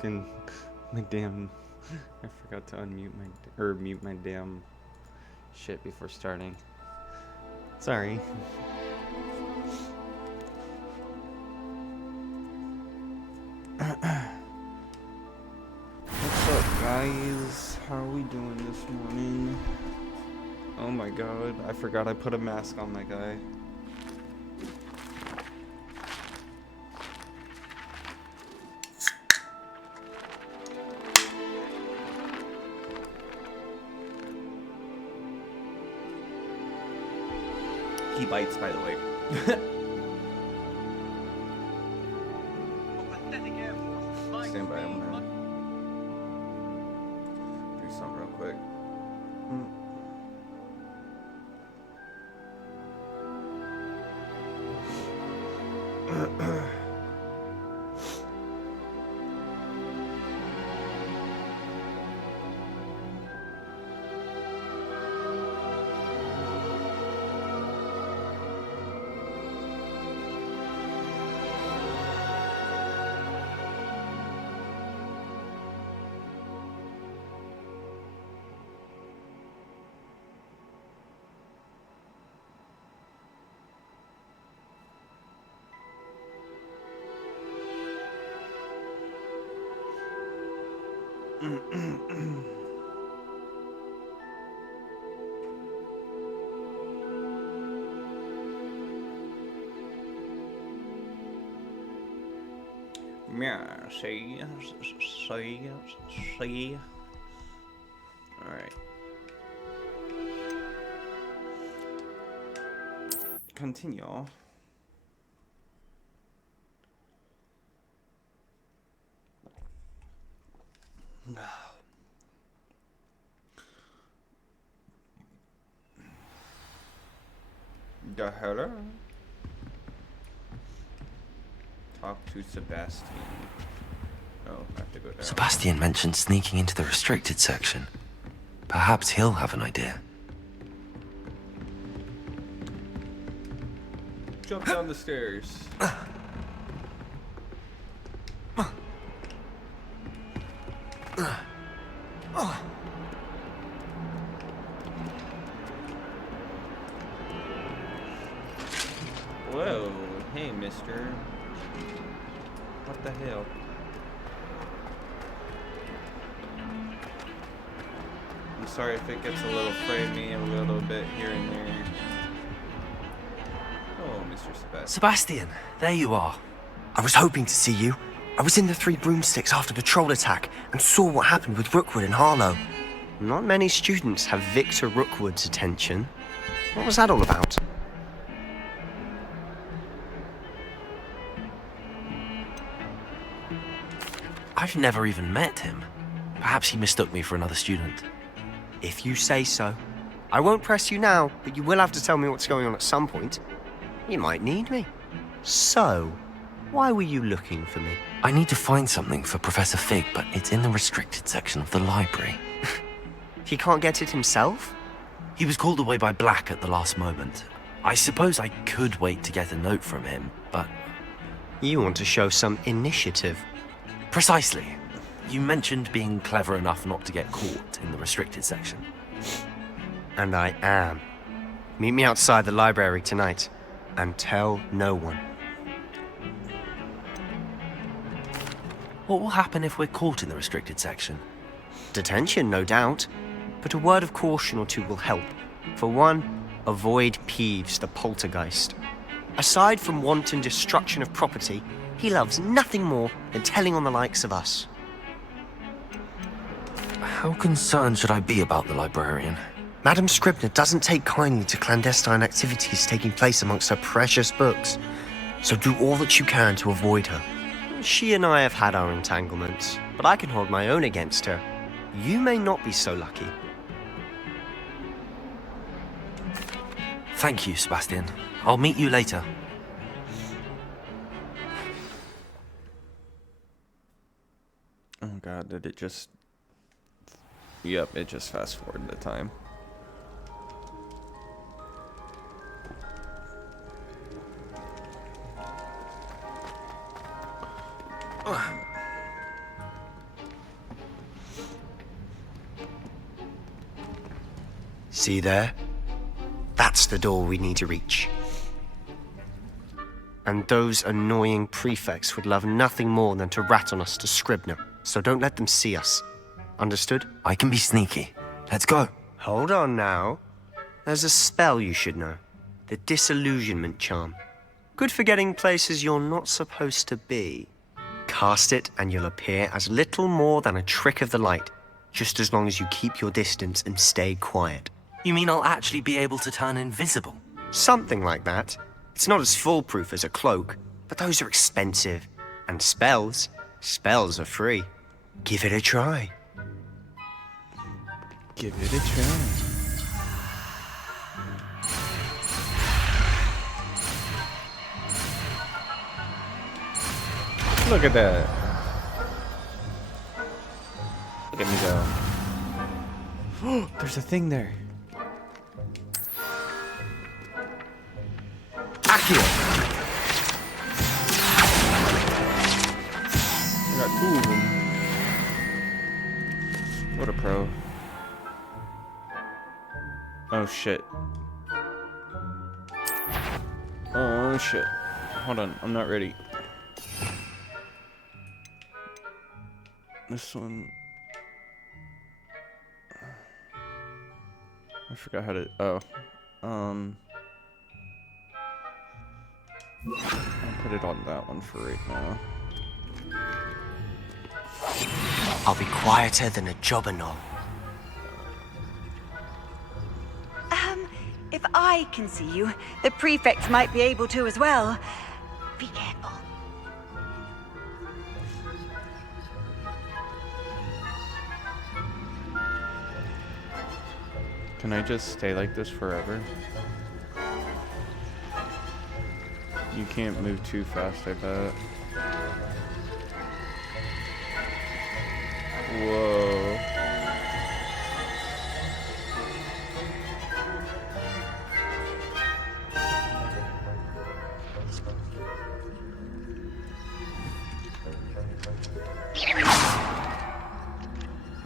fucking my damn I forgot to unmute my or mute my damn shit before starting. Sorry. What's up, guys? How are we doing this morning? Oh my god, I forgot I put a mask on my guy. He bites, by the way. Stand by, I'm gonna do something real quick. Yeah, see. Alright. Continue. The hello? Talk to Sebastian. Oh, I have to go down. Sebastian mentioned sneaking into the restricted section. Perhaps he'll have an idea. Jump down the stairs. Whoa, hey mister. What the hell? I'm sorry if it gets a little framey a little bit here and there. Oh, Mr. Sebastian. Sebastian, there you are. I was hoping to see you. I was in the Three Broomsticks after the troll attack and saw what happened with Rookwood and Harlow. Not many students have Victor Rookwood's attention. What was that all about? I've never even met him. Perhaps he mistook me for another student. If you say so. I won't press you now, but you will have to tell me what's going on at some point. You might need me. So, why were you looking for me? I need to find something for Professor Fig, but it's in the restricted section of the library. He can't get it himself? He was called away by Black at the last moment. I suppose I could wait to get a note from him, but... You want to show some initiative. Precisely. You mentioned being clever enough not to get caught in the restricted section. And I am. Meet me outside the library tonight, and tell no one. What will happen if we're caught in the restricted section? Detention, no doubt. But a word of caution or two will help. For one, avoid Peeves, the poltergeist. Aside from wanton destruction of property, he loves nothing more than telling on the likes of us. How concerned should I be about the librarian? Madame Scribner doesn't take kindly to clandestine activities taking place amongst her precious books, so do all that you can to avoid her. She and I have had our entanglements, but I can hold my own against her. You may not be so lucky. Thank you, Sebastian. I'll meet you later. Oh god, did it just... Yep, it just fast forwarded the time. See there? That's the door we need to reach. And those annoying prefects would love nothing more than to rat on us to Scribner, so don't let them see us. Understood? I can be sneaky. Let's go. Hold on now. There's a spell you should know. The Disillusionment Charm. Good for getting places you're not supposed to be. Cast it and you'll appear as little more than a trick of the light, just as long as you keep your distance and stay quiet. You mean I'll actually be able to turn invisible? Something like that. It's not as foolproof as a cloak, but those are expensive. And spells are free. Give it a try. Give it a try. Look at that. Look at me go. There's a thing there. Accio. I got two of them. What a pro. Oh shit. Oh shit. Hold on, I'm not ready. This one. forgot how to. Oh. I'll put it on that one for right now. I'll be quieter than a jobberknoll. If I can see you, the prefects might be able to as well. Be careful. Can I just stay like this forever? You can't move too fast, I bet. Whoa.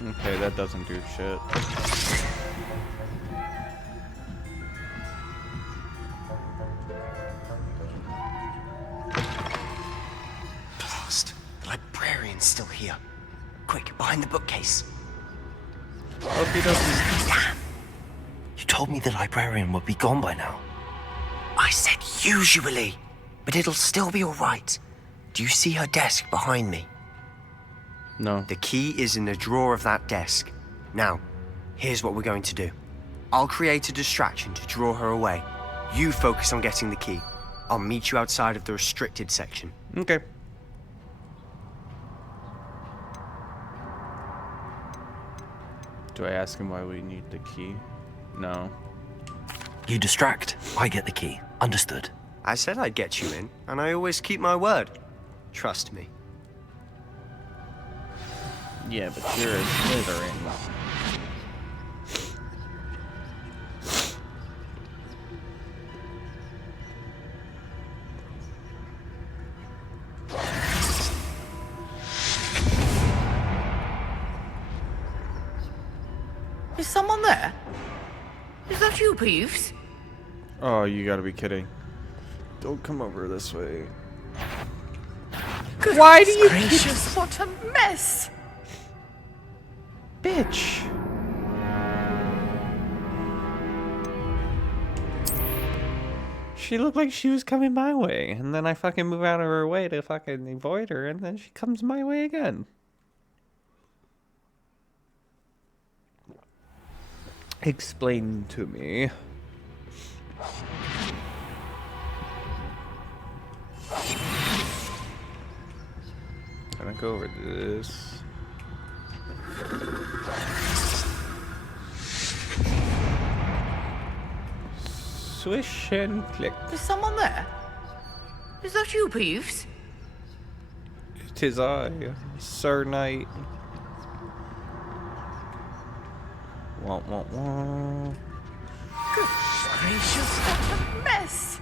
Okay, that doesn't do shit. Blast. The librarian's still here. Quick, behind the bookcase. Hope he doesn't. Damn! You told me the librarian would be gone by now. I said usually, but it'll still be alright. Do you see her desk behind me? No. The key is in the drawer of that desk. Now, here's what we're going to do. I'll create a distraction to draw her away. You focus on getting the key. I'll meet you outside of the restricted section. Okay. Do I ask him why we need the key? No. You distract, I get the key. Understood. I said I'd get you in, and I always keep my word. Trust me. Yeah, but you're a Slytherin. Is someone there? Is that you, Peeves? Oh, you gotta be kidding. Don't come over this way. Why do you gracious, what a mess! Bitch! She looked like she was coming my way, and then I fucking move out of her way to fucking avoid her, and then she comes my way again. Explain to me. Can I go over this? Swish and click. Is someone there? Is that you, Peeves? 'Tis I, Sir Knight. Wah, wah, wah. Gracious, what a mess!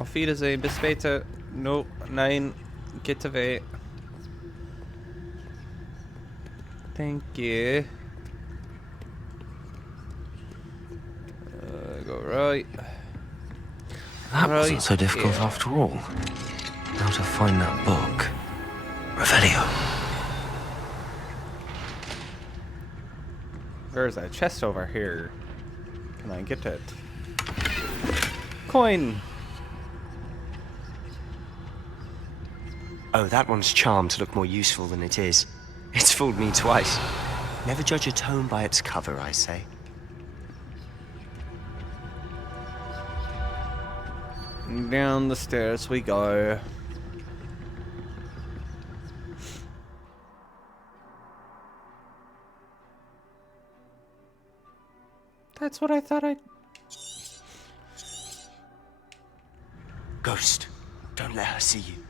Auf Wiedersehen, bis später. No, nein, get away. Thank you. Go right. That Right wasn't so difficult here. after all. Now to find that book. Revelio. There's a chest over here. Can I get it? Coin! Oh, that one's charmed to look more useful than it is. It's fooled me twice. Never judge a tome by its cover, I say. Down the stairs we go. That's what I thought I'd... Ghost, don't let her see you.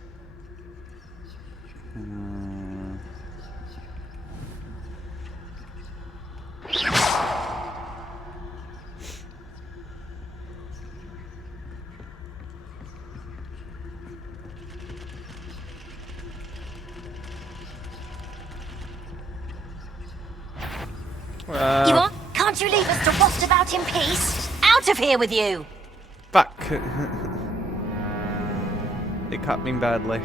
You what? Can't you leave us to rot about in peace? Out of here with you! Fuck. They caught me badly.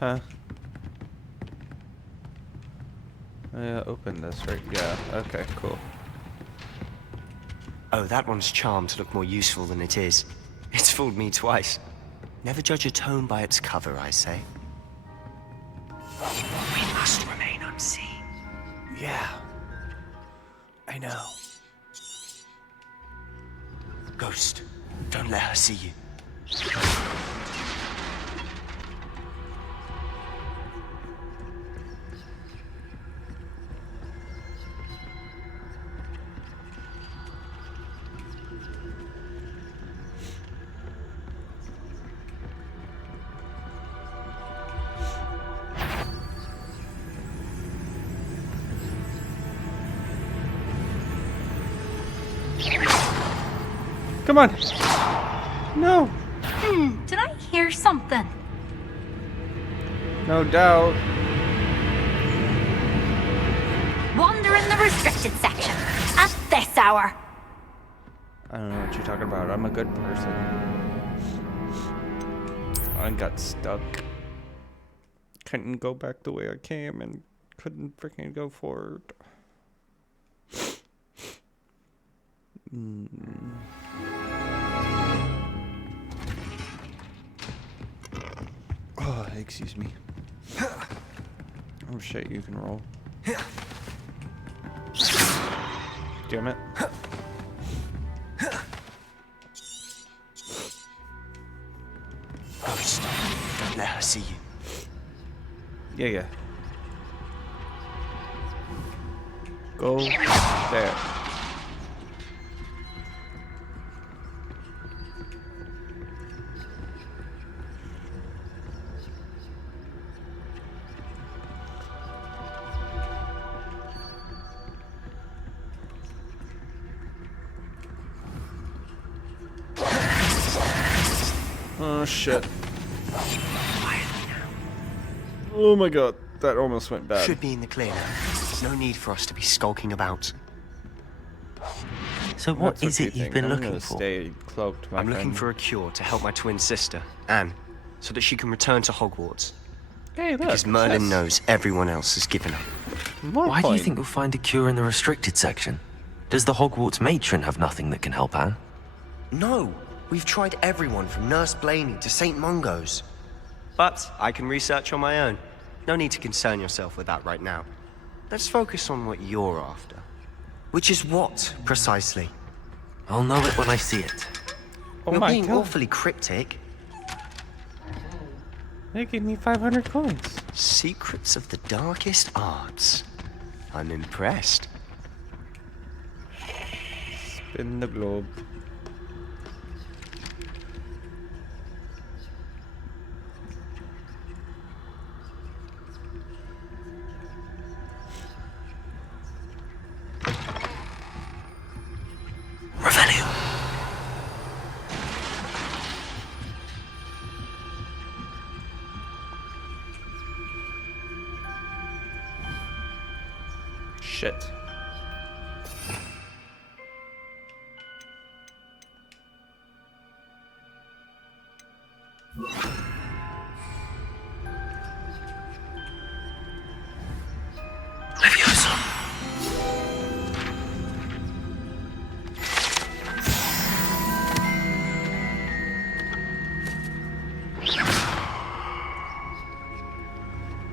Huh? Open this, right? Yeah, okay, cool. Oh, that one's charmed to look more useful than it is. It's fooled me twice. Never judge a tome by its cover, I say. We must remain unseen. Yeah. I know. Ghost, don't let her see you. Come on! No! Did I hear something? No doubt. Wander in the restricted section at this hour. I don't know what you're talking about. I'm a good person. I got stuck. Couldn't go back the way I came and couldn't freaking go forward. Oh, excuse me. Oh shit, you can roll. Damn it. Ghost, don't let her see you. Yeah. Go there. Oh shit. Oh my god, that almost went bad. Should be in the clear now. No need for us to be skulking about. So what That's is you it you've think. been I'm looking gonna for? Stay cloaked, my I'm looking friend. for a cure to help my twin sister, Anne, so that she can return to Hogwarts. Hey, look. Because Merlin yes. knows everyone else has given up. More Why do you point. think you'll find a cure in the restricted section? Does the Hogwarts matron have nothing that can help Anne? No, we've tried everyone from Nurse Blaney to St. Mungo's. But I can research on my own. No need to concern yourself with that right now. Let's focus on what you're after. Which is what, precisely? I'll know it when I see it. Oh You're my being god. awfully cryptic. They gave me 500 coins. Secrets of the darkest arts. I'm impressed. Spin the globe. Revelio. Shit. Leviosa.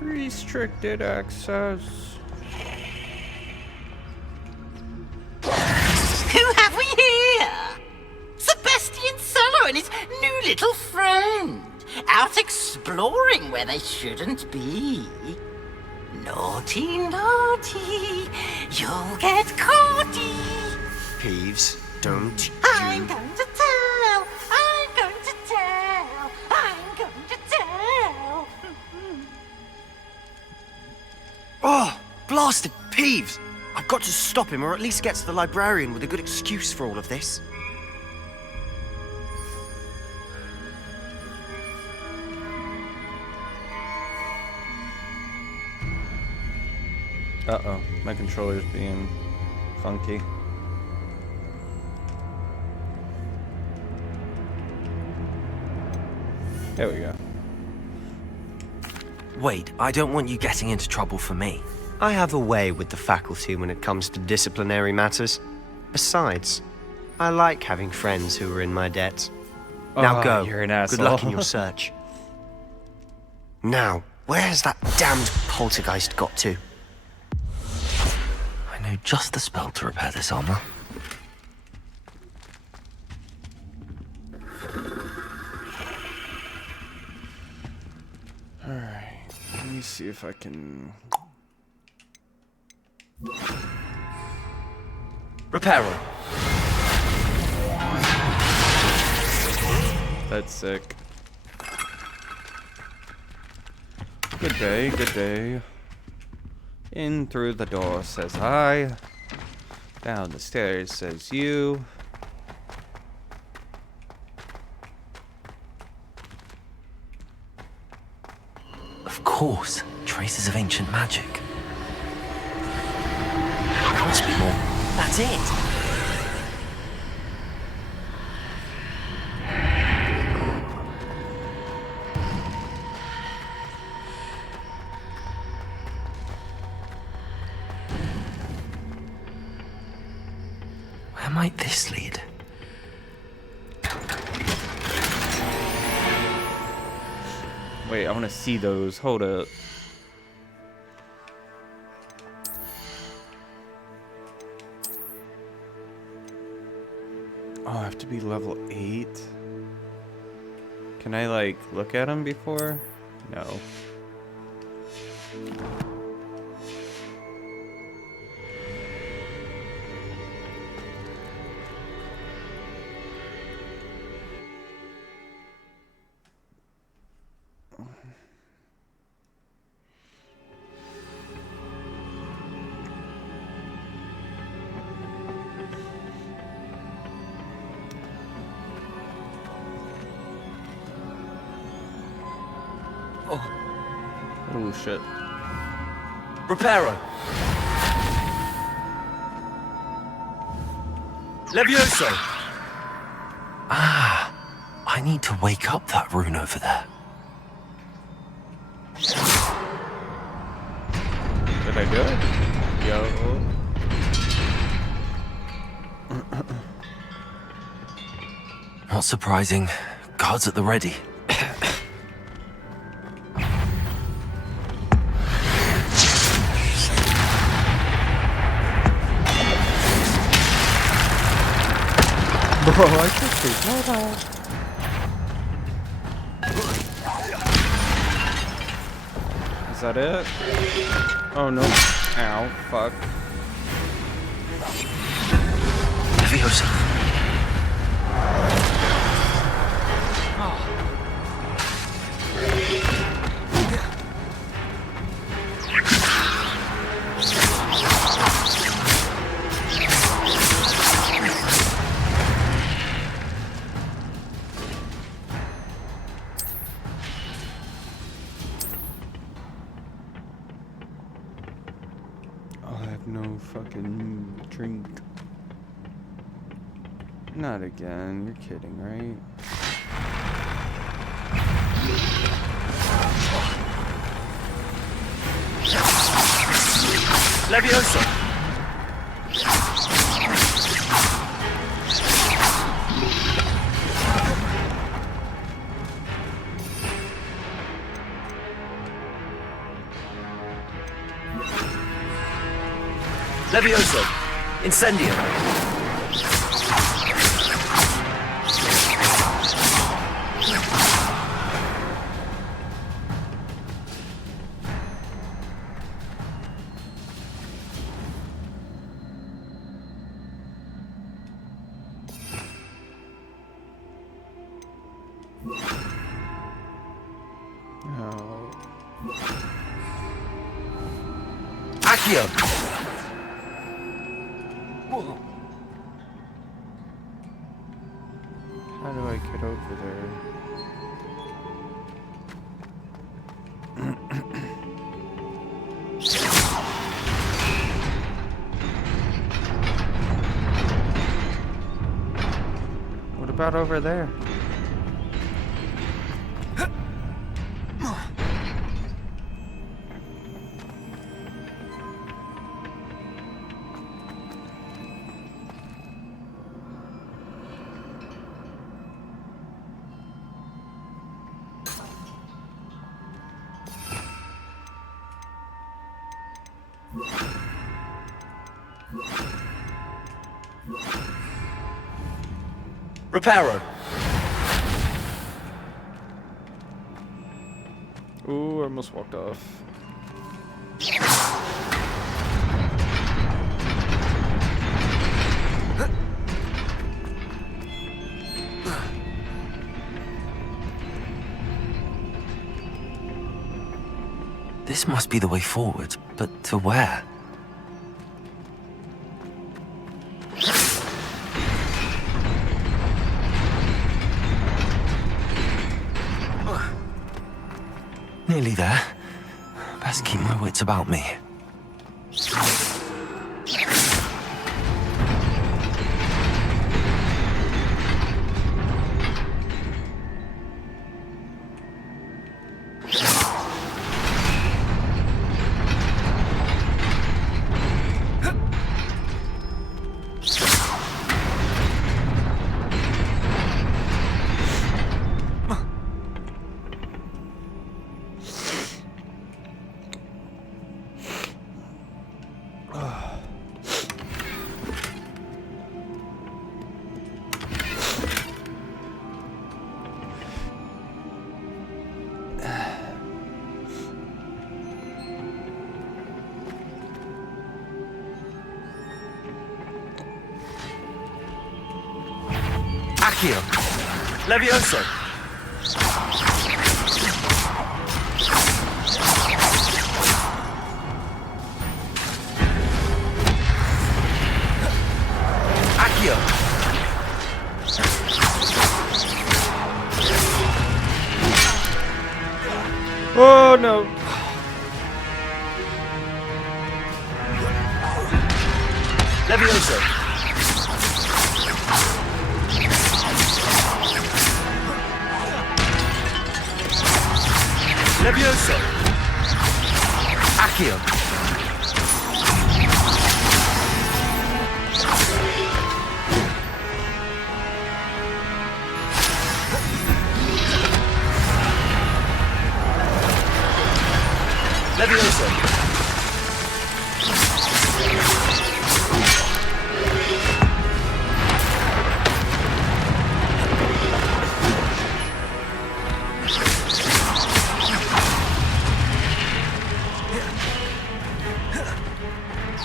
Restricted access. Who have we here? Sebastian Sallow and his new little friend. Out exploring where they shouldn't be. Naughty, naughty. You'll get caughty. Peeves, don't I'm you... going to tell. I'm going to tell. I'm going to tell. Oh, blasted Peeves! I've got to stop him, or at least get to the librarian with a good excuse for all of this. Uh-oh, my controller's being funky. There we go. Wait, I don't want you getting into trouble for me. I have a way with the faculty when it comes to disciplinary matters. Besides, I like having friends who are in my debt. Now Oh, go. you're an Good luck in asshole. your search. Now, where has that damned poltergeist got to? I know just the spell to repair this armor. Alright, let me see if I can... Reparo. That's sick. Good day, good day. In through the door says I. Down the stairs says you. Of course, traces of ancient magic. There must be more. That's it. Where might this lead? Wait, I want to see those. Hold up. Oh, I have to be level 8? Can I, like, look at them before? No. Oh shit. Reparo. Levioso. Ah, I need to wake up that rune over there. Did I do it? Yo. Not surprising. Guards at the ready. Bro, I just think, is that it? Oh no. Ow, fuck. Levioso. I have no fucking drink. Not again. You're kidding, right? Levioso. Levioso. Incendio. No. Accio. How do I get over there? What about over there? Reparo. Ooh, I almost walked off. This must be the way forward, but to where? Nearly there. Best keep my wits about me. Accio. Levioso. Accio. Oh no! Levioso. Levioso. Accio. Levioso.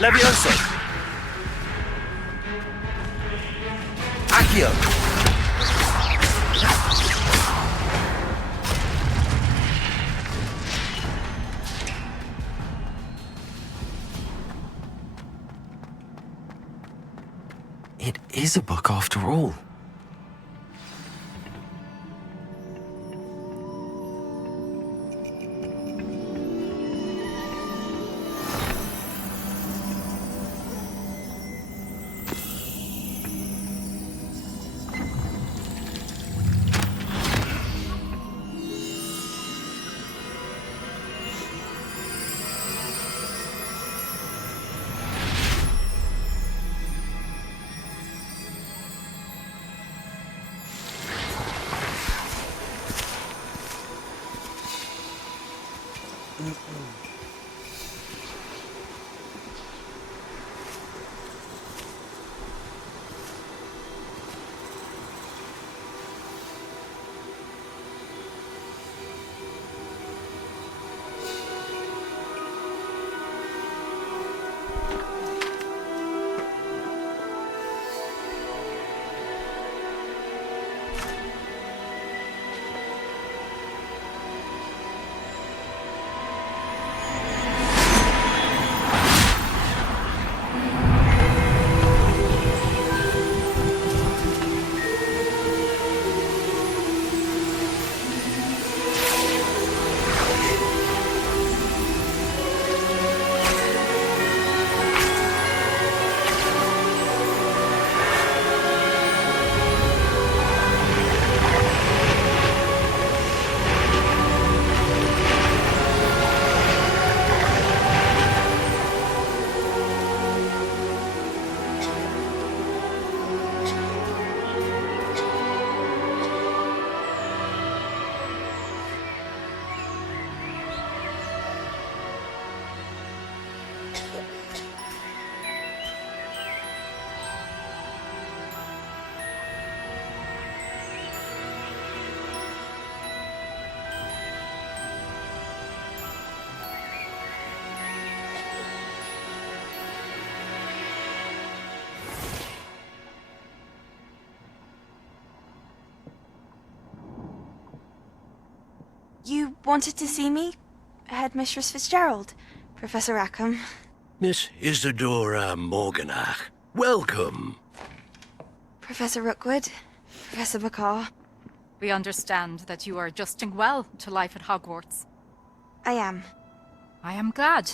Levioso. Accio. It is a book after all. wanted to see me? Headmistress Fitzgerald, Professor Rackham. Miss Isadora Morganach, welcome. Professor Rookwood, Professor Bakar. We understand that you are adjusting well to life at Hogwarts. I am. I am glad.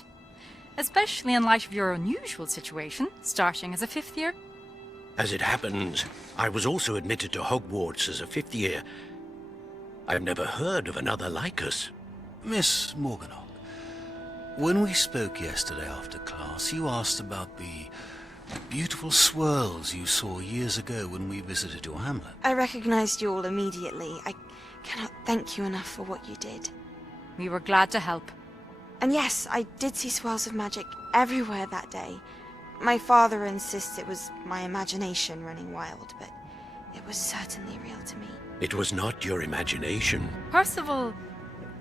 Especially in light of your unusual situation, starting as a 5th year. As it happens, I was also admitted to Hogwarts as a 5th year. I've never heard of another like us. Miss Morganach, when we spoke yesterday after class, you asked about the beautiful swirls you saw years ago when we visited your hamlet. I recognized you all immediately. I cannot thank you enough for what you did. We were glad to help. And yes, I did see swirls of magic everywhere that day. My father insists it was my imagination running wild, but it was certainly real to me. It was not your imagination. Percival,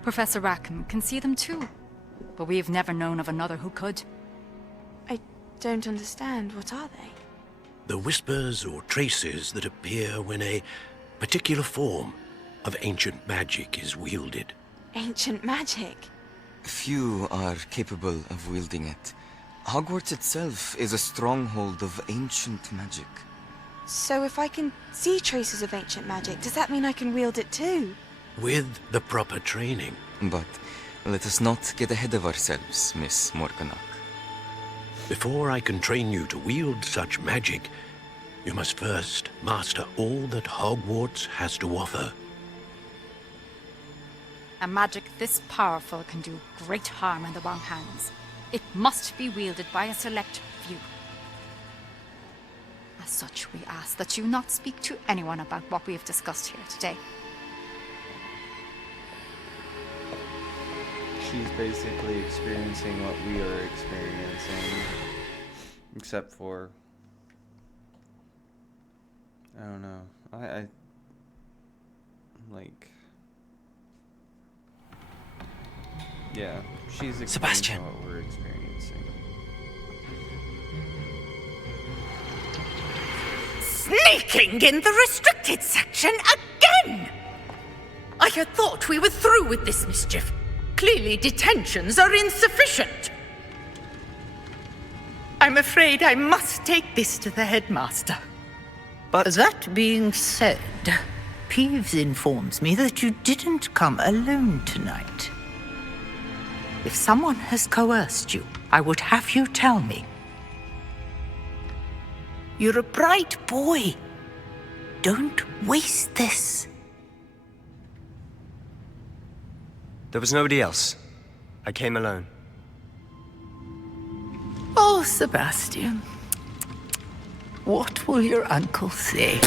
Professor Rackham can see them too. But we have never known of another who could. I don't understand. What are they? The whispers or traces that appear when a particular form of ancient magic is wielded. Ancient magic? Few are capable of wielding it. Hogwarts itself is a stronghold of ancient magic. So if I can see traces of ancient magic, does that mean I can wield it too? With the proper training. But let us not get ahead of ourselves, Miss Morganach. Before I can train you to wield such magic, you must first master all that Hogwarts has to offer. A magic this powerful can do great harm in the wrong hands. It must be wielded by a select few. As such, we ask that you not speak to anyone about what we have discussed here today. She's basically experiencing what we are experiencing. Except for... I don't know. I like... Yeah, she's experiencing Sebastian. what we're experiencing. Sneaking in the restricted section again! I had thought we were through with this mischief. Clearly detentions are insufficient. I'm afraid I must take this to the headmaster. But That being said, Peeves informs me that you didn't come alone tonight. If someone has coerced you, I would have you tell me. You're a bright boy. Don't waste this. there was nobody else. I came alone. Oh, Sebastian. What will your uncle say?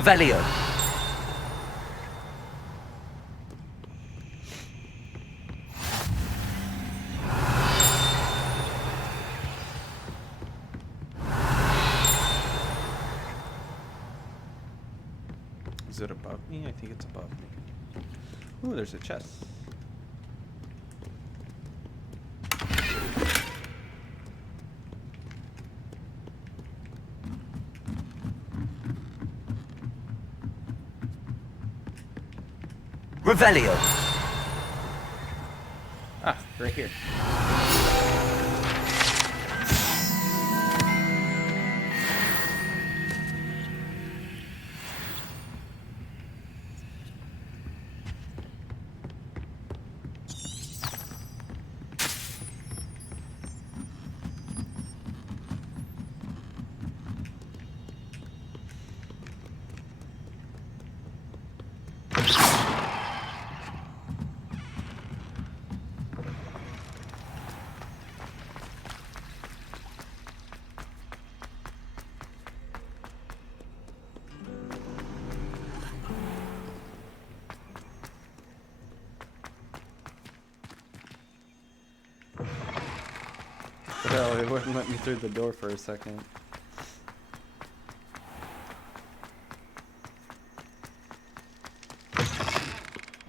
Revelio. Is it above me? I think it's above me. Ooh, there's a chest. Revelio. Ah, right here. No, it wouldn't let me through the door for a second.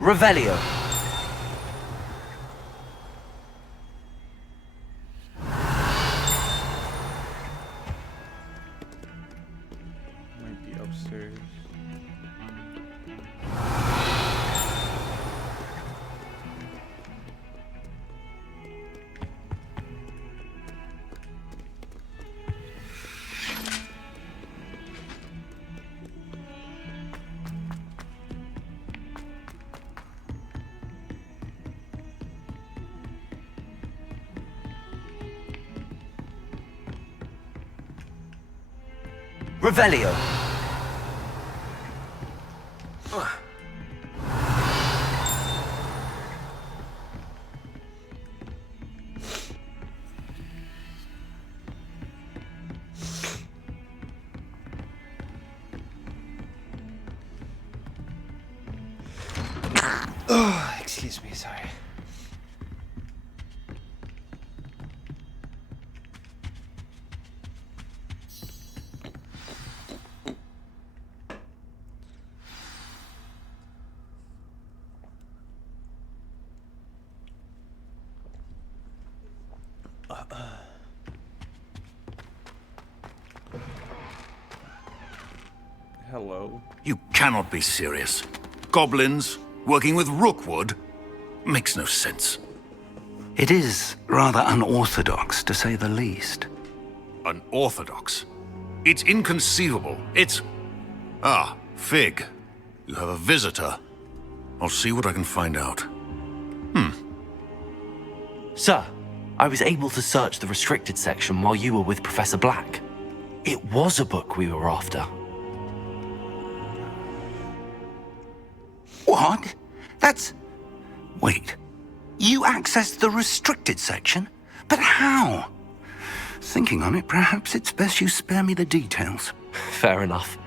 Revelio. Might be upstairs. Revelio. Oh, excuse me, sorry. Hello. You cannot be serious. Goblins working with Rookwood? Makes no sense. It is rather unorthodox, to say the least. Unorthodox? It's inconceivable. It's... Ah, Fig. You have a visitor. I'll see what I can find out. Sir, I was able to search the restricted section while you were with Professor Black. It was a book we were after. What? That's... Wait. You accessed the restricted section? But how? Thinking on it, perhaps it's best you spare me the details. Fair enough.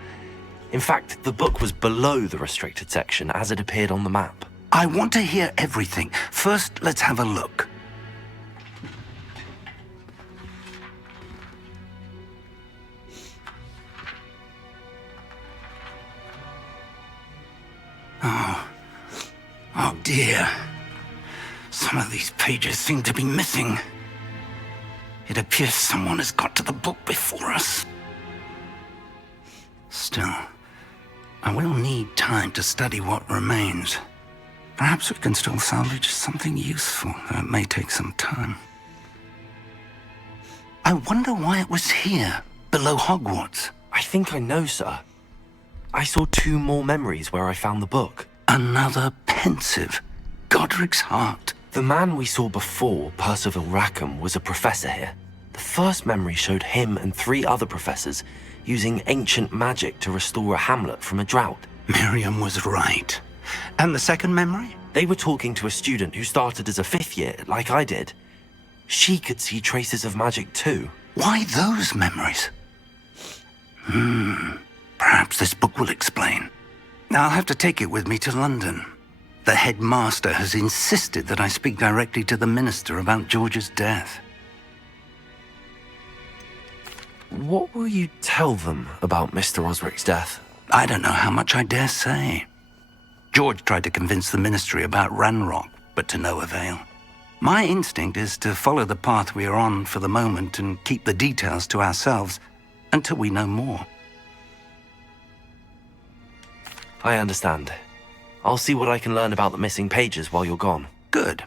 In fact, the book was below the restricted section as it appeared on the map. I want to hear everything. First, let's have a look. Oh dear. Some of these pages seem to be missing. It appears someone has got to the book before us. Still, I will need time to study what remains. Perhaps we can still salvage something useful, though it may take some time. I wonder why it was here, below Hogwarts. I think I know, sir. I saw 2 more memories where I found the book. Another pensive. Godric's heart. The man we saw before, Percival Rackham, was a professor here. The first memory showed him and 3 other professors using ancient magic to restore a hamlet from a drought. Miriam was right. And the second memory? They were talking to a student who started as a 5th year, like I did. She could see traces of magic too. Why those memories? Perhaps this book will explain. I'll have to take it with me to London. The headmaster has insisted that I speak directly to the minister about George's death. What will you tell them about Mr. Osric's death? I don't know how much I dare say. George tried to convince the ministry about Ranrock, but to no avail. My instinct is to follow the path we are on for the moment and keep the details to ourselves until we know more. I understand. I'll see what I can learn about the missing pages while you're gone. Good.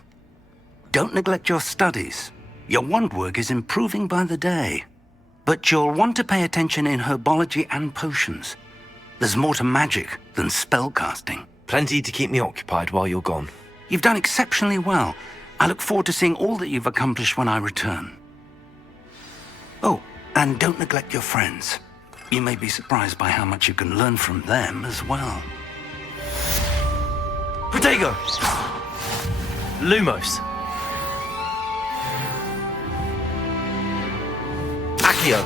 Don't neglect your studies. Your wand work is improving by the day. But you'll want to pay attention in herbology and potions. There's more to magic than spellcasting. Plenty to keep me occupied while you're gone. You've done exceptionally well. I look forward to seeing all that you've accomplished when I return. Oh, and don't neglect your friends. You may be surprised by how much you can learn from them as well. Protego! Lumos! Accio!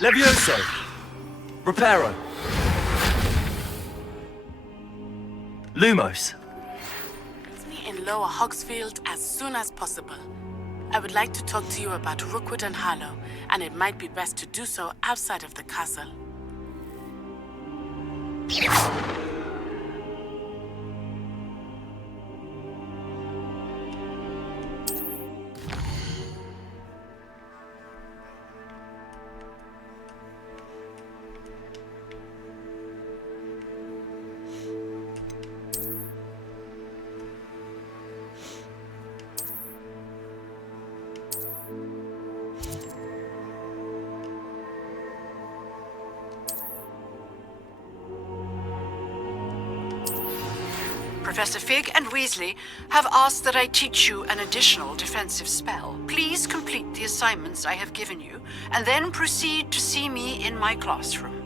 Levioso! Reparo! Lumos! In Lower Hogsfield as soon as possible. I would like to talk to you about Rookwood and Harlow, and it might be best to do so outside of the castle. Professor Fig and Weasley have asked that I teach you an additional defensive spell. Please complete the assignments I have given you, and then proceed to see me in my classroom.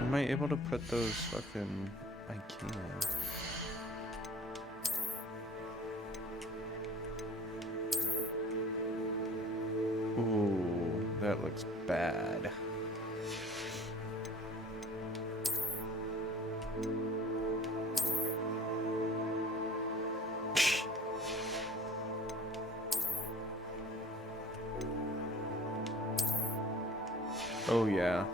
Am I able to put those fucking... I can't. Ooh, that looks bad. Oh yeah.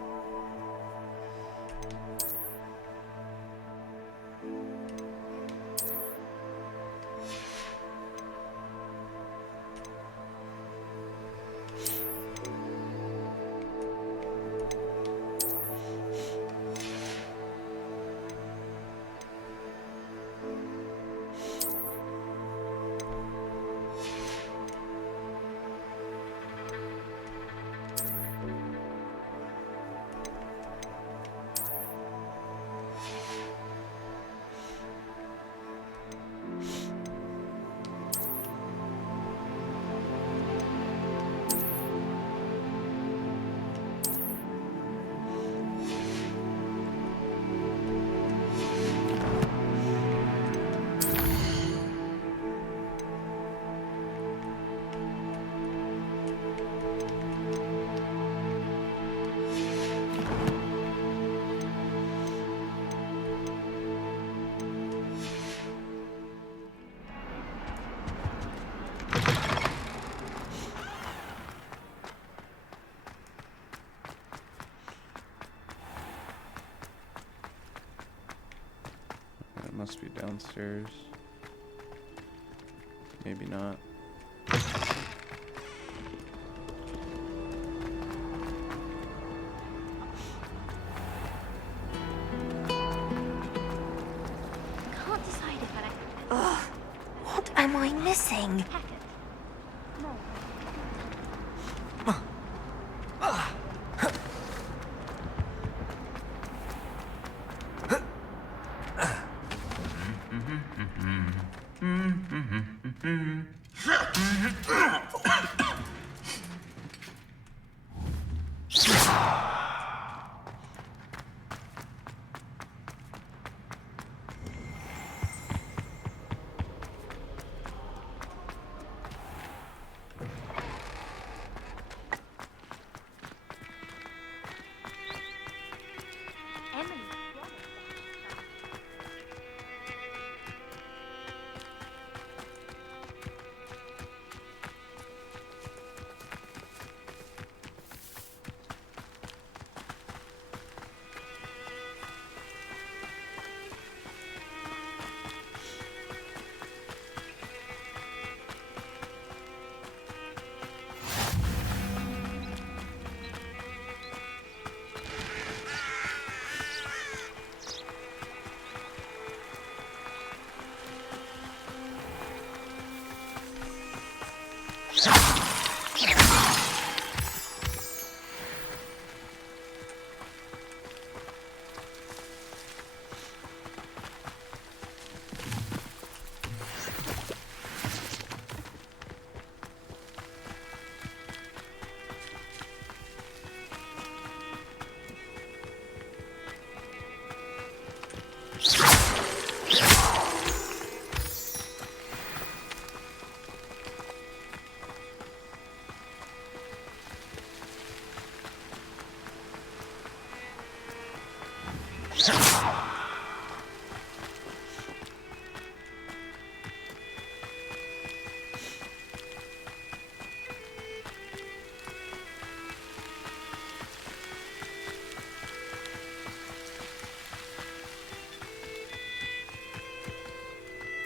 Must be downstairs. Maybe not. Can't decide if I... Ugh, what am I missing?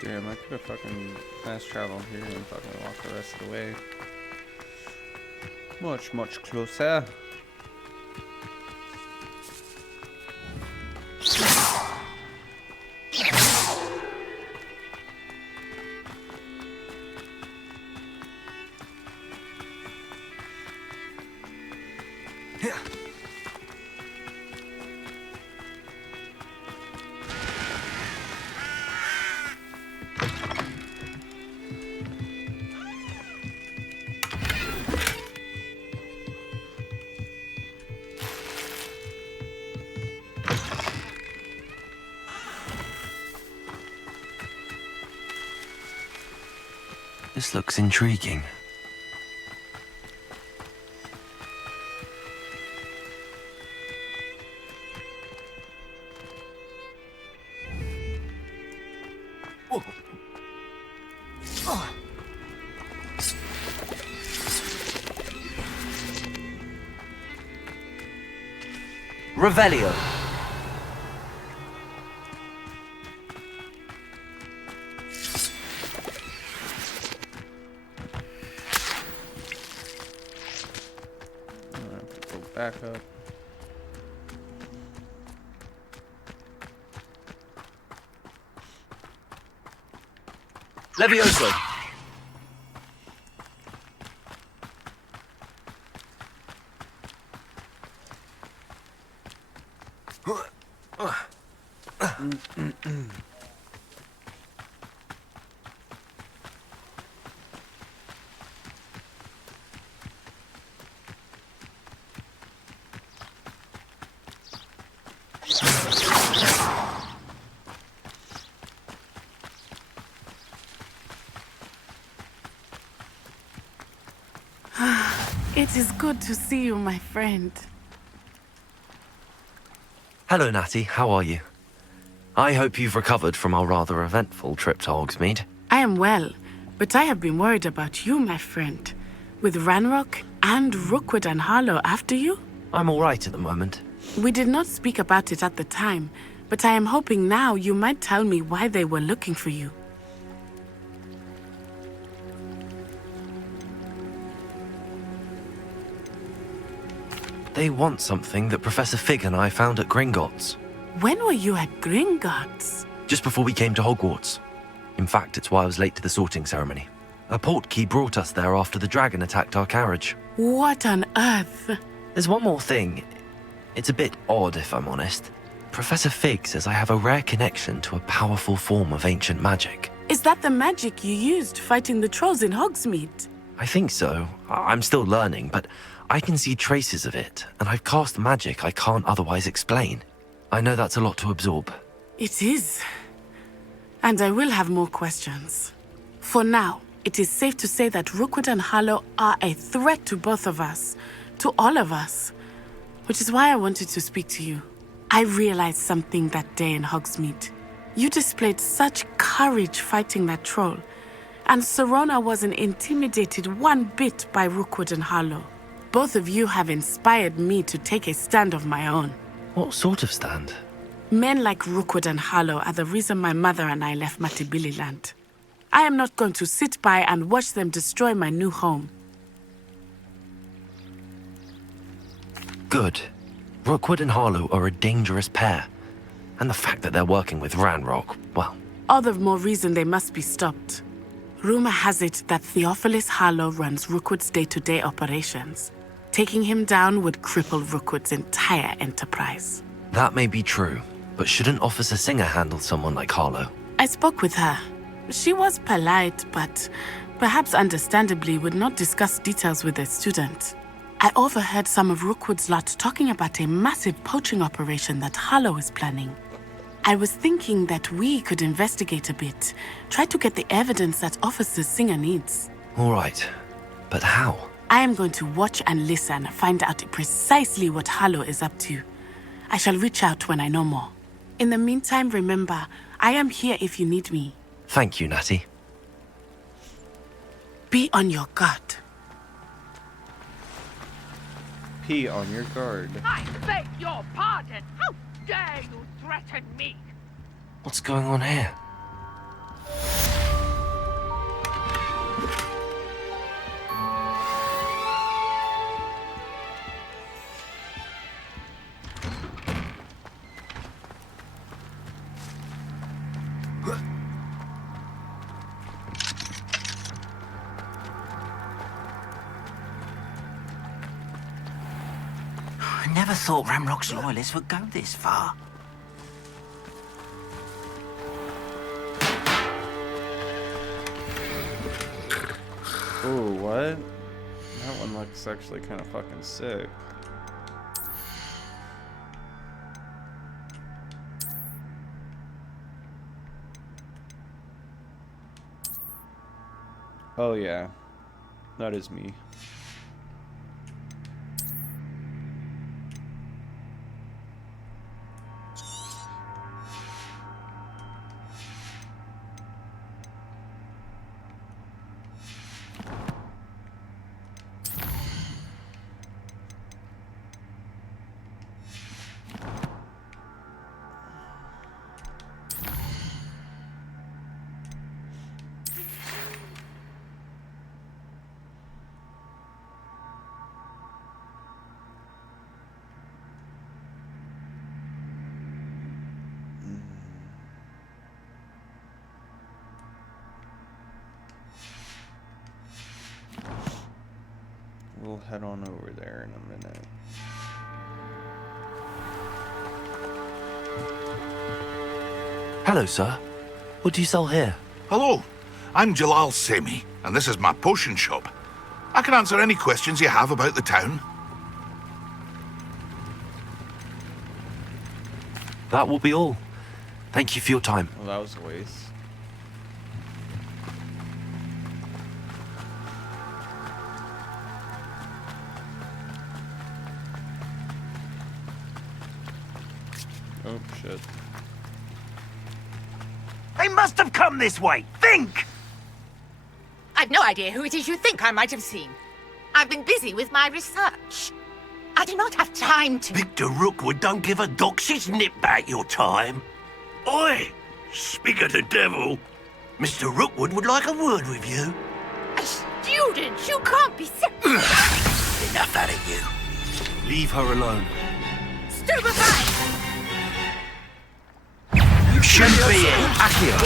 Damn, I could have fucking fast traveled here and fucking walked the rest of the way. Much closer. This looks intriguing. Revelio. Back up. Levioso. It is good to see you, my friend. Hello, Natty. How are you? I hope you've recovered from our rather eventful trip to Hogsmeade. I am well, but I have been worried about you, my friend. With Ranrock and Rookwood and Harlow after you? I'm all right at the moment. We did not speak about it at the time, but I am hoping now you might tell me why they were looking for you. They want something that Professor Fig and I found at Gringotts. When were you at Gringotts? Just before we came to Hogwarts. In fact, it's why I was late to the sorting ceremony. A portkey brought us there after the dragon attacked our carriage. What on earth? There's one more thing. It's a bit odd, if I'm honest. Professor Fig says I have a rare connection to a powerful form of ancient magic. Is that the magic you used fighting the trolls in Hogsmeade? I think so. I'm still learning, but I can see traces of it, and I've cast magic I can't otherwise explain. I know that's a lot to absorb. It is. And I will have more questions. For now, it is safe to say that Rookwood and Harlow are a threat to both of us, to all of us, which is why I wanted to speak to you. I realized something that day in Hogsmeade. You displayed such courage fighting that troll, and Serona wasn't intimidated one bit by Rookwood and Harlow. Both of you have inspired me to take a stand of my own. What sort of stand? Men like Rookwood and Harlow are the reason my mother and I left Matabeleland. I am not going to sit by and watch them destroy my new home. Good. Rookwood and Harlow are a dangerous pair. And the fact that they're working with Ranrock, well... All the more reason they must be stopped. Rumor has it that Theophilus Harlow runs Rookwood's day-to-day operations. Taking him down would cripple Rookwood's entire enterprise. That may be true, but shouldn't Officer Singer handle someone like Harlow? I spoke with her. She was polite, but perhaps understandably would not discuss details with a student. I overheard some of Rookwood's lot talking about a massive poaching operation that Harlow is planning. I was thinking that we could investigate a bit, try to get the evidence that Officer Singer needs. All right, but how? I am going to watch and listen, find out precisely what Harlow is up to. I shall reach out when I know more. In the meantime, remember, I am here if you need me. Thank you, Natty. Be on your guard. Be on your guard. I beg your pardon. How dare you threaten me? What's going on here? I never thought Ramrock's loyalists would go this far. Oh, what? That one looks actually kind of fucking sick. Oh yeah, that is me. We'll head on over there in a minute. Hello, sir. What do you sell here? Hello, I'm Jalal Semi, and this is my potion shop. I can answer any questions you have about the town. That will be all. Thank you for your time. Well, that was a waste. Oh, shit. They must have come this way. Think! I've no idea who it is you think I might have seen. I've been busy with my research. I do not have time to... Victor Rookwood don't give a doxy's nip back your time. Oi! Speak of the devil. Mr. Rookwood would like a word with you. A student? You can't be sick. Enough out of you. Leave her alone. Stupefy! You shouldn't be here. Accio.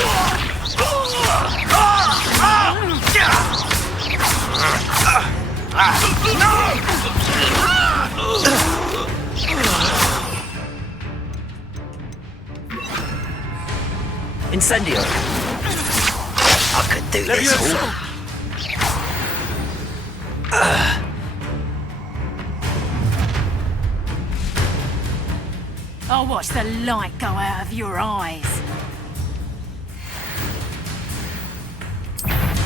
Incendio. I could do this all. I'll watch the light go out of your eyes.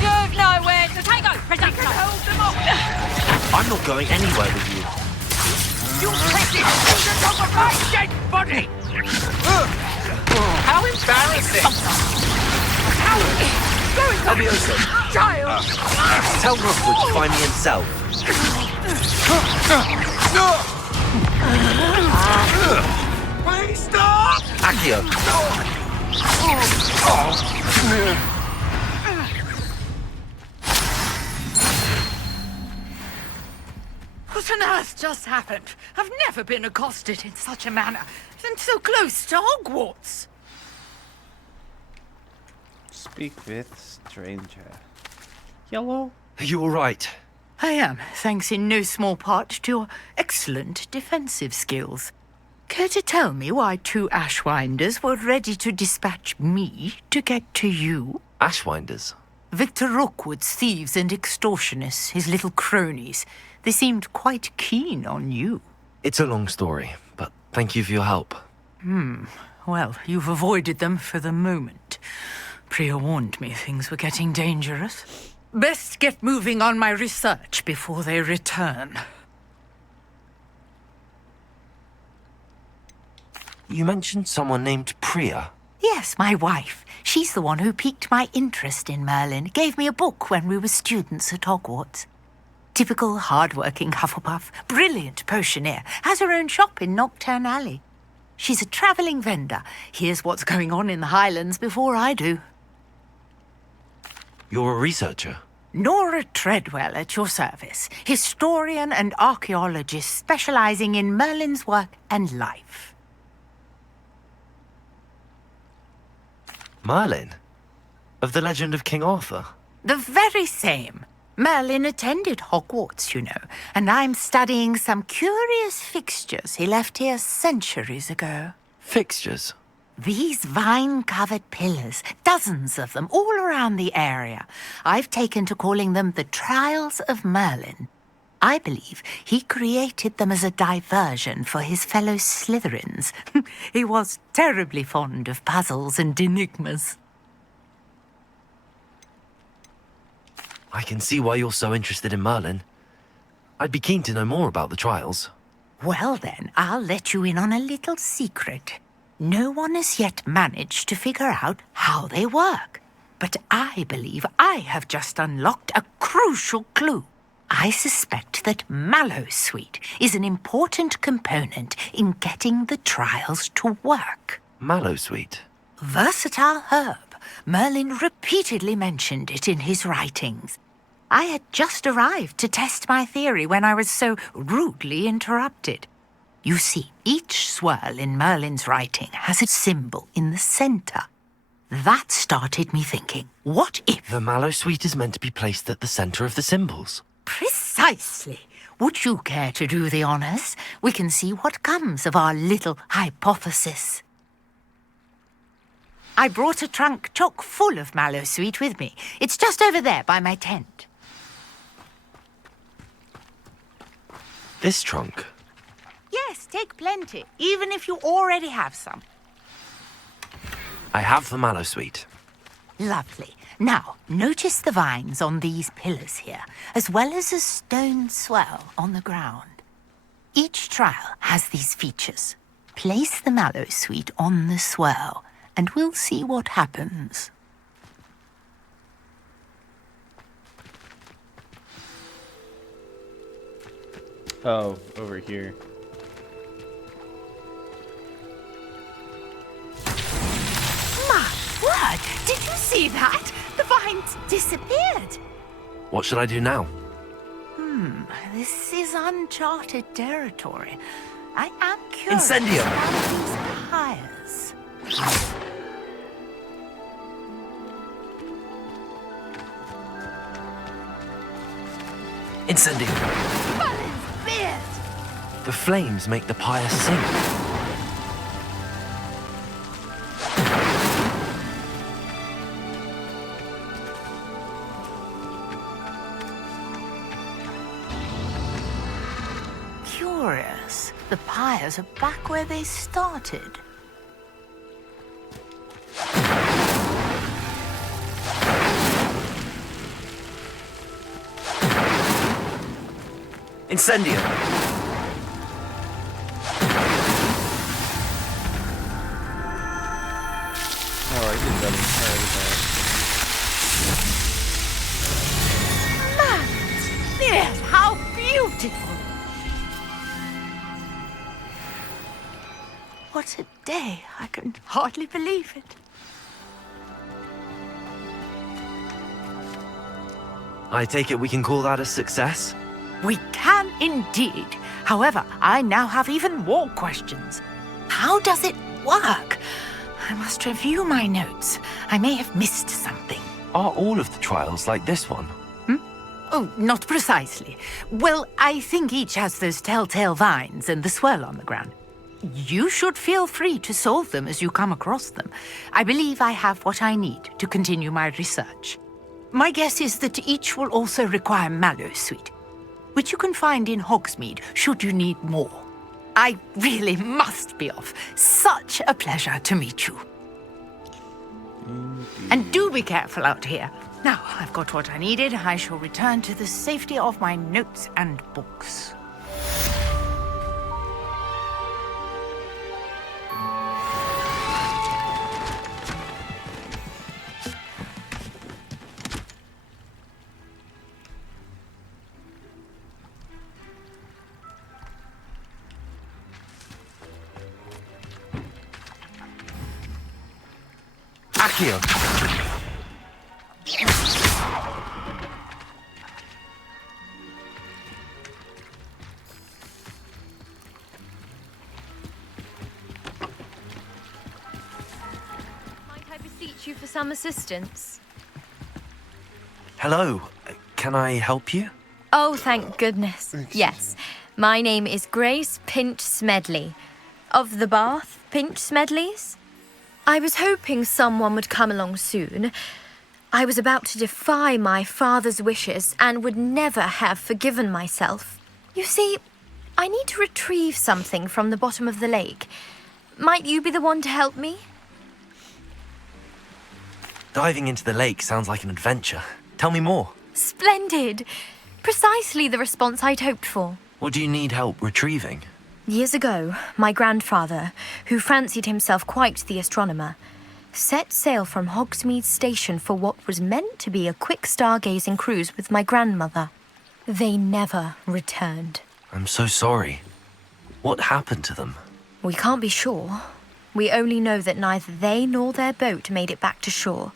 You've nowhere to take us, Presumption! Hold them off! I'm not going anywhere with you. You precious student of a my dead body! How embarrassing! How Levioso. child! Tell Rookwood to find me himself. Please stop! Accio. What on earth just happened? I've never been accosted in such a manner, and so close to Hogwarts. Speak with stranger. Yellow? Are you all right? I am, thanks in no small part to your excellent defensive skills. Care to tell me why 2 Ashwinders were ready to dispatch me to get to you? Ashwinders? Victor Rookwood's thieves and extortionists, his little cronies. They seemed quite keen on you. It's a long story, but thank you for your help. Well, you've avoided them for the moment. Priya warned me things were getting dangerous. Best get moving on my research before they return. You mentioned someone named Priya. Yes, my wife. She's the one who piqued my interest in Merlin. Gave me a book when we were students at Hogwarts. Typical hard-working Hufflepuff. Brilliant potioneer. Has her own shop in Nocturne Alley. She's a travelling vendor. Hears what's going on in the Highlands before I do. You're a researcher? Nora Treadwell at your service. Historian and archaeologist specialising in Merlin's work and life. Merlin? Of the legend of King Arthur? The very same. Merlin attended Hogwarts, you know, and I'm studying some curious fixtures he left here centuries ago. Fixtures? These vine-covered pillars, dozens of them, all around the area. I've taken to calling them the Trials of Merlin. I believe he created them as a diversion for his fellow Slytherins. He was terribly fond of puzzles and enigmas. I can see why you're so interested in Merlin. I'd be keen to know more about the trials. Well then, I'll let you in on a little secret. No one has yet managed to figure out how they work. But I believe I have just unlocked a crucial clue. I suspect that Mallowsweet is an important component in getting the trials to work. Mallowsweet? Versatile herb. Merlin repeatedly mentioned it in his writings. I had just arrived to test my theory when I was so rudely interrupted. You see, each swirl in Merlin's writing has a symbol in the centre. That started me thinking, what if... The Mallowsweet is meant to be placed at the centre of the symbols. Precisely. Would you care to do the honours? We can see what comes of our little hypothesis. I brought a trunk chock full of Mallowsweet with me. It's just over there by my tent. This trunk? Yes, take plenty, even if you already have some. I have the Mallowsweet. Lovely. Now, notice the vines on these pillars here, as well as a stone swell on the ground. Each trial has these features. Place the Mallowsweet on the swirl, and we'll see what happens. Oh, over here. My word! Did you see that? The vines disappeared. What should I do now? This is uncharted territory. I am curious Incendio! about these hires. Incendio! Merlin's beard! The flames make the pyre sing. Curious. The pyres are back where they started. Incendio! Oh, I did that entirely bad. Yes, how beautiful! What a day. I can hardly believe it. I take it we can call that a success? We can indeed. However, I now have even more questions. How does it work? I must review my notes. I may have missed something. Are all of the trials like this one? Oh, not precisely. Well, I think each has those telltale vines and the swirl on the ground. You should feel free to solve them as you come across them. I believe I have what I need to continue my research. My guess is that each will also require mallow sweet, which you can find in Hogsmeade should you need more. I really must be off. Such a pleasure to meet you. And do be careful out here. Now, I've got what I needed. I shall return to the safety of my notes and books. Accio! Might I beseech you for some assistance? Hello. Can I help you? Oh, thank goodness. Yes. My name is Grace Pinch Smedley. Of the Bath Pinch Smedleys? I was hoping someone would come along soon. I was about to defy my father's wishes and would never have forgiven myself. You see, I need to retrieve something from the bottom of the lake. Might you be the one to help me? Diving into the lake sounds like an adventure. Tell me more. Splendid! Precisely the response I'd hoped for. What do you need help retrieving? Years ago, my grandfather, who fancied himself quite the astronomer, set sail from Hogsmeade Station for what was meant to be a quick stargazing cruise with my grandmother. They never returned. I'm so sorry. What happened to them? We can't be sure. We only know that neither they nor their boat made it back to shore.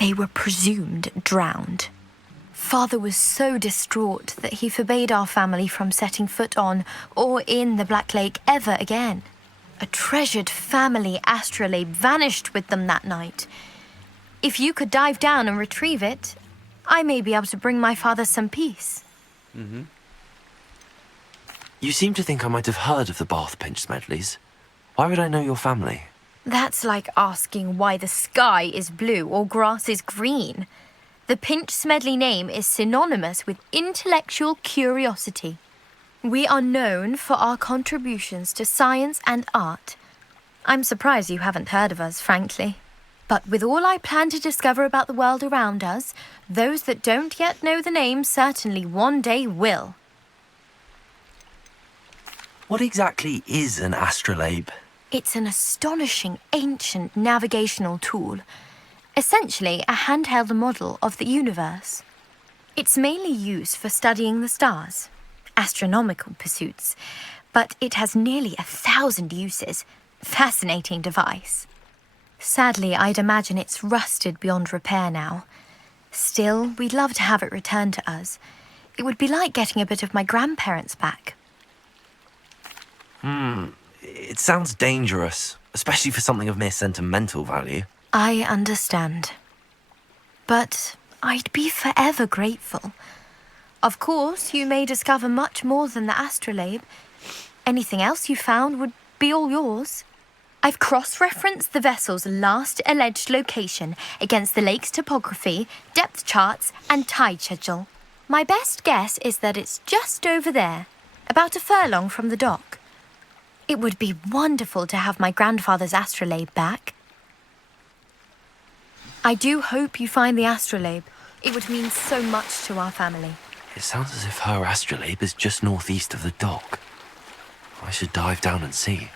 They were presumed drowned. Father was so distraught that he forbade our family from setting foot on or in the Black Lake ever again. A treasured family astrolabe vanished with them that night. If you could dive down and retrieve it, I may be able to bring my father some peace. You seem to think I might have heard of the Bath Pinch Smedleys. Why would I know your family? That's like asking why the sky is blue or grass is green. The Pinch Smedley name is synonymous with intellectual curiosity. We are known for our contributions to science and art. I'm surprised you haven't heard of us, frankly. But with all I plan to discover about the world around us, those that don't yet know the name certainly one day will. What exactly is an astrolabe? It's an astonishing ancient navigational tool. Essentially a handheld model of the universe. It's mainly used for studying the stars, astronomical pursuits, but it has nearly 1,000 uses. Fascinating device. Sadly, I'd imagine it's rusted beyond repair now. Still, we'd love to have it returned to us. It would be like getting a bit of my grandparents back. It sounds dangerous, especially for something of mere sentimental value. I understand. But I'd be forever grateful. Of course, you may discover much more than the astrolabe. Anything else you found would be all yours. I've cross-referenced the vessel's last alleged location against the lake's topography, depth charts, and tide schedule. My best guess is that it's just over there, about a furlong from the dock. It would be wonderful to have my grandfather's astrolabe back. I do hope you find the astrolabe. It would mean so much to our family. It sounds as if her astrolabe is just northeast of the dock. I should dive down and see.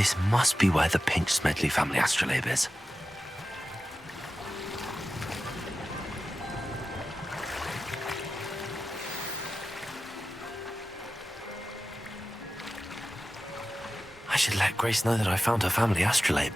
This must be where the Pinch Smedley family astrolabe is. I should let Grace know that I found her family astrolabe.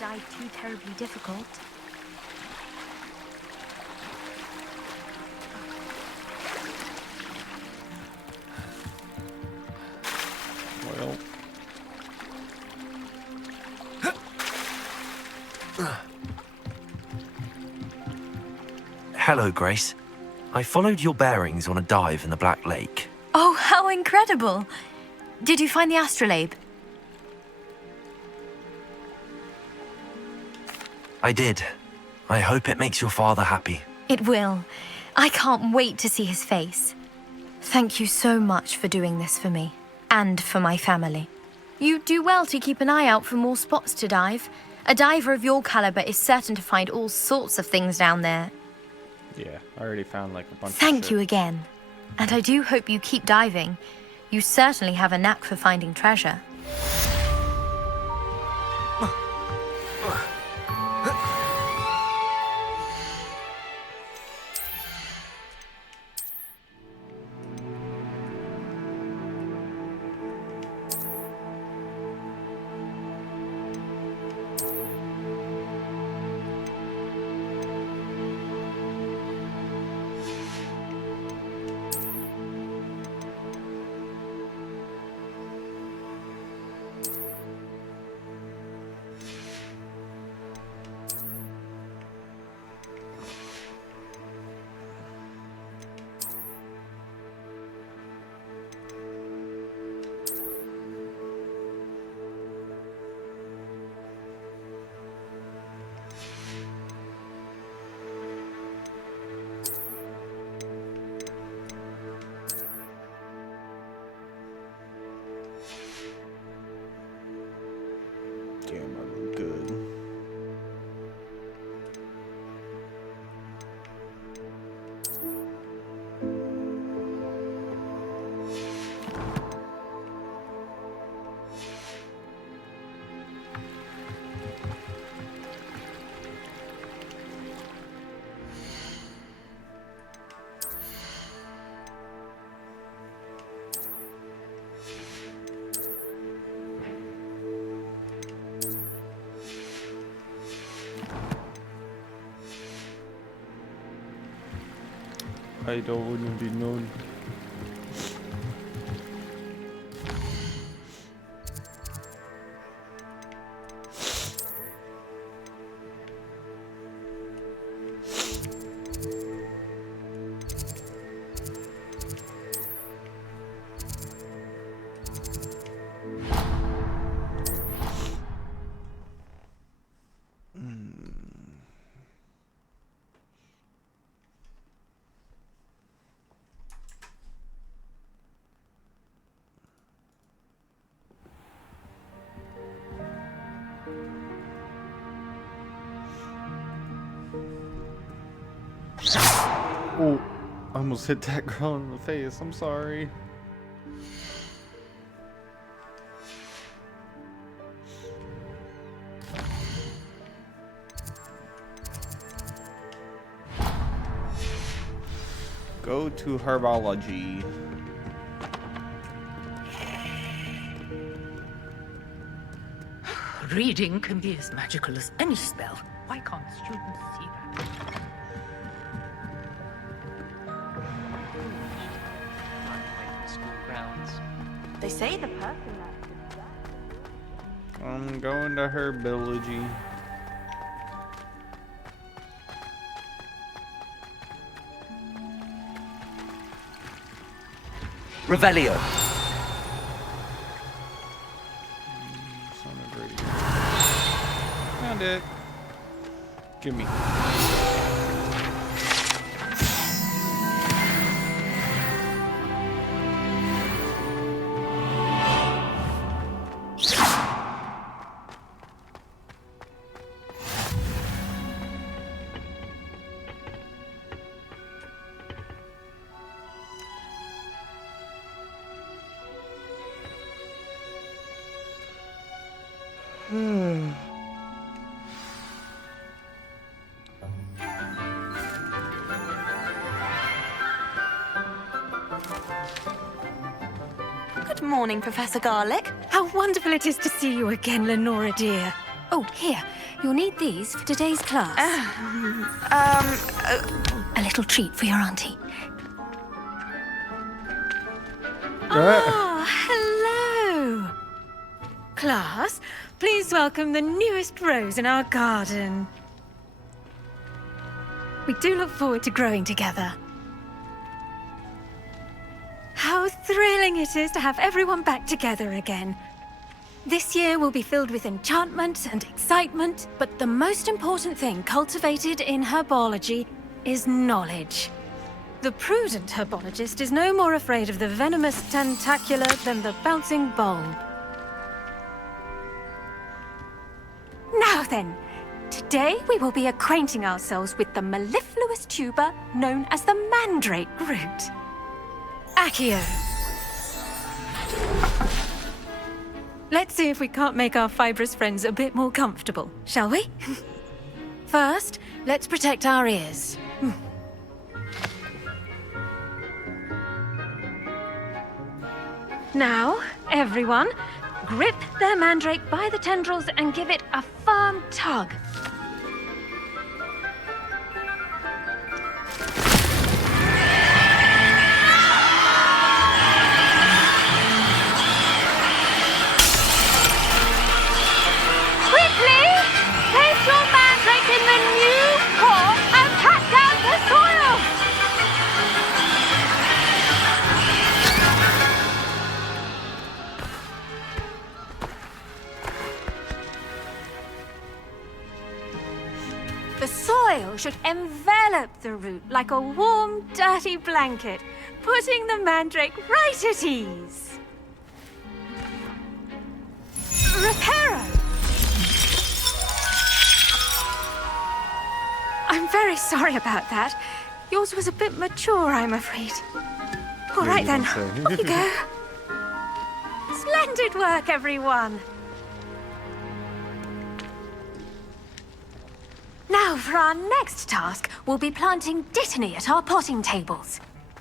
Die too terribly difficult. Well. Hello, Grace. I followed your bearings on a dive in the Black Lake. Oh, how incredible! Did you find the astrolabe? I did. I hope it makes your father happy. It will. I can't wait to see his face. Thank you so much for doing this for me. and for my family. You do well to keep an eye out for more spots to dive. A diver of your caliber is certain to find all sorts of things down there. Yeah, I already found like a bunch of Thank shit. you again. And I do hope you keep diving. You certainly have a knack for finding treasure. Damn, I look good. I don't want to be known. Oh, I almost hit that girl in the face. I'm sorry. Go to herbology. Reading can be as magical as any spell. Why can't students see that? They say the person I'm going to herbology. Revelio. Found it. Gimme. Good morning, Professor Garlic. How wonderful it is to see you again, Lenora dear. Oh, here. You'll need these for today's class. A little treat for your auntie. Ah, hello. Class, please welcome the newest rose in our garden. We do look forward to growing together. How thrilling it is to have everyone back together again. This year will be filled with enchantment and excitement, but the most important thing cultivated in herbology is knowledge. The prudent herbologist is no more afraid of the venomous tentacula than the bouncing bulb. Now then, today we will be acquainting ourselves with the mellifluous tuber known as the mandrake root. Accio. Let's see if we can't make our fibrous friends a bit more comfortable, shall we? First, let's protect our ears. Now, everyone, grip their mandrake by the tendrils and give it a firm tug. Quickly! Place your mandrake in the new core and pat down the soil! The soil should envelop the root like a warm, dirty blanket, putting the mandrake right at ease. Reparo! I'm very sorry about that. Yours was a bit mature, I'm afraid. All right then, off you go. Splendid work, everyone! Now, for our next task, we'll be planting dittany at our potting tables.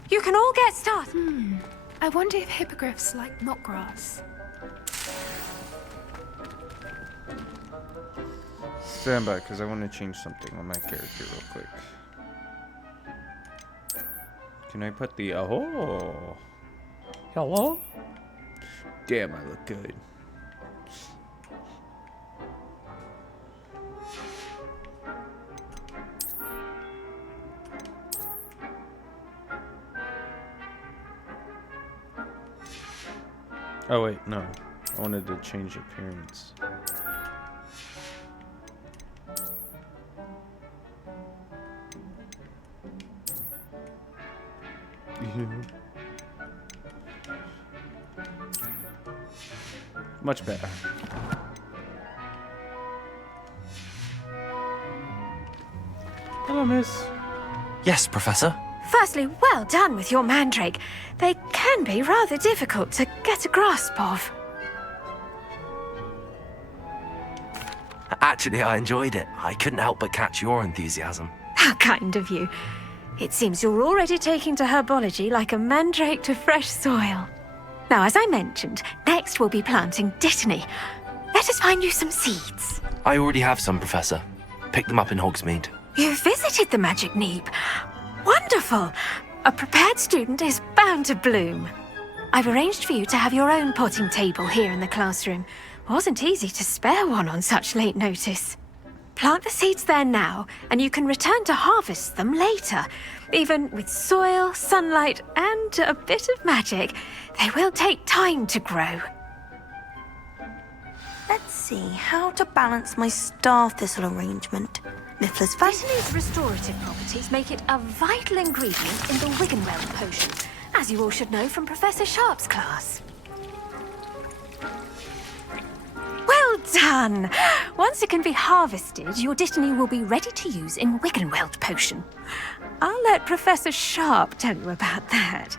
You can all get started. I wonder if hippogriffs like knotgrass. Stand by, because I want to change something on my character real quick. Can I put the... Oh! Hello? Damn, I look good. Oh wait, no. I wanted to change appearance. Much better. Hello, miss. Yes, Professor? Firstly, well done with your mandrake. They can be rather difficult to get a grasp of. Actually, I enjoyed it. I couldn't help but catch your enthusiasm. How kind of you. It seems you're already taking to herbology like a mandrake to fresh soil. Now, as I mentioned, next we'll be planting dittany. Let us find you some seeds. I already have some, Professor. Picked them up in Hogsmeade. You visited the Magic Neep. Wonderful! A prepared student is bound to bloom. I've arranged for you to have your own potting table here in the classroom. Wasn't easy to spare one on such late notice. Plant the seeds there now, and you can return to harvest them later. Even with soil, sunlight, and a bit of magic, they will take time to grow. Let's see how to balance my star thistle arrangement. Miffler's Dittany's restorative properties make it a vital ingredient in the Wiggenweld potion, as you all should know from Professor Sharp's class. Well done! Once it can be harvested, your dittany will be ready to use in Wiggenweld potion. I'll let Professor Sharp tell you about that.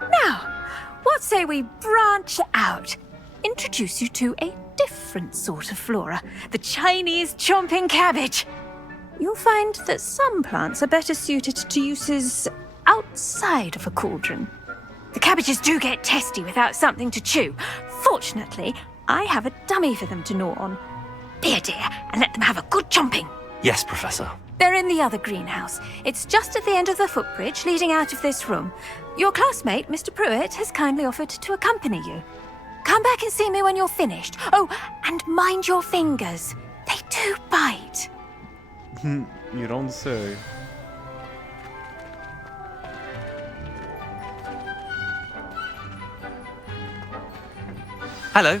Now, what say we branch out? Introduce you to a different sort of flora, the Chinese chomping cabbage. You'll find that some plants are better suited to uses outside of a cauldron. The cabbages do get testy without something to chew. Fortunately, I have a dummy for them to gnaw on. Be a dear and let them have a good chomping. Yes, Professor. They're in the other greenhouse. It's just at the end of the footbridge leading out of this room. Your classmate, Mr. Pruitt, has kindly offered to accompany you. Come back and see me when you're finished. Oh, and mind your fingers. They do bite. You don't say. Hello.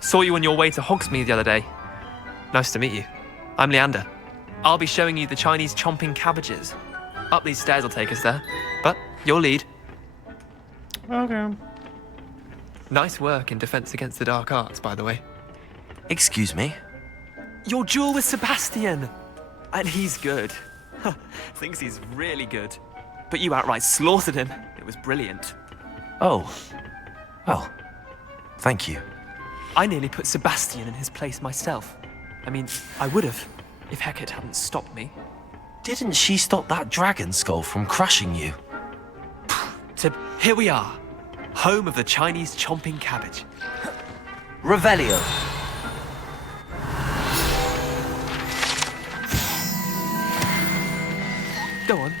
Saw you on your way to Hogsmeade the other day. Nice to meet you. I'm Leander. I'll be showing you the Chinese chomping cabbages. Up these stairs will take us there. But your lead. Okay. Nice work in Defense Against the Dark Arts, by the way. Excuse me? Your duel with Sebastian! And he's good. Thinks he's really good. But you outright slaughtered him. It was brilliant. Oh. Well, thank you. I nearly put Sebastian in his place myself. I mean, I would have, if Hecate hadn't stopped me. Didn't she stop that dragon skull from crushing you? So here we are. Home of the Chinese chomping cabbage. Revelio. Go on,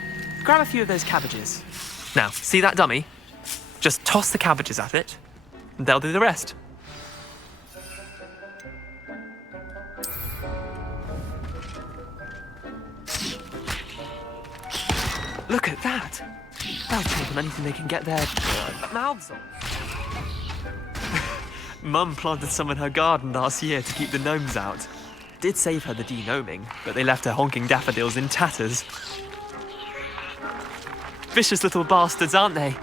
grab a few of those cabbages. Now, see that dummy? Just toss the cabbages at it, and they'll do the rest. Look at that! They'll take on anything they can get their mouths on. Mum planted some in her garden last year to keep the gnomes out. Did save her the de-gnoming, but they left her honking daffodils in tatters. Vicious little bastards, aren't they?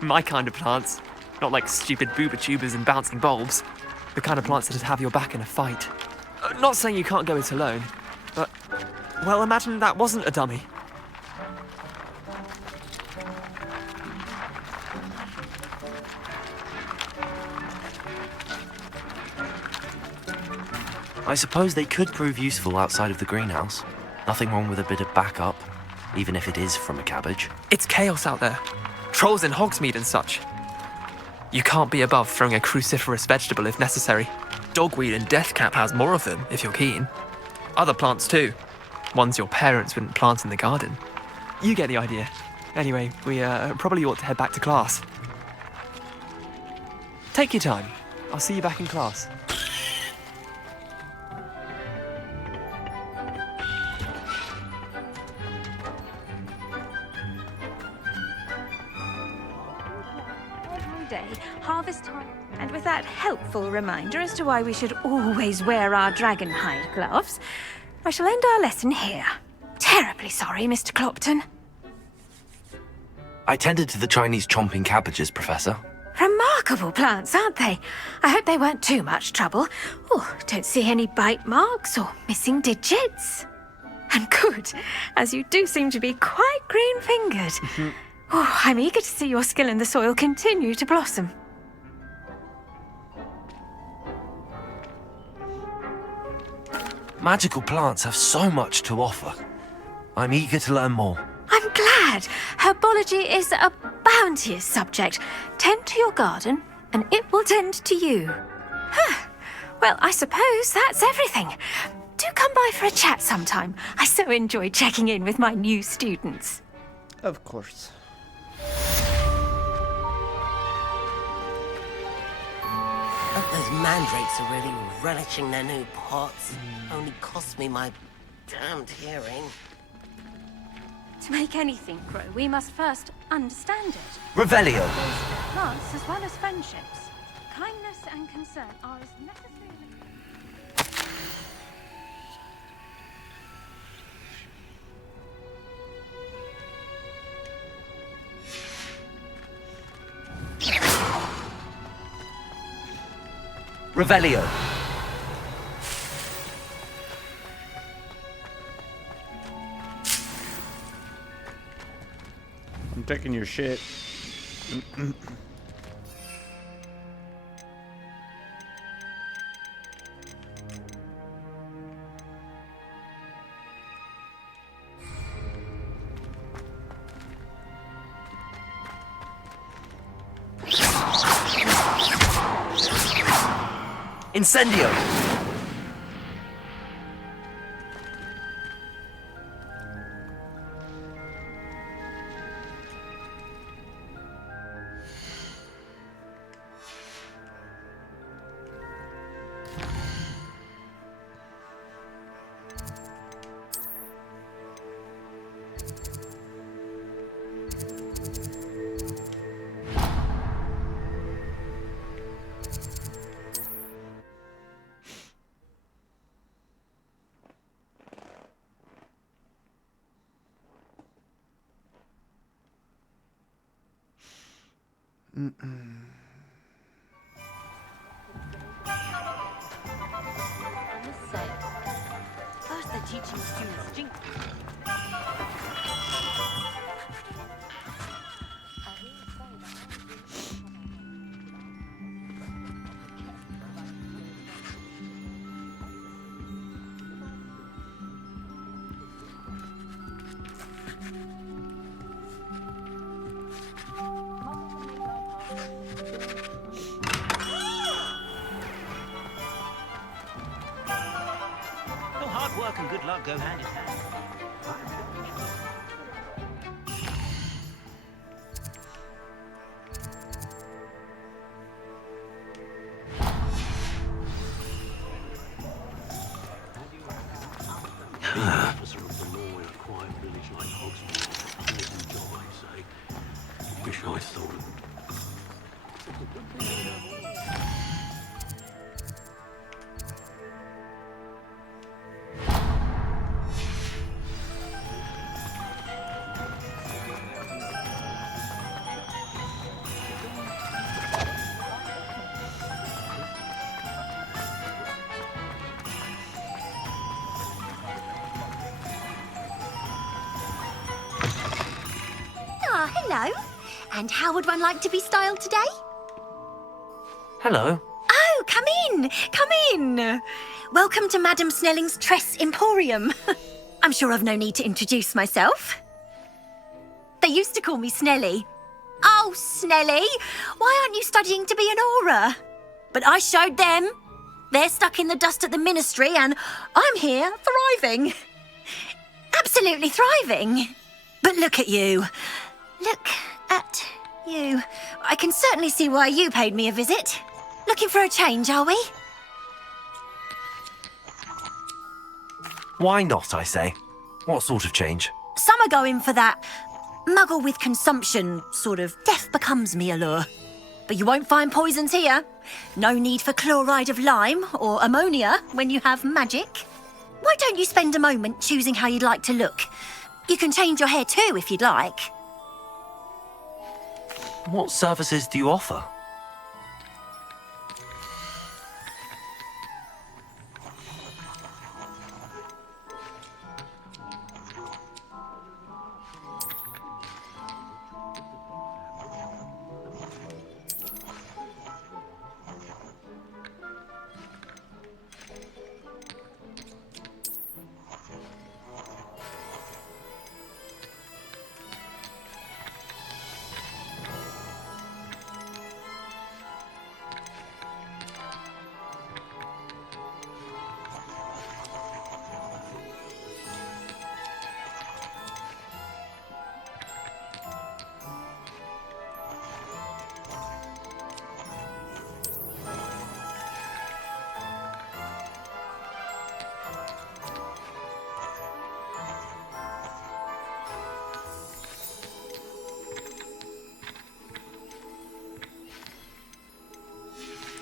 My kind of plants. Not like stupid booba tubers and bouncing bulbs. The kind of plants that'd have your back in a fight. Not saying you can't go it alone, but, well, imagine that wasn't a dummy. I suppose they could prove useful outside of the greenhouse. Nothing wrong with a bit of backup, even if it is from a cabbage. It's chaos out there. Trolls in Hogsmeade and such. You can't be above throwing a cruciferous vegetable if necessary. Dogweed and deathcap has more of them, if you're keen. Other plants too. Ones your parents wouldn't plant in the garden. You get the idea. Anyway, we probably ought to head back to class. Take your time. I'll see you back in class. Day, harvest time. And with that helpful reminder as to why we should always wear our dragon hide gloves, I shall end our lesson here. Terribly sorry, Mr. Clopton. I tended to the Chinese chomping cabbages, Professor. Remarkable plants, aren't they? I hope they weren't too much trouble. Oh, don't see any bite marks or missing digits. And good, as you do seem to be quite green-fingered. Oh, I'm eager to see your skill in the soil continue to blossom. Magical plants have so much to offer. I'm eager to learn more. I'm glad. Herbology is a bounteous subject. Tend to your garden, and it will tend to you. Well, I suppose that's everything. Do come by for a chat sometime. I so enjoy checking in with my new students. Of course. Those mandrakes are really relishing their new pots. Only cost me my damned hearing. To make anything grow, we must first understand it. Revelio. Plants as well as friendships. Kindness and concern are as necessary. Revelio. I'm taking your shit. Incendio! First they're teaching students drink. Well, hard work and good luck go hand in hand. Being an officer of the law in a quiet village like Hogsmeade isn't a job, I'd say. Wish I'd thought of it. Ah, hello. And how would one like to be styled today? Hello. Oh, come in, come in. Welcome to Madam Snelling's Tress Emporium. I'm sure I've no need to introduce myself. They used to call me Snelly. Oh, Snelly, why aren't you studying to be an aura? But I showed them. They're stuck in the dust at the ministry and I'm here thriving. Absolutely thriving. But look at you. Look at you. I can certainly see why you paid me a visit. Looking for a change, are we? Why not, I say? What sort of change? Some are going for that muggle with consumption, sort of death becomes me allure. But you won't find poisons here. No need for chloride of lime or ammonia when you have magic. Why don't you spend a moment choosing how you'd like to look? You can change your hair too if you'd like. What services do you offer?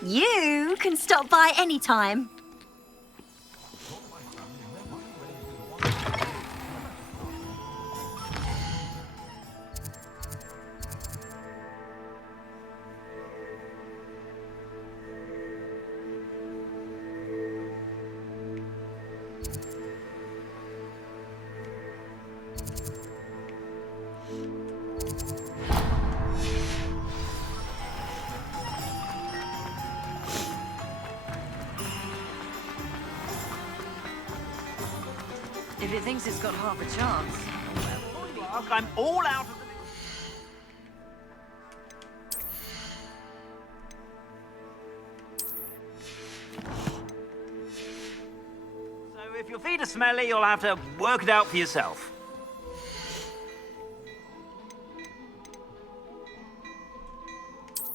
You can stop by any time. If it thinks it's got half a chance. Well, I'm all out of the... So if your feet are smelly, you'll have to work it out for yourself.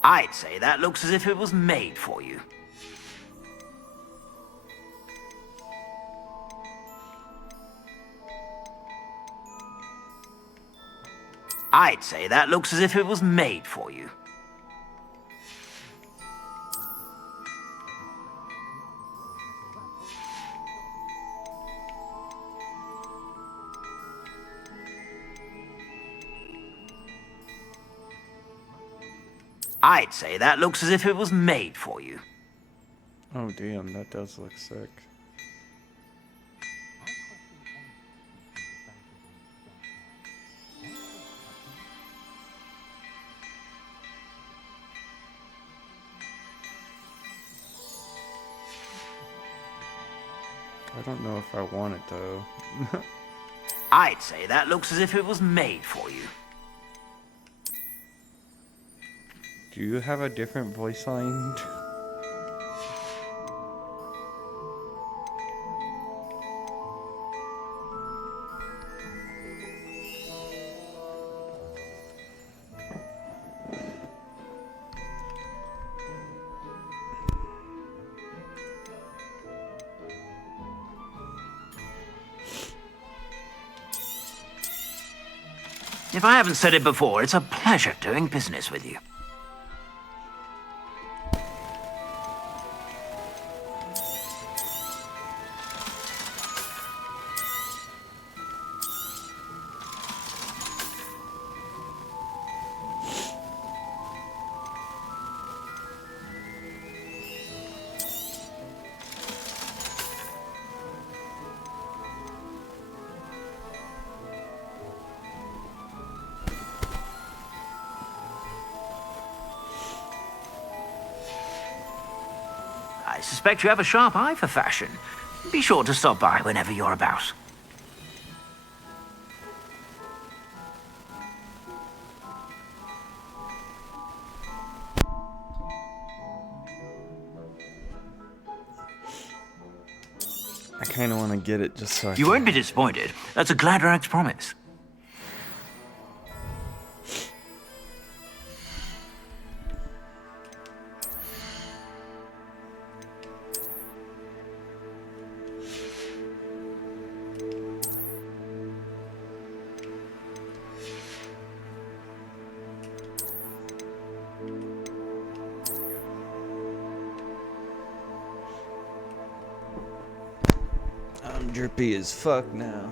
I'd say that looks as if it was made for you. I'd say that looks as if it was made for you. I'd say that looks as if it was made for you. Oh damn, that does look sick. I don't know if I want it though. I'd say that looks as if it was made for you. Do you have a different voice line? If I haven't said it before, it's a pleasure doing business with you. I suspect you have a sharp eye for fashion. Be sure to stop by whenever you're about. I kind of want to get it just so I You won't be disappointed. That's a Gladrax promise. I'm drippy as fuck now.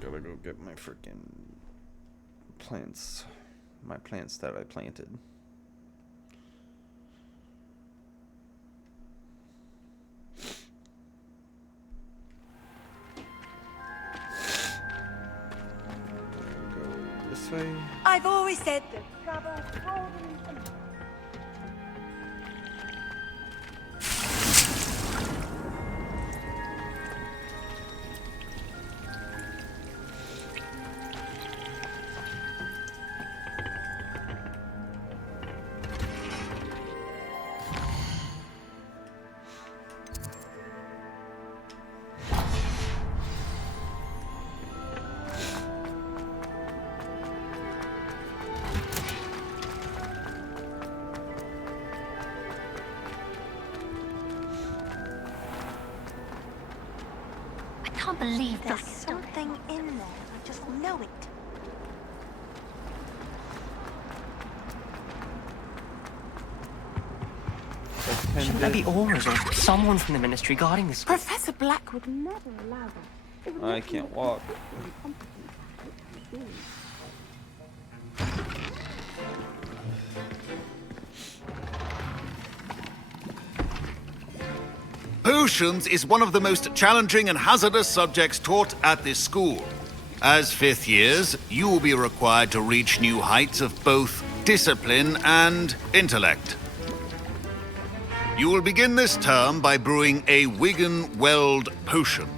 Gotta go get my freaking plants, my plants that I planted. Go this way. I've always said that travel. I can't believe there's something in there. I just know it. Shouldn't there be auras or someone from the ministry guarding this? Professor Black would never allow that. I can't walk. Potions is one of the most challenging and hazardous subjects taught at this school. As fifth years, you will be required to reach new heights of both discipline and intellect. You will begin this term by brewing a Wiggenweld potion.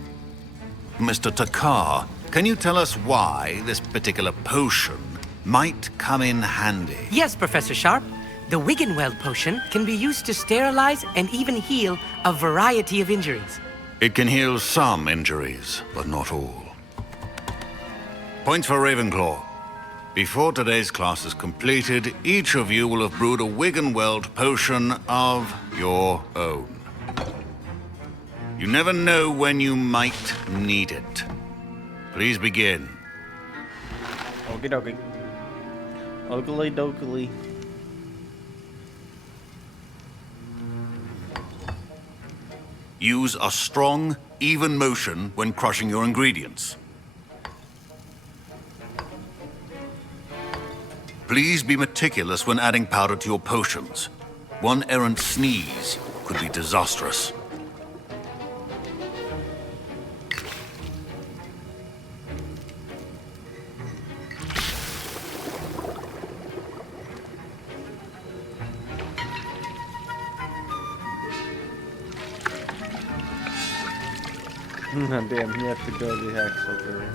Mr. Takar, can you tell us why this particular potion might come in handy? Yes, Professor Sharp. The Wiggenweld potion can be used to sterilize and even heal a variety of injuries. It can heal some injuries, but not all. Points for Ravenclaw. Before today's class is completed, each of you will have brewed a Wiggenweld potion of your own. You never know when you might need it. Please begin. Okie dokie. Oakley dokley. Use a strong, even motion when crushing your ingredients. Please be meticulous when adding powder to your potions. One errant sneeze could be disastrous. Damn, he has to go the actual door.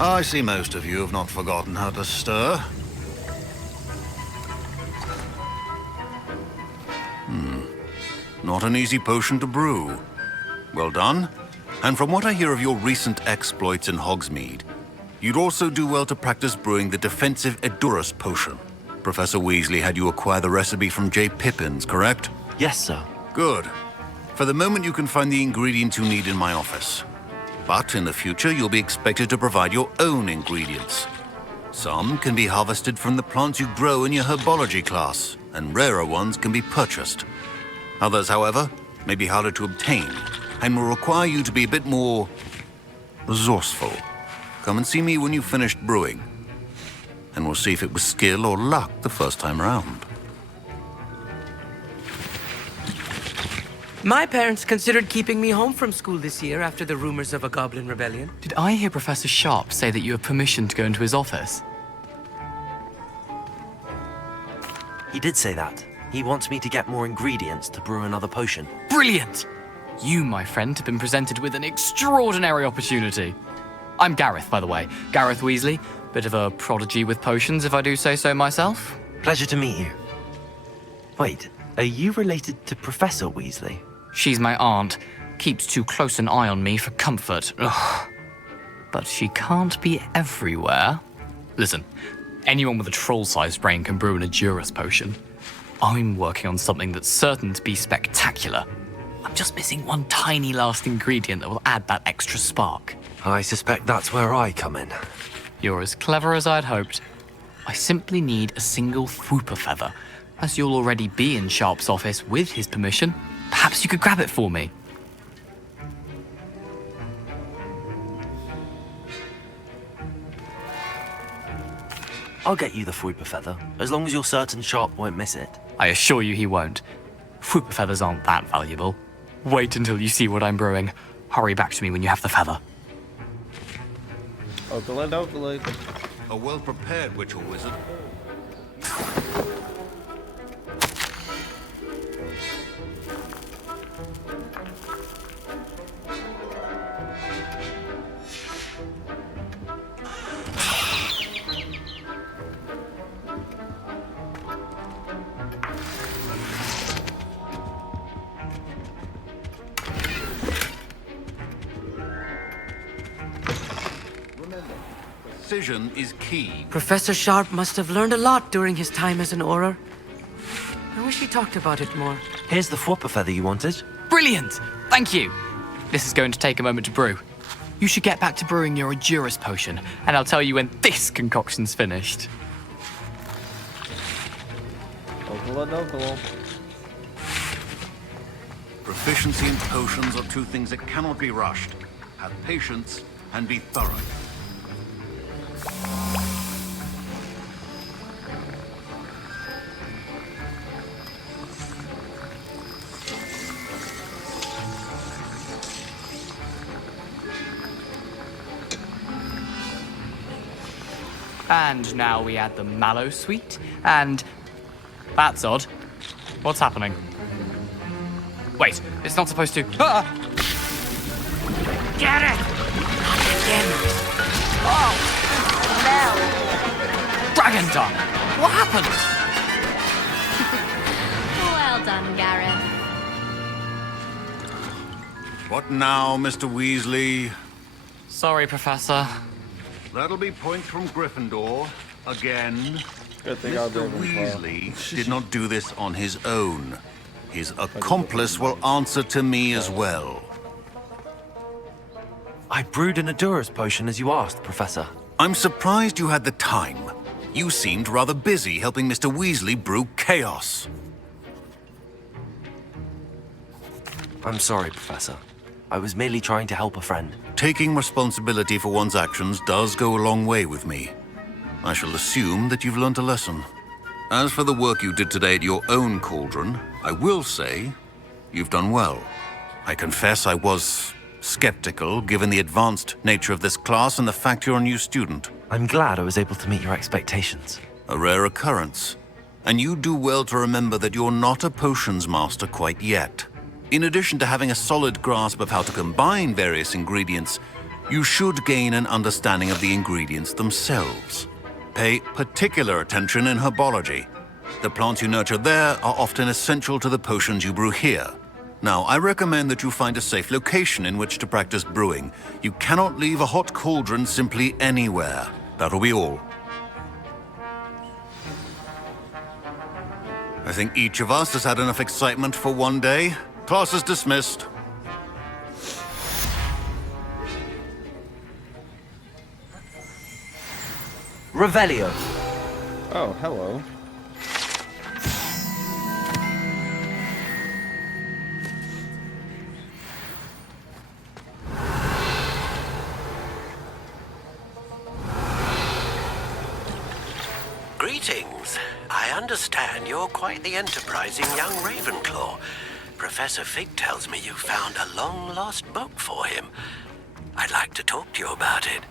I see most of you have not forgotten how to stir. Not an easy potion to brew. Well done. And from what I hear of your recent exploits in Hogsmeade, you'd also do well to practice brewing the defensive Edurus potion. Professor Weasley had you acquire the recipe from J. Pippins, correct? Yes, sir. Good. For the moment, you can find the ingredients you need in my office. But in the future, you'll be expected to provide your own ingredients. Some can be harvested from the plants you grow in your herbology class, and rarer ones can be purchased. Others, however, may be harder to obtain, and will require you to be a bit more resourceful. Come and see me when you've finished brewing, and we'll see if it was skill or luck the first time around. My parents considered keeping me home from school this year after the rumors of a goblin rebellion. Did I hear Professor Sharp say that you have permission to go into his office? He did say that. He wants me to get more ingredients to brew another potion. Brilliant! You, my friend, have been presented with an extraordinary opportunity. I'm Gareth, by the way. Gareth Weasley. Bit of a prodigy with potions, if I do say so myself. Pleasure to meet you. Wait, are you related to Professor Weasley? She's my aunt. Keeps too close an eye on me for comfort. Ugh. But she can't be everywhere. Listen, anyone with a troll-sized brain can brew an Edurus potion. I'm working on something that's certain to be spectacular. I'm just missing one tiny last ingredient that will add that extra spark. I suspect that's where I come in. You're as clever as I'd hoped. I simply need a single Thwooper feather. As you'll already be in Sharp's office with his permission, perhaps you could grab it for me. I'll get you the Thwooper feather, as long as you're certain Sharp won't miss it. I assure you he won't. Thwooper feathers aren't that valuable. Wait until you see what I'm brewing. Hurry back to me when you have the feather. Oakley. A well-prepared witch or wizard. Precision is key. Professor Sharp must have learned a lot during his time as an Auror. I wish he talked about it more. Here's the Thwooper feather you wanted. Brilliant! Thank you! This is going to take a moment to brew. You should get back to brewing your Edurus potion, and I'll tell you when this concoction's finished. Oakley. Proficiency and potions are two things that cannot be rushed. Have patience and be thorough. And now we add the mallow sweet, and... That's odd. What's happening? Wait, it's not supposed to... Ah! Get it! Not again. Oh! No! Dragon Tongue! What happened? Well done, Gareth. What now, Mr. Weasley? Sorry, Professor. That'll be points from Gryffindor. Again. Good thing I'll Mr. do it. Weasley did not do this on his own. His accomplice will answer to me as well. I brewed an Adurus potion as you asked, Professor. I'm surprised you had the time. You seemed rather busy helping Mr. Weasley brew chaos. I'm sorry, Professor. I was merely trying to help a friend. Taking responsibility for one's actions does go a long way with me. I shall assume that you've learnt a lesson. As for the work you did today at your own cauldron, I will say you've done well. I confess I was skeptical, given the advanced nature of this class and the fact you're a new student. I'm glad I was able to meet your expectations. A rare occurrence. And you do well to remember that you're not a potions master quite yet. In addition to having a solid grasp of how to combine various ingredients, you should gain an understanding of the ingredients themselves. Pay particular attention in herbology. The plants you nurture there are often essential to the potions you brew here. Now, I recommend that you find a safe location in which to practice brewing. You cannot leave a hot cauldron simply anywhere. That'll be all. I think each of us has had enough excitement for one day. Class is dismissed. Revelio. Oh, hello. Greetings. I understand you're quite the enterprising young Ravenclaw. Professor Fig tells me you found a long-lost book for him. I'd like to talk to you about it.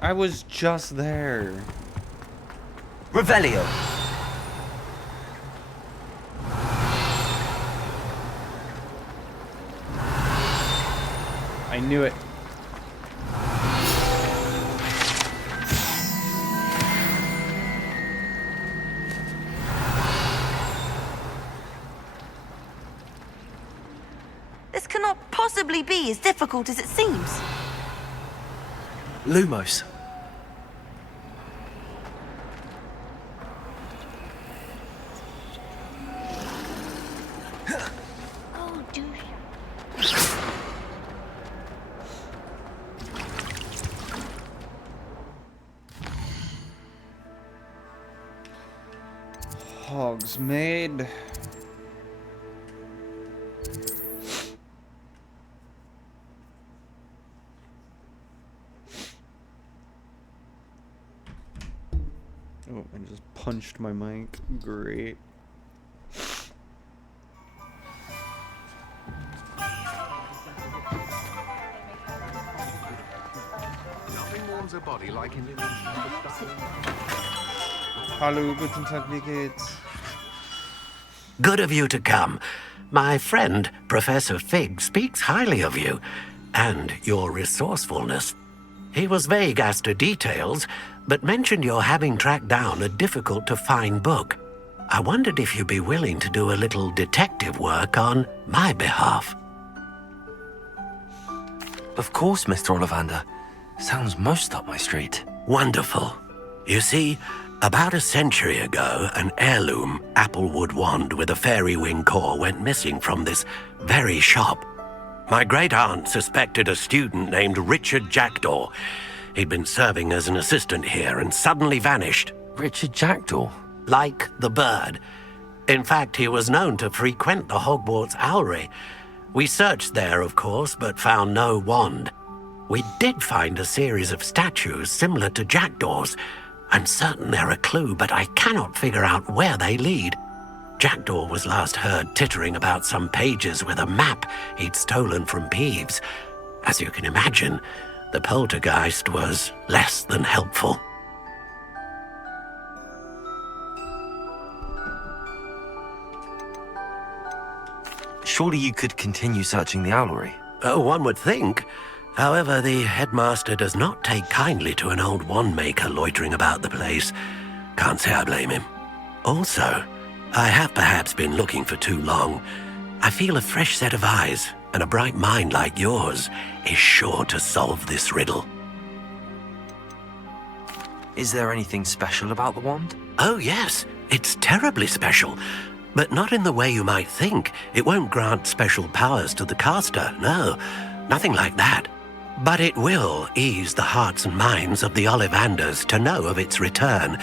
I was just there. Revelio. I knew it. This cannot possibly be as difficult as it seems. Lumos. Oh, do Hogsmeade. Oh, I just punched my mic. Great. Nothing warms a body like an Hallo, guten Tag, wie geht's? Good of you to come. My friend, Professor Fig, speaks highly of you and your resourcefulness. He was vague as to details, but mentioned your having tracked down a difficult-to-find book. I wondered if you'd be willing to do a little detective work on my behalf. Of course, Mr. Ollivander. Sounds most up my street. Wonderful. You see, about a century ago, an heirloom applewood wand with a fairy wing core went missing from this very shop. My great-aunt suspected a student named Richard Jackdaw. He'd been serving as an assistant here and suddenly vanished. Richard Jackdaw? Like the bird. In fact, he was known to frequent the Hogwarts Owlery. We searched there, of course, but found no wand. We did find a series of statues similar to jackdaws. I'm certain they're a clue, but I cannot figure out where they lead. Jackdaw was last heard tittering about some pages with a map he'd stolen from Peeves. As you can imagine, the poltergeist was less than helpful. Surely you could continue searching the owlery. Oh, one would think. However, the headmaster does not take kindly to an old wand maker loitering about the place. Can't say I blame him. Also, I have perhaps been looking for too long. I feel a fresh set of eyes and a bright mind like yours is sure to solve this riddle. Is there anything special about the wand? Oh yes, it's terribly special. But not in the way you might think. It won't grant special powers to the caster, no. Nothing like that. But it will ease the hearts and minds of the Ollivanders to know of its return,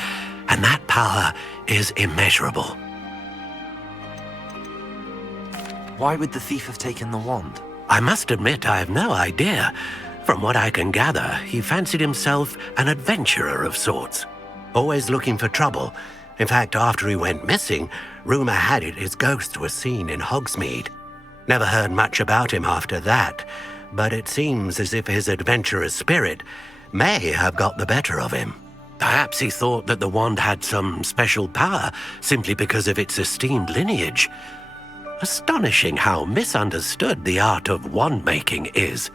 and that power is immeasurable. Why would the thief have taken the wand? I must admit I have no idea. From what I can gather, he fancied himself an adventurer of sorts. Always looking for trouble. In fact, after he went missing, rumor had it his ghost was seen in Hogsmeade. Never heard much about him after that, but it seems as if his adventurous spirit may have got the better of him. Perhaps he thought that the wand had some special power simply because of its esteemed lineage. Astonishing how misunderstood the art of wand-making is.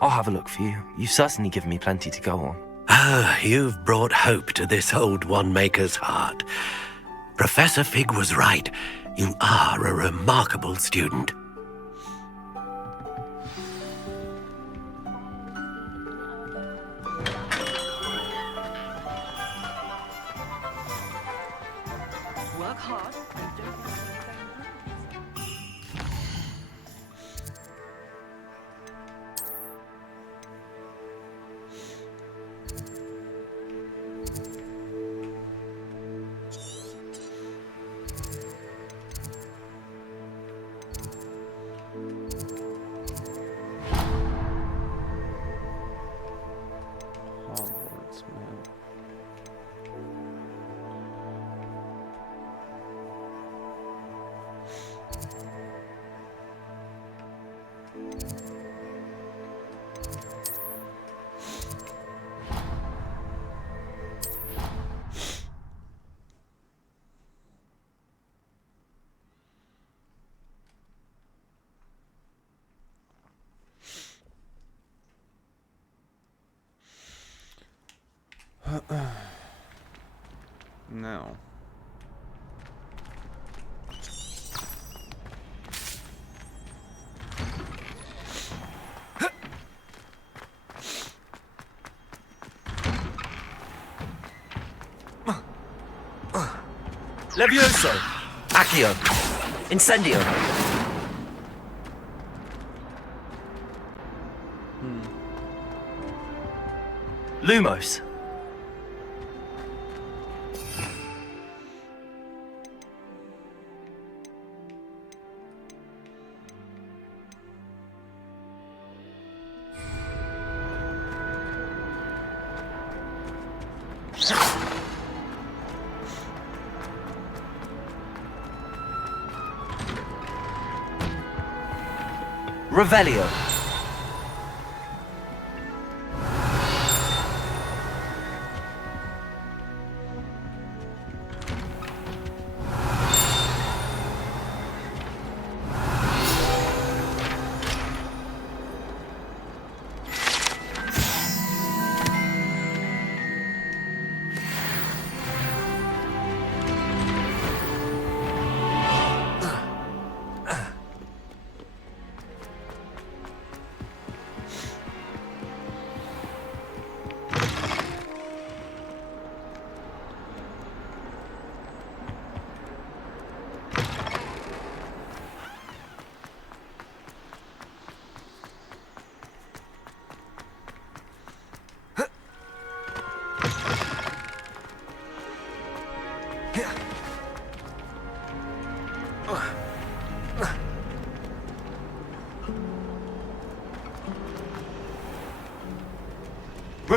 I'll have a look for you. You've certainly given me plenty to go on. Ah, you've brought hope to this old wand-maker's heart. Professor Fig was right. You are a remarkable student. Work hard and don't Hogwarts, man. No. Levioso! Accio! Incendio! Lumos! Revelio.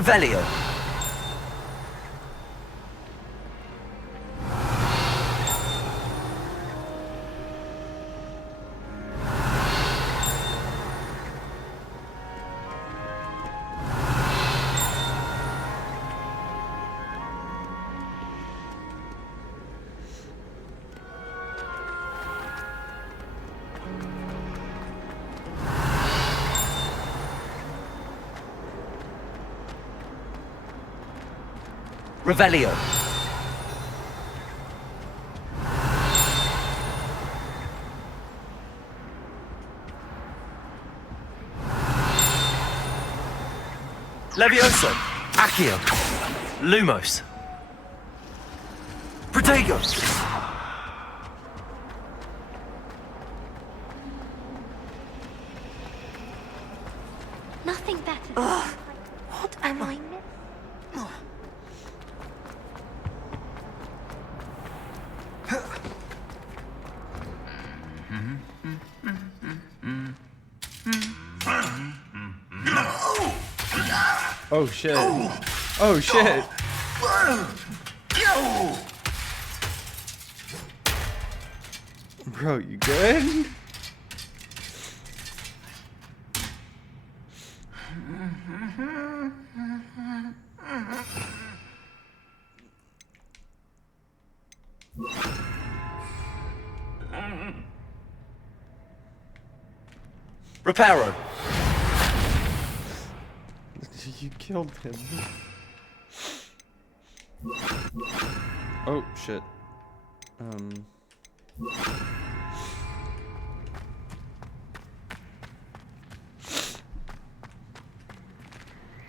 Revelio. Revelio. Levioso. Accio. Lumos. Protego. Nothing better. Ugh. What am I missing? Oh shit. Oh shit. Bro, you good? Reparo. You killed him. Oh shit.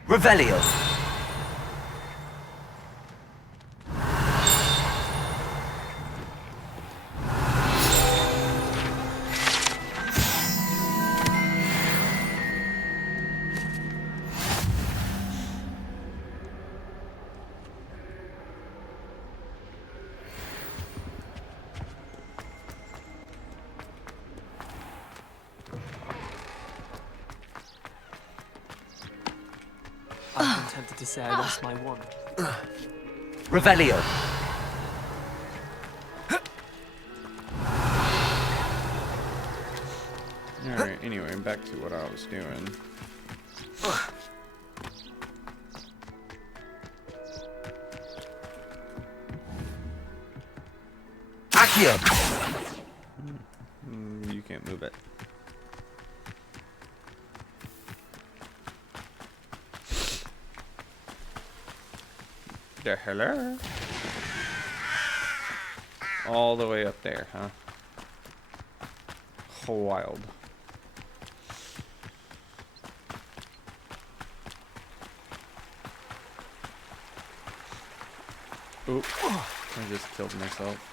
Revelio. I've been tempted to say I lost my wand. Revelio. Alright, anyway, back to what I was doing. Accio. You can't move it. The hello? All the way up there, huh? Wild. Oop. I just killed myself.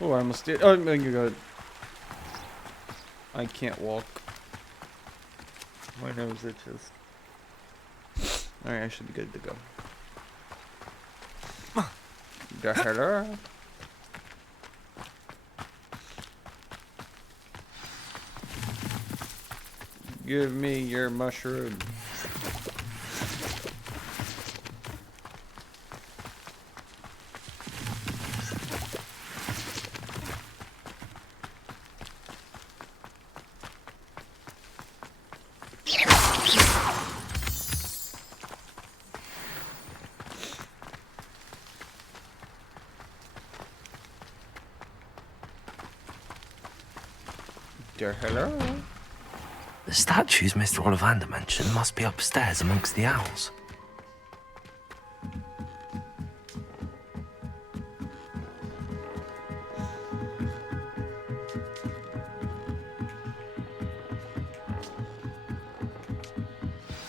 Oh, I almost did. Oh, my God. I can't walk. My nose itches. Alright, I should be good to go. The hello? Give me your mushroom. Hello? The statues Mr. Ollivander mentioned must be upstairs amongst the owls.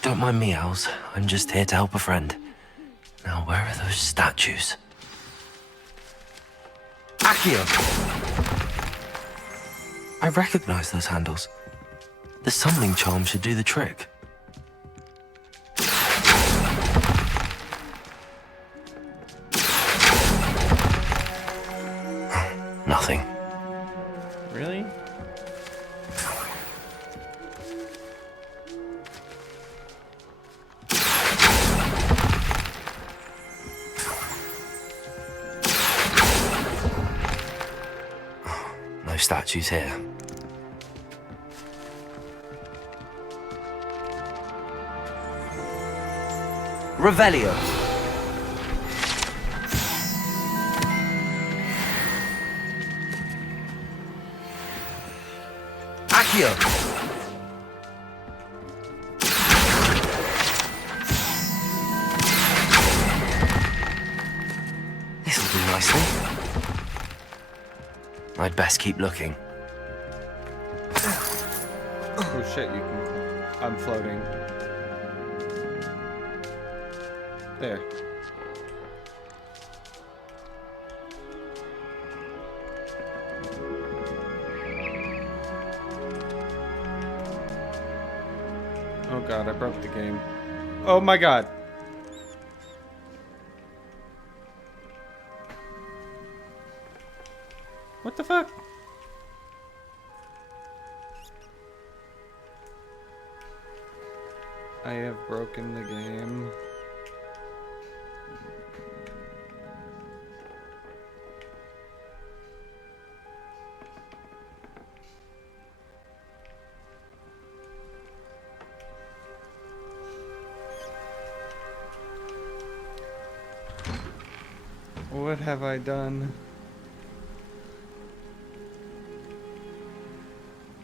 Don't mind me, owls. I'm just here to help a friend. Now, where are those statues? Accio! I recognize those handles. The summoning charm should do the trick. Nothing. Really? statues here. Revelio. Accio. This'll do nicely. I'd best keep looking. Oh shit, you can... I'm floating. There. Oh god, I broke the game. Oh my god. What the fuck? I have broken the game. What have I done?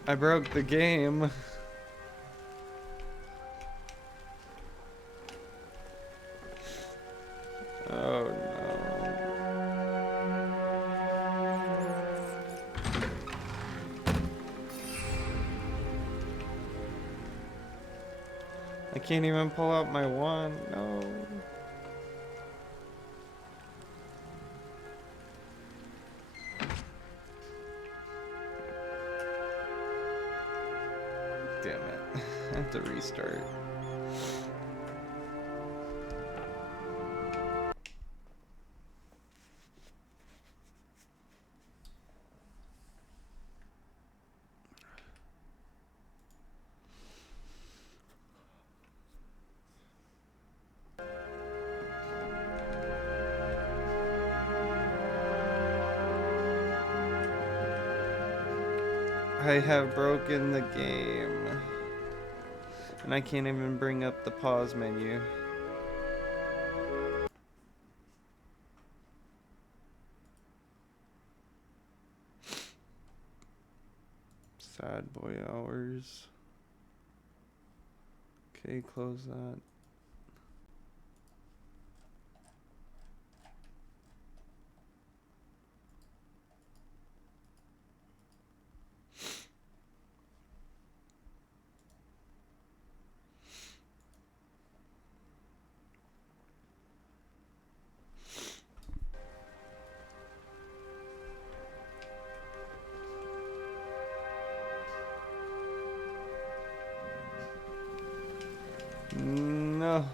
I broke the game. Oh no. I can't even pull out my wand. No. Damn it. I have to restart. I have broken the game. And I can't even bring up the pause menu. Sad boy hours. Okay, close that. No.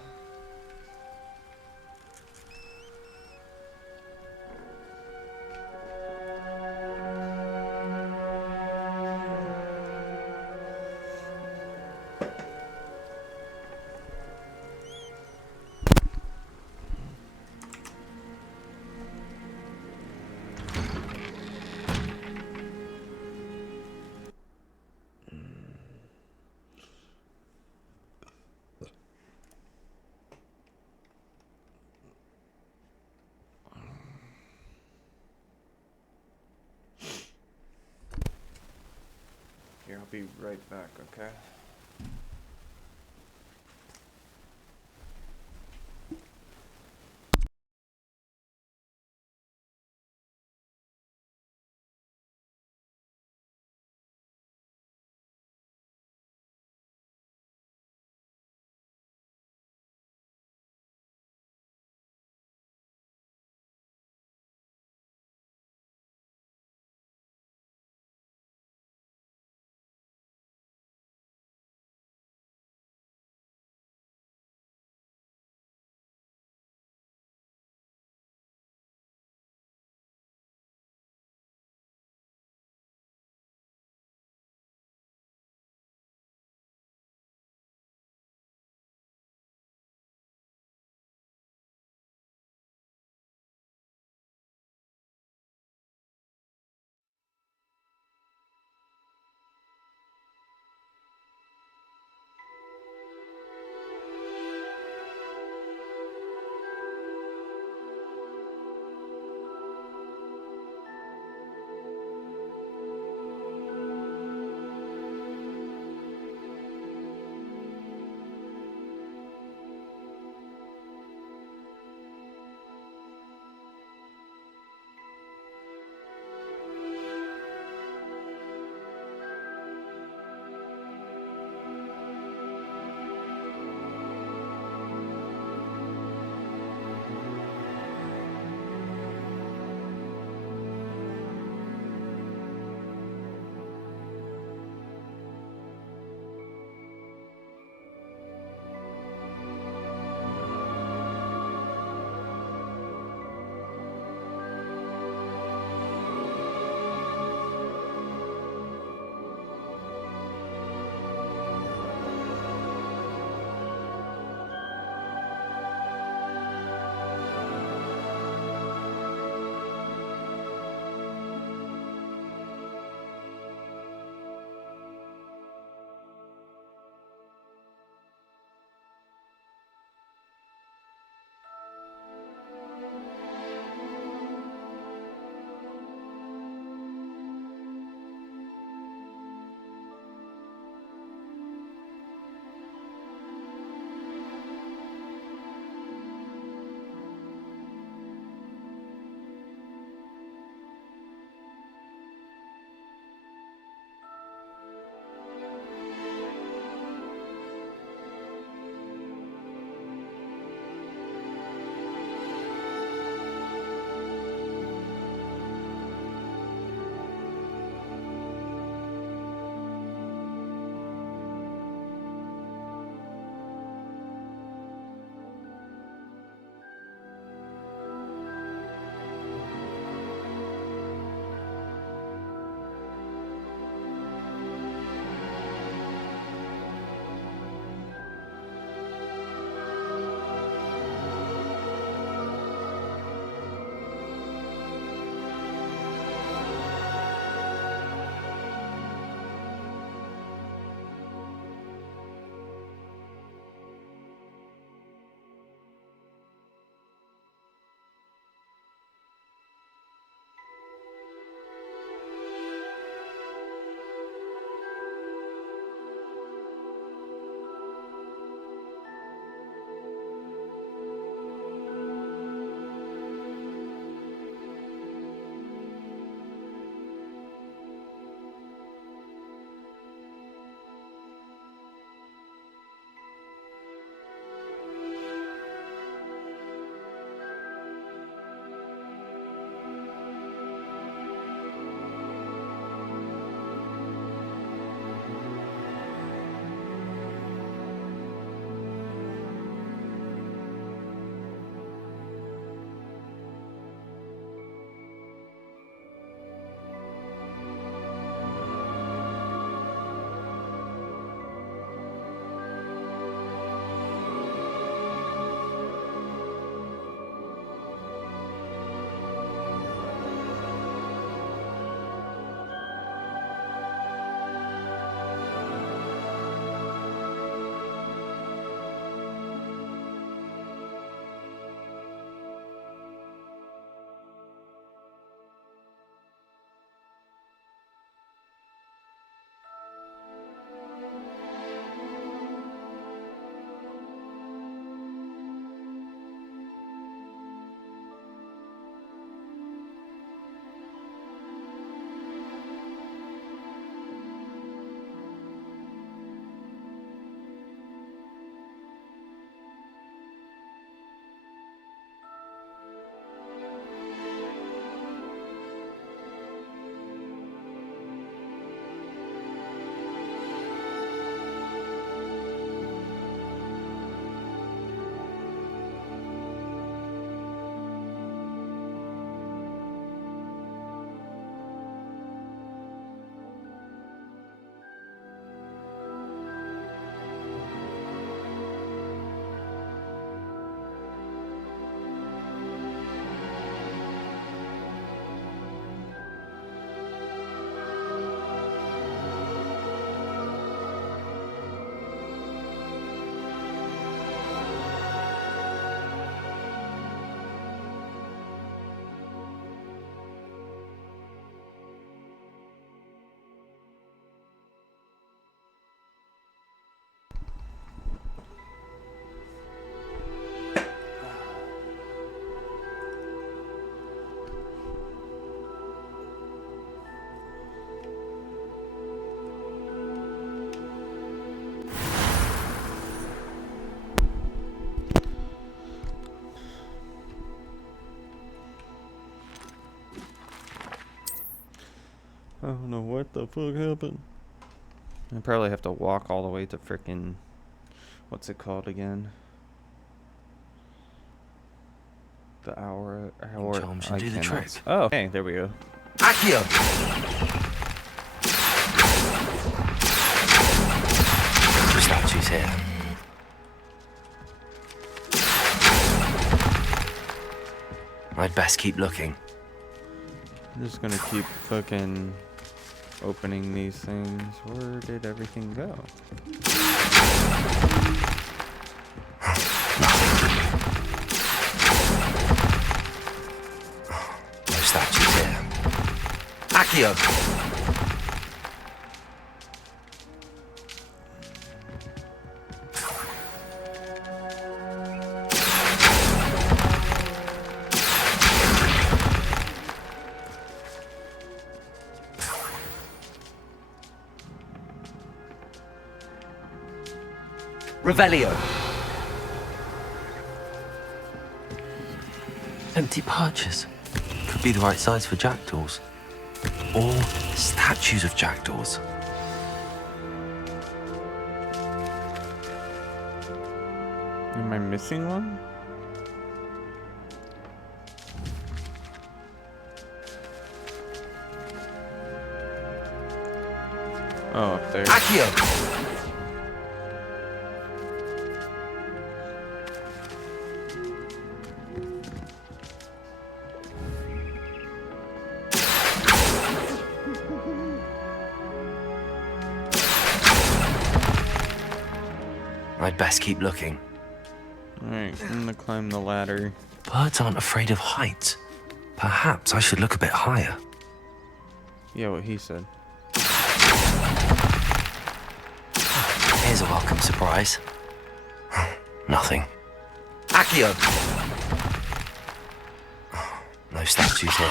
Here, I'll be right back, okay? I don't know what the fuck happened. I probably have to walk all the way to frickin'... What's it called again? The hour... Charm should do the trick. Oh, okay, there we go. Accio! The statue's here. I'd best keep looking. I'm just gonna keep fucking opening these things. Where did everything go? No statues here. Accio! Revelio. Empty perches. Could be the right size for jackdaws. Or statues of jackdaws. Am I missing one? Oh, up there. Accio! I'd best keep looking. Alright, I'm gonna climb the ladder. Birds aren't afraid of heights. Perhaps I should look a bit higher. Yeah, what he said. Here's a welcome surprise. Nothing. Accio! No statues here.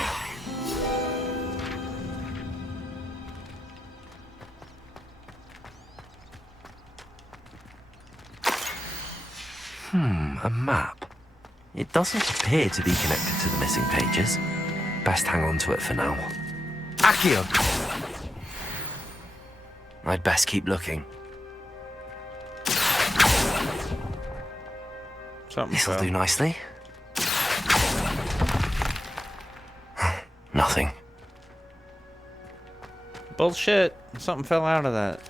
A map. It doesn't appear to be connected to the missing pages. Best hang on to it for now. Accio! I'd best keep looking. This'll do nicely. Nothing. Bullshit! Something fell out of that.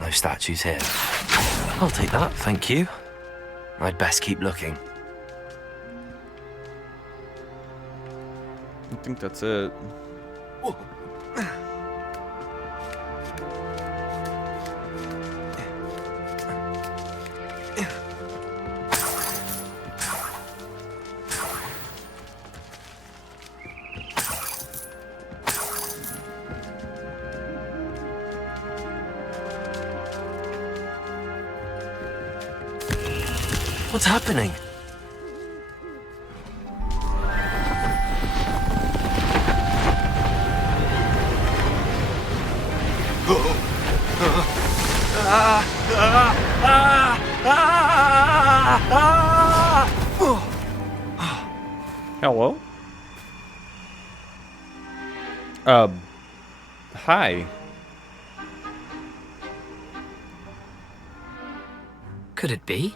No statues here. I'll take that, thank you. I'd best keep looking. I think that's it. What's happening? Hello? Hi. Could it be?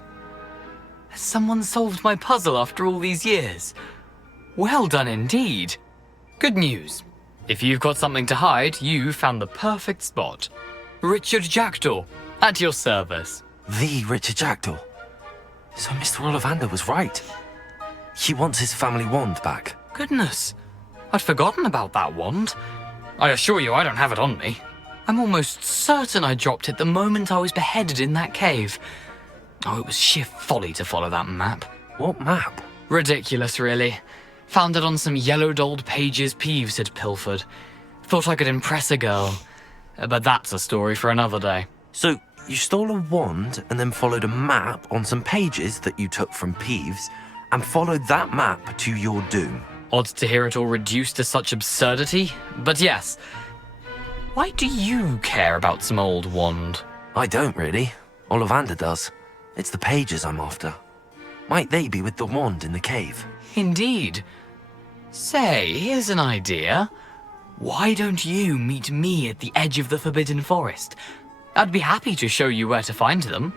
Has someone solved my puzzle after all these years? Well done indeed. Good news. If you've got something to hide, you found the perfect spot. Richard Jackdaw, at your service. The Richard Jackdaw. So Mr. Ollivander was right. He wants his family wand back. Goodness, I'd forgotten about that wand. I assure you I don't have it on me. I'm almost certain I dropped it the moment I was beheaded in that cave. Oh, it was sheer folly to follow that map. What map? Ridiculous, really. Found it on some yellowed old pages Peeves had pilfered. Thought I could impress a girl. But that's a story for another day. So, you stole a wand and then followed a map on some pages that you took from Peeves and followed that map to your doom. Odd to hear it all reduced to such absurdity, but yes. Why do you care about some old wand? I don't really. Ollivander does. It's the pages I'm after. Might they be with the wand in the cave? Indeed. Say, here's an idea. Why don't you meet me at the edge of the Forbidden Forest? I'd be happy to show you where to find them.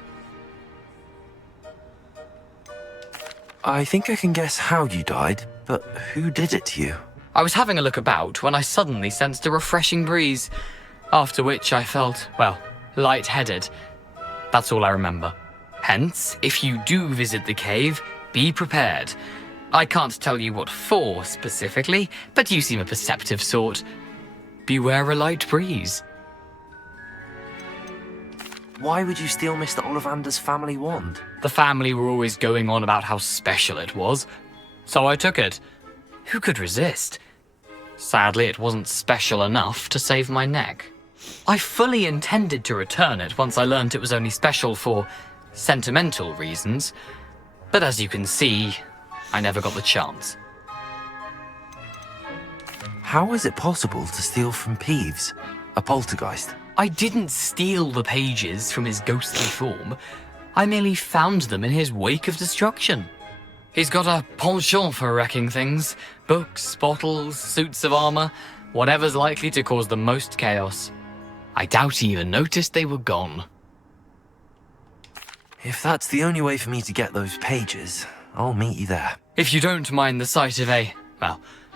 I think I can guess how you died, but who did it to you? I was having a look about when I suddenly sensed a refreshing breeze, after which I felt, well, lightheaded. That's all I remember. Hence, if you do visit the cave, be prepared. I can't tell you what for specifically, but you seem a perceptive sort. Beware a light breeze. Why would you steal Mr. Ollivander's family wand? The family were always going on about how special it was, so I took it. Who could resist? Sadly, it wasn't special enough to save my neck. I fully intended to return it once I learned it was only special for sentimental reasons, but as you can see, I never got the chance. How is it possible to steal from Peeves, a poltergeist? I didn't steal the pages from his ghostly form. I merely found them in his wake of destruction. He's got a penchant for wrecking things. Books, bottles, suits of armor, whatever's likely to cause the most chaos. I doubt he even noticed they were gone. If that's the only way for me to get those pages, I'll meet you there. If you don't mind the sight of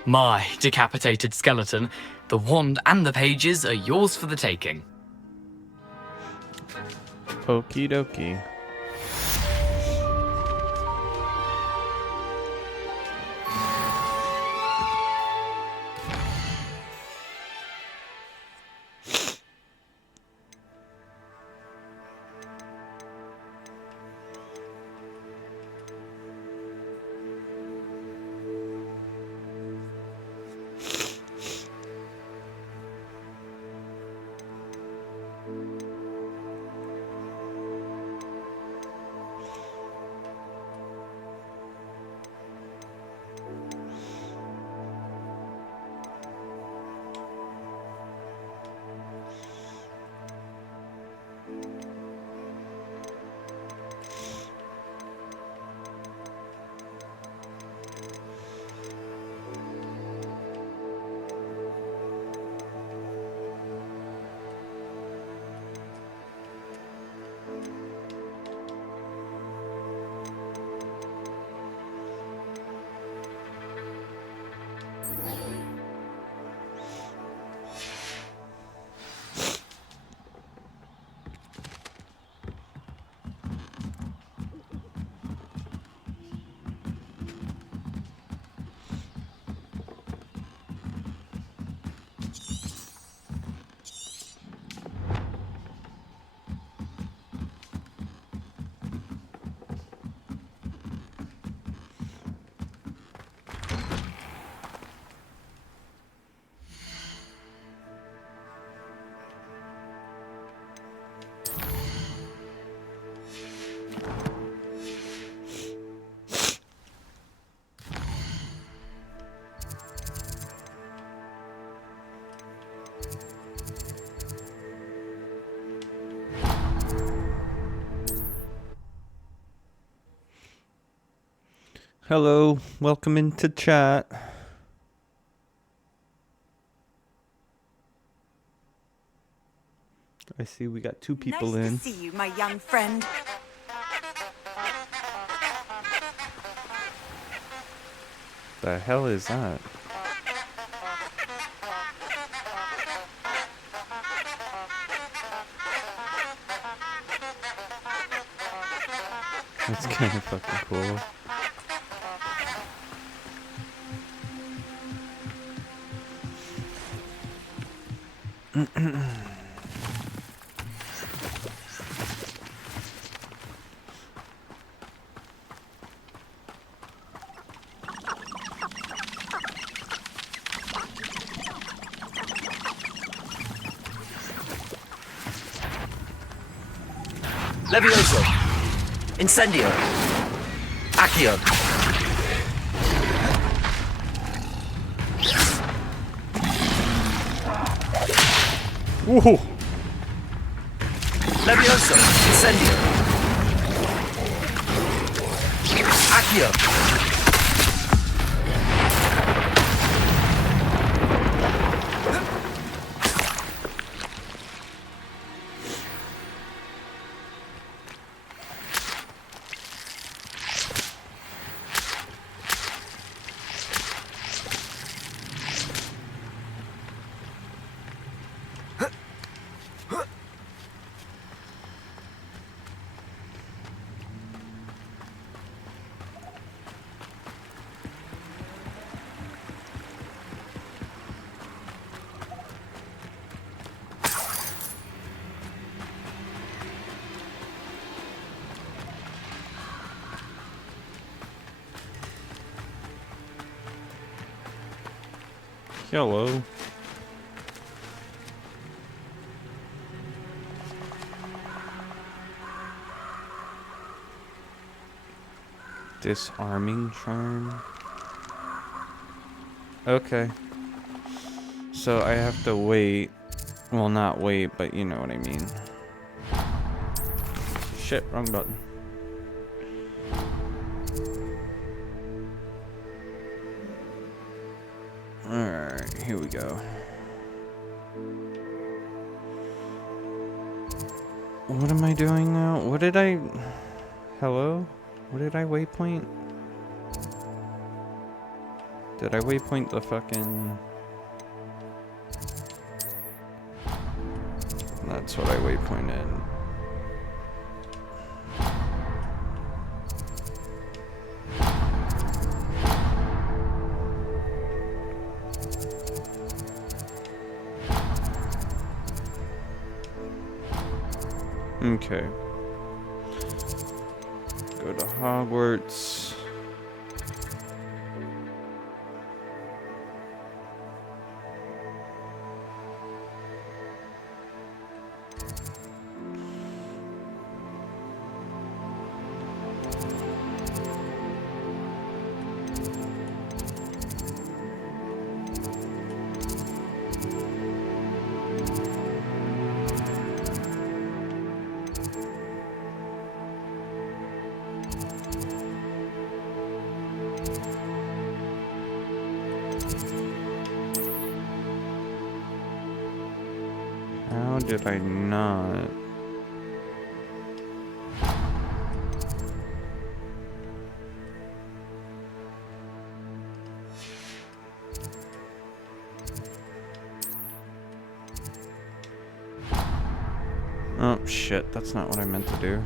my decapitated skeleton, the wand and the pages are yours for the taking. Okie dokie. Hello, welcome into chat. I see we got two people in. Nice to see you, my young friend. The hell is that? That's kind of fucking cool. Levioso! Incendio! Accio! Woohoo! Levioso, Incendio. Accio. Hello. Disarming charm. Okay. So I have to wait. Well, not wait, but you know what I mean. Shit, wrong button. Alright, here we go. What am I doing now? What did I... Hello? What did I waypoint? Did I waypoint the fucking... That's what I waypointed. Okay. Go to Hogwarts. How did I not? Oh shit, that's not what I meant to do.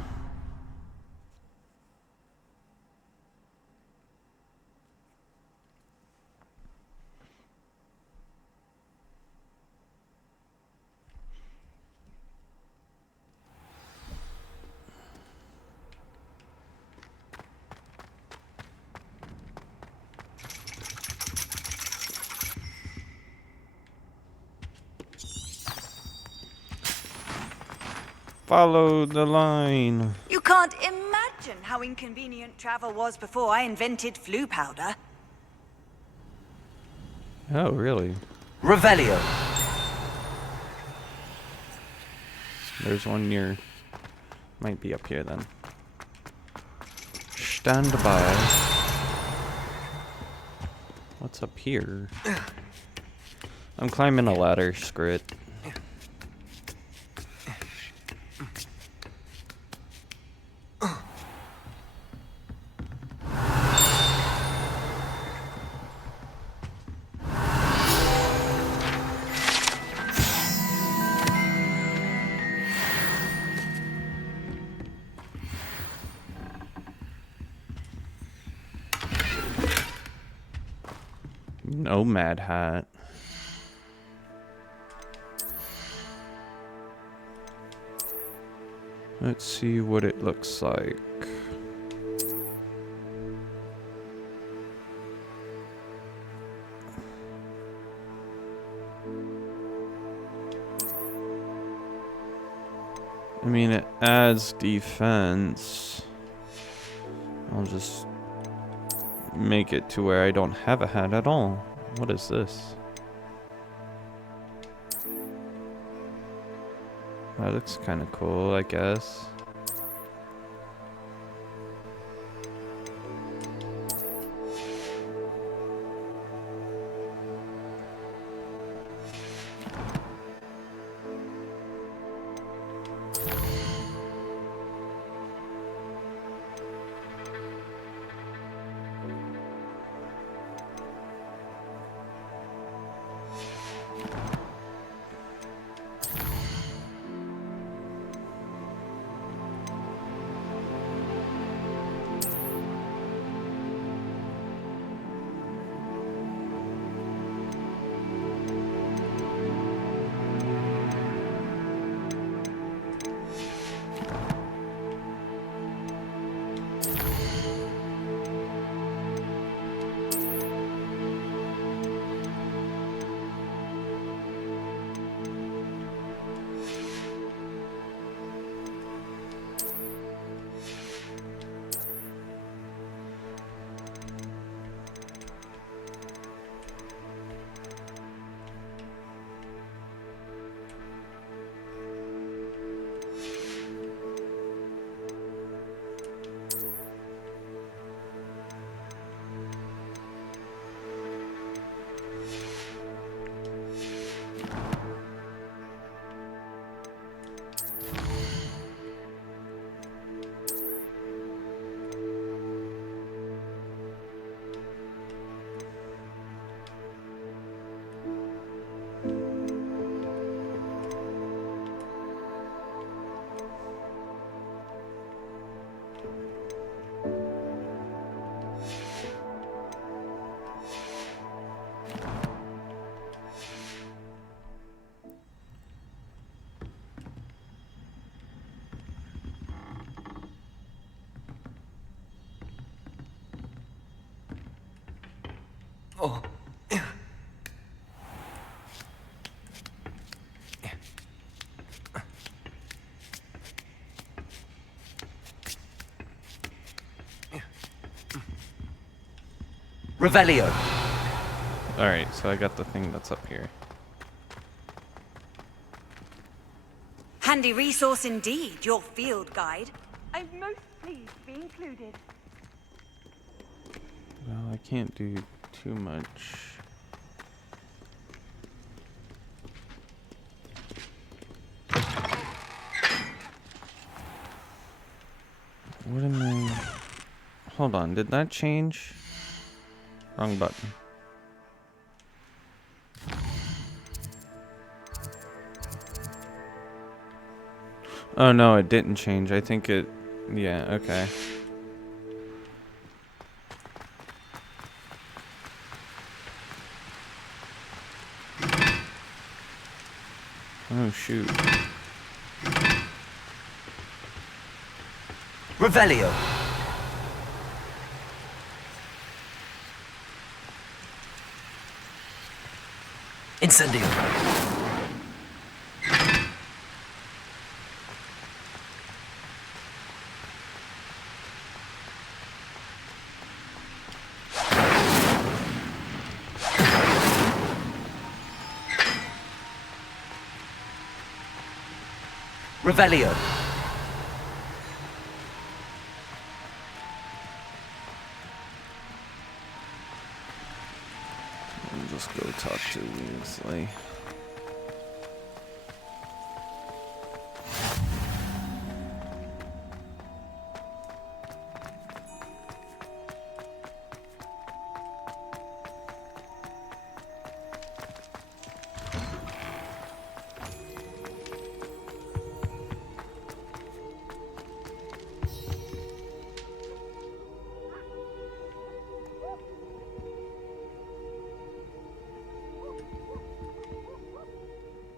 Follow the line. You can't imagine how inconvenient travel was before I invented flu powder. Oh, really? Revelio. There's one near. Might be up here then. Stand by. What's up here? I'm climbing a ladder, screw it. Nomad hat. Let's see what it looks like. I mean, it adds defense. I'll just make it to where I don't have a hat at all. What is this? That looks kind of cool, I guess. Oh. Revelio. Alright, so I got the thing that's up here. Handy resource indeed, your field guide. I'm most pleased to be included. Well, I can't do too much. What am I... Hold on, did that change? Wrong button. Oh no, it didn't change. I think it... Yeah, okay. Oh shoot. Revelio. Incendio. Revelio. I'll just go talk to Weasley.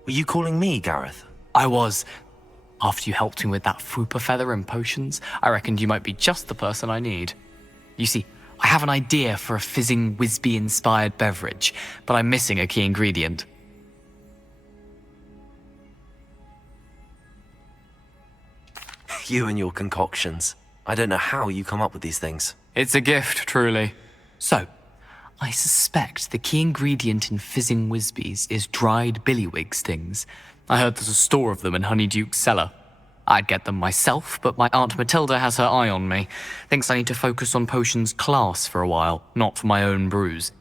Were you calling me, Gareth? I was. After you helped me with that Fupa feather and potions, I reckoned you might be just the person I need. You see, I have an idea for a fizzing Wisby-inspired beverage, but I'm missing a key ingredient. You and your concoctions. I don't know how you come up with these things. It's a gift, truly. So, I suspect the key ingredient in fizzing Wisbies is dried billywig stings. I heard there's a store of them in Honeyduke's cellar. I'd get them myself, but my Aunt Matilda has her eye on me. Thinks I need to focus on potions class for a while, not for my own brews.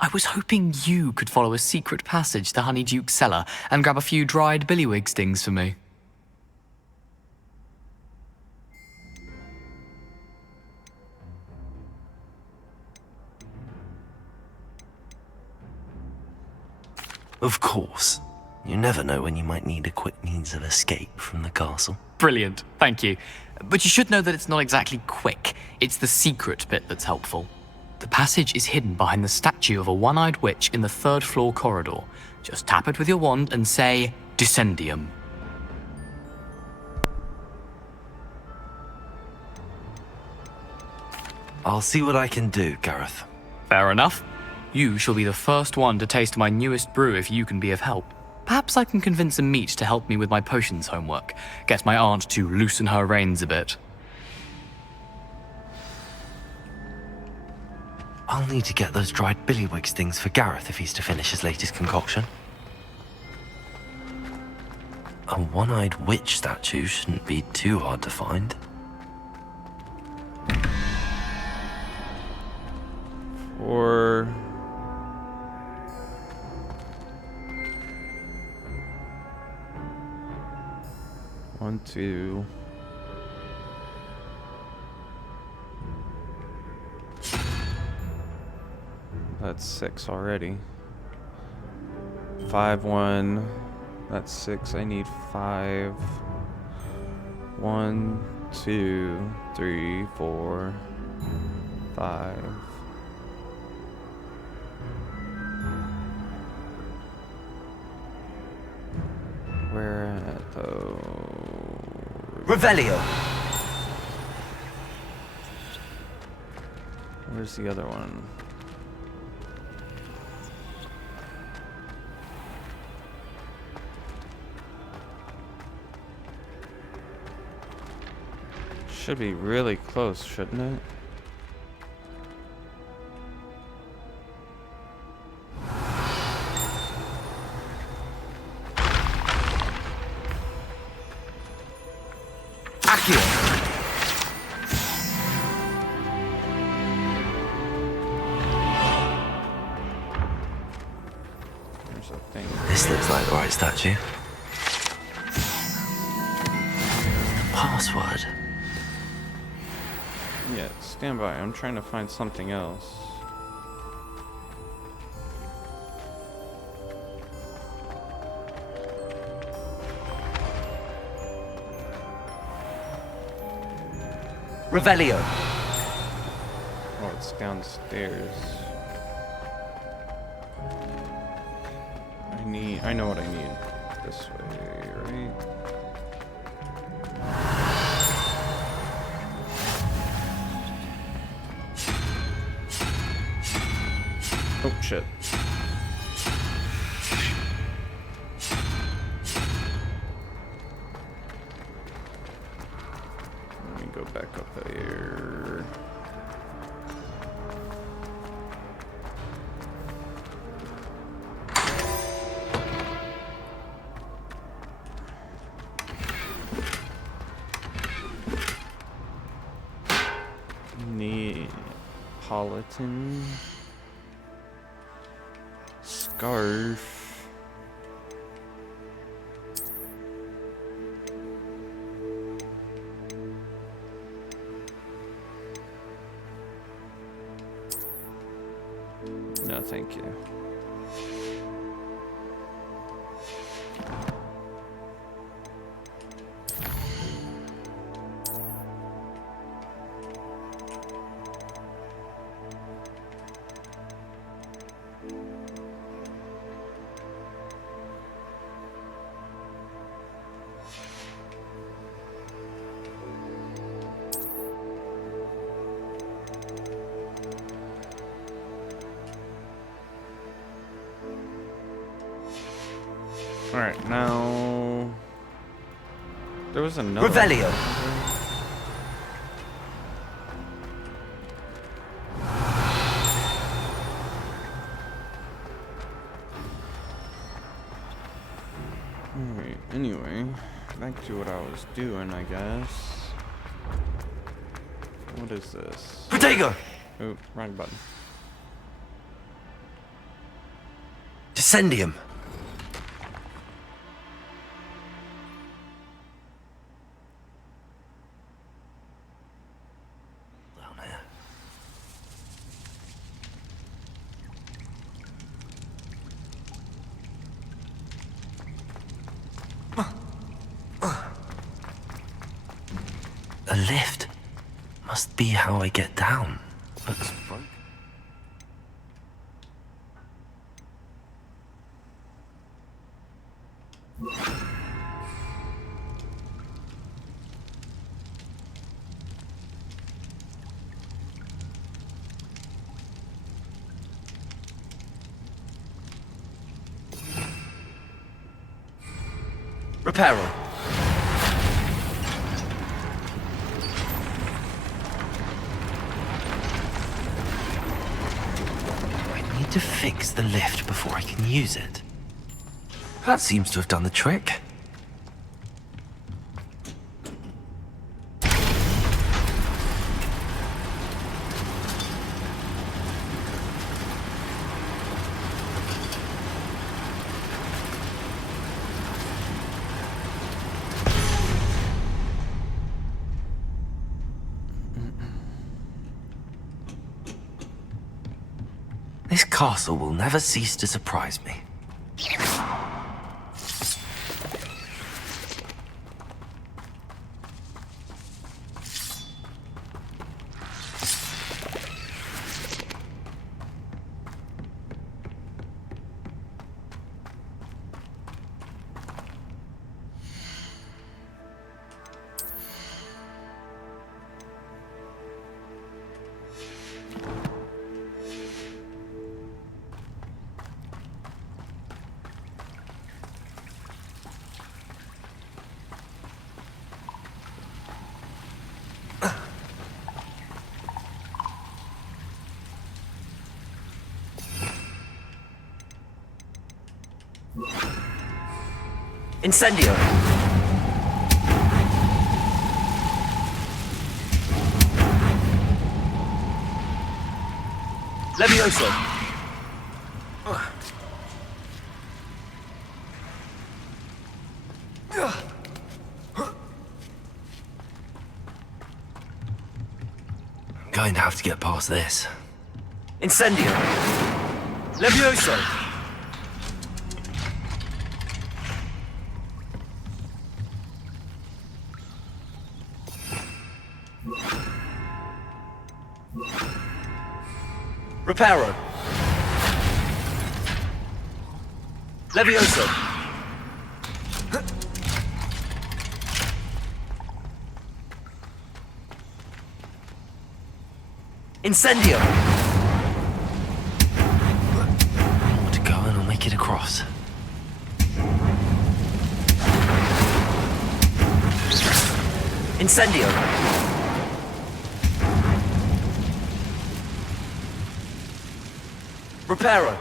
I was hoping you could follow a secret passage to Honeyduke's cellar and grab a few dried billywig stings for me. Of course. You never know when you might need a quick means of escape from the castle. Brilliant, thank you. But you should know that it's not exactly quick. It's the secret bit that's helpful. The passage is hidden behind the statue of a one-eyed witch in the 3rd floor corridor. Just tap it with your wand and say, Descendium. I'll see what I can do, Gareth. Fair enough. You shall be the first one to taste my newest brew if you can be of help. Perhaps I can convince a meat to help me with my potions homework. Get my aunt to loosen her reins a bit. I'll need to get those dried billywig stings for Gareth if he's to finish his latest concoction. A one-eyed witch statue shouldn't be too hard to find. Or... 1, 2... That's 6 already. 5, 1. That's 6. I need 5. 1, 2, 3, 4, 5. Where at though? Revelio. Where's the other one? Should be really close, shouldn't it? There's a thing. This looks like the right statue. Password. Yeah, stand by. I'm trying to find something else. Revelio. Oh, it's downstairs. I know what I need. This way, right? Oh, shit. Let me go back up there. Neapolitan scarf. No, thank you. Alright, now... There was another... Revelio. Alright. Anyway, back to what I was doing, I guess. What is this? Protego! Oh, wrong button. Descendium. A lift. Must be how I get down. Looks broken. Reparo. I need to fix the lift before I can use it. That seems to have done the trick. This castle will never cease to surprise me. Incendio! Levioso! I'm going to have to get past this. Incendio! Levioso! Reparo. Levioso. Incendio. More to go and I'll make it across. Incendio. Reparo.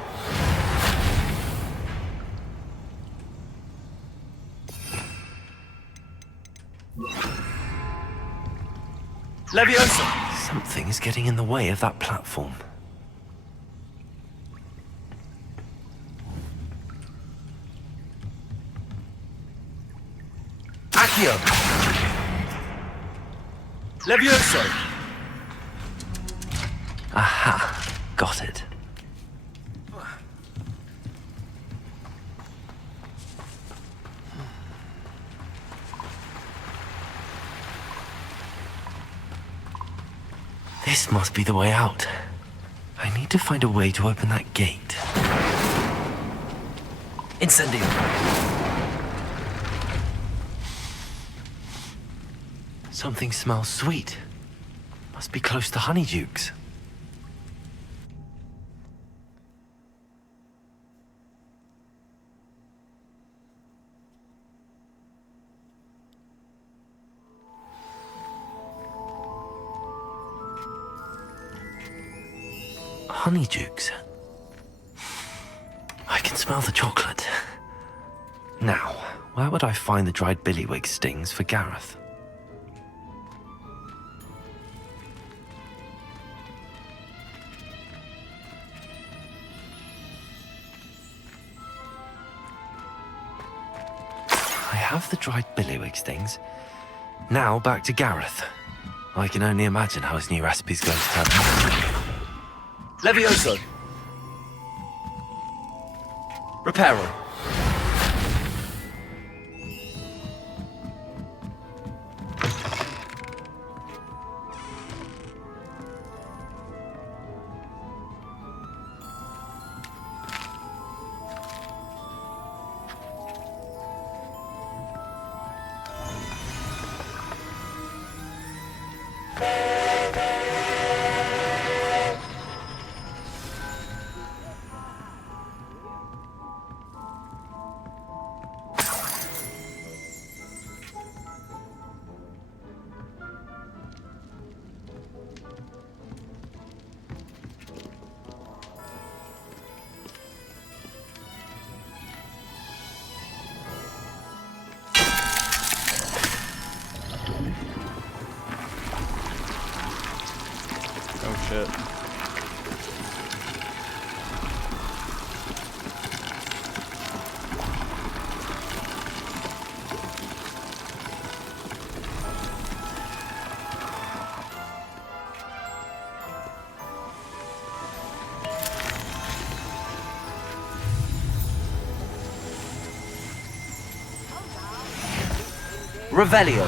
Leviosa! Something is getting in the way of that platform. Accio! Levioso! Aha! Got it. This must be the way out. I need to find a way to open that gate. Incendio! Something smells sweet. Must be close to Honeydukes. Honeydukes. I can smell the chocolate. Now, Where would I find the dried billywig stings for Gareth? I have the dried billywig stings. Now back to Gareth. I can only imagine how his new recipe's going to turn out. Levioso! Reparo! Oh shit. Revelio.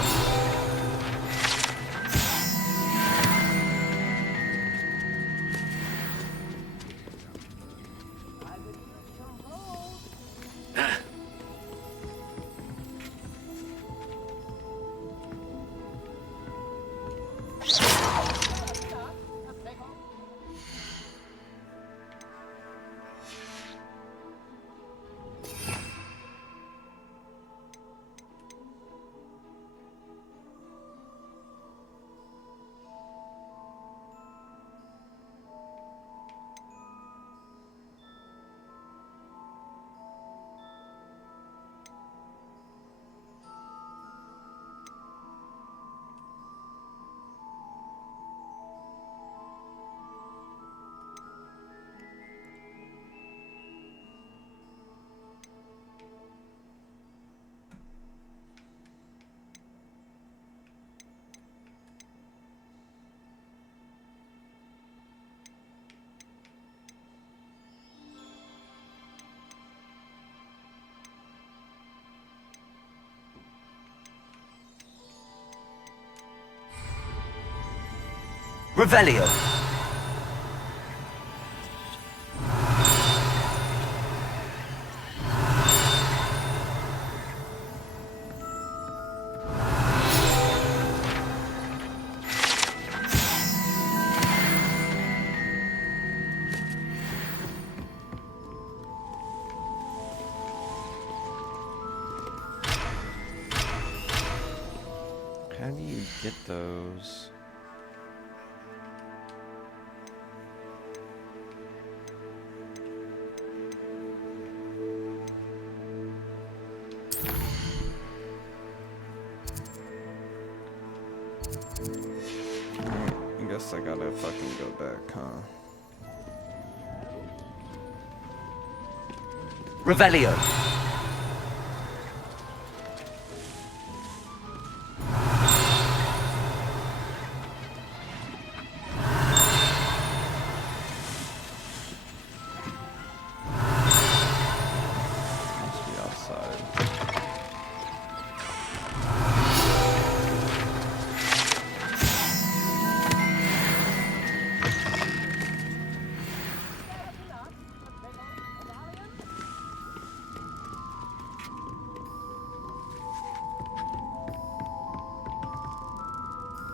Revelio. How do you get those? I guess I gotta fucking go back, huh? Revelio. Must be outside.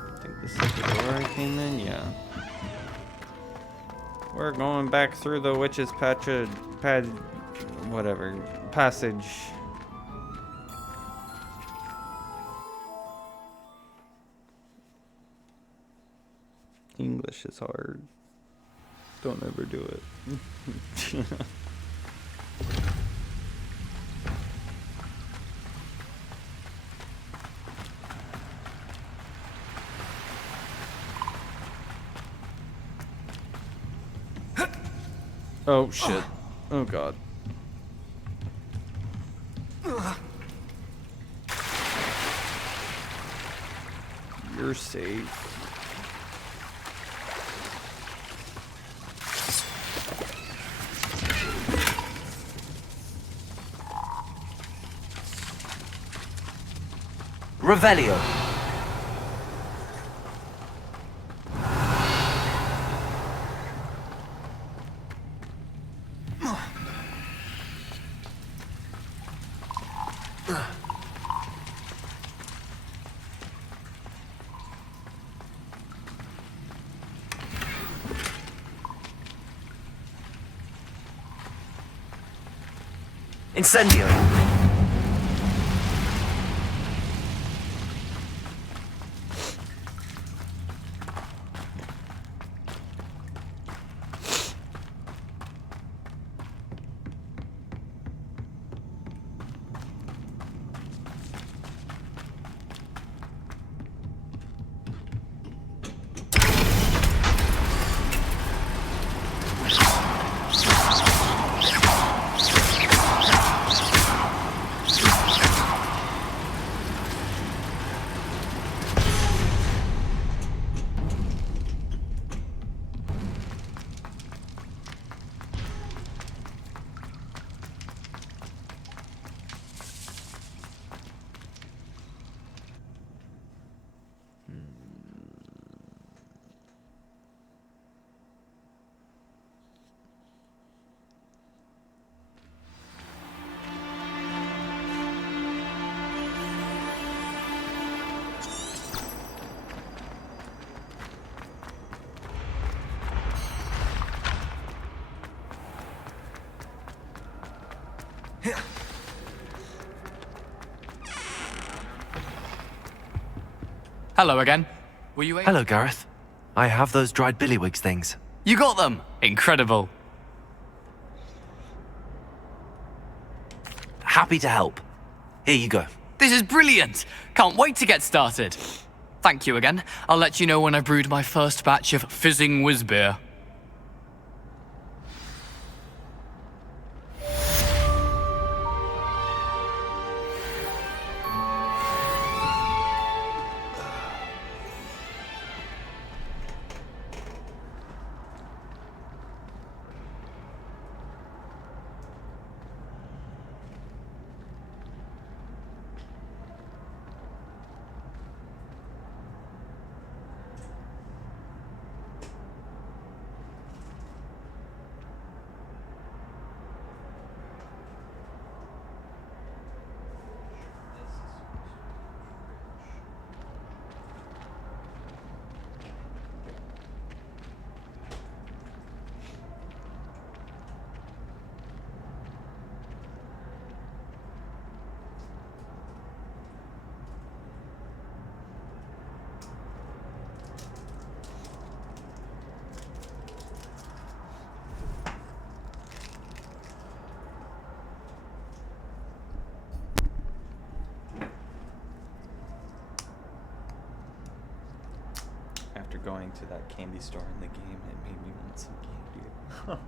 I think this is the door I came in, yeah. We're going back through the witch's passage. English is hard. Don't ever do it. Oh shit. Oh god. You're safe. Revelio. Incendio. Hello again. Were you able? Hello, Gareth. I have those dried billywigs things. You got them! Incredible. Happy to help. Here you go. This is brilliant! Can't wait to get started. Thank you again. I'll let you know when I've brewed my first batch of fizzing whiz beer. After going to that candy store in the game, it made me want some candy.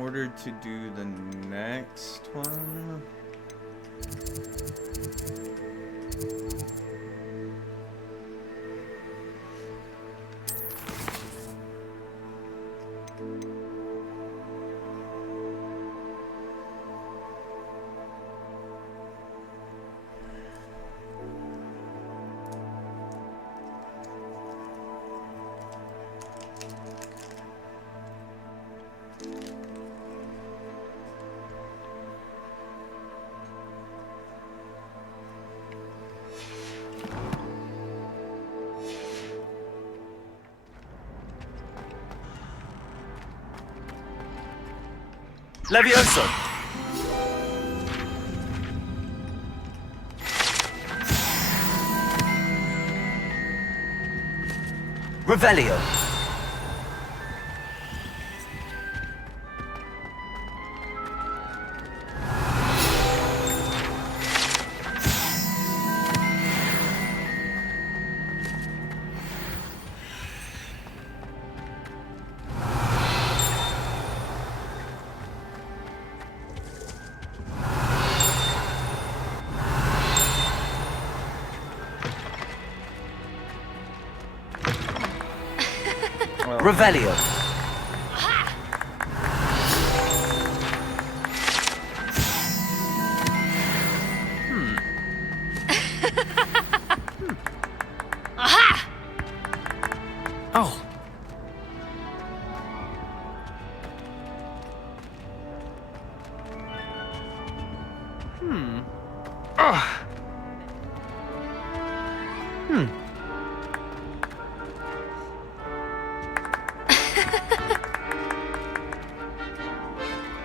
order to do the next one. Levioso! Revelio! Revelio. Oh.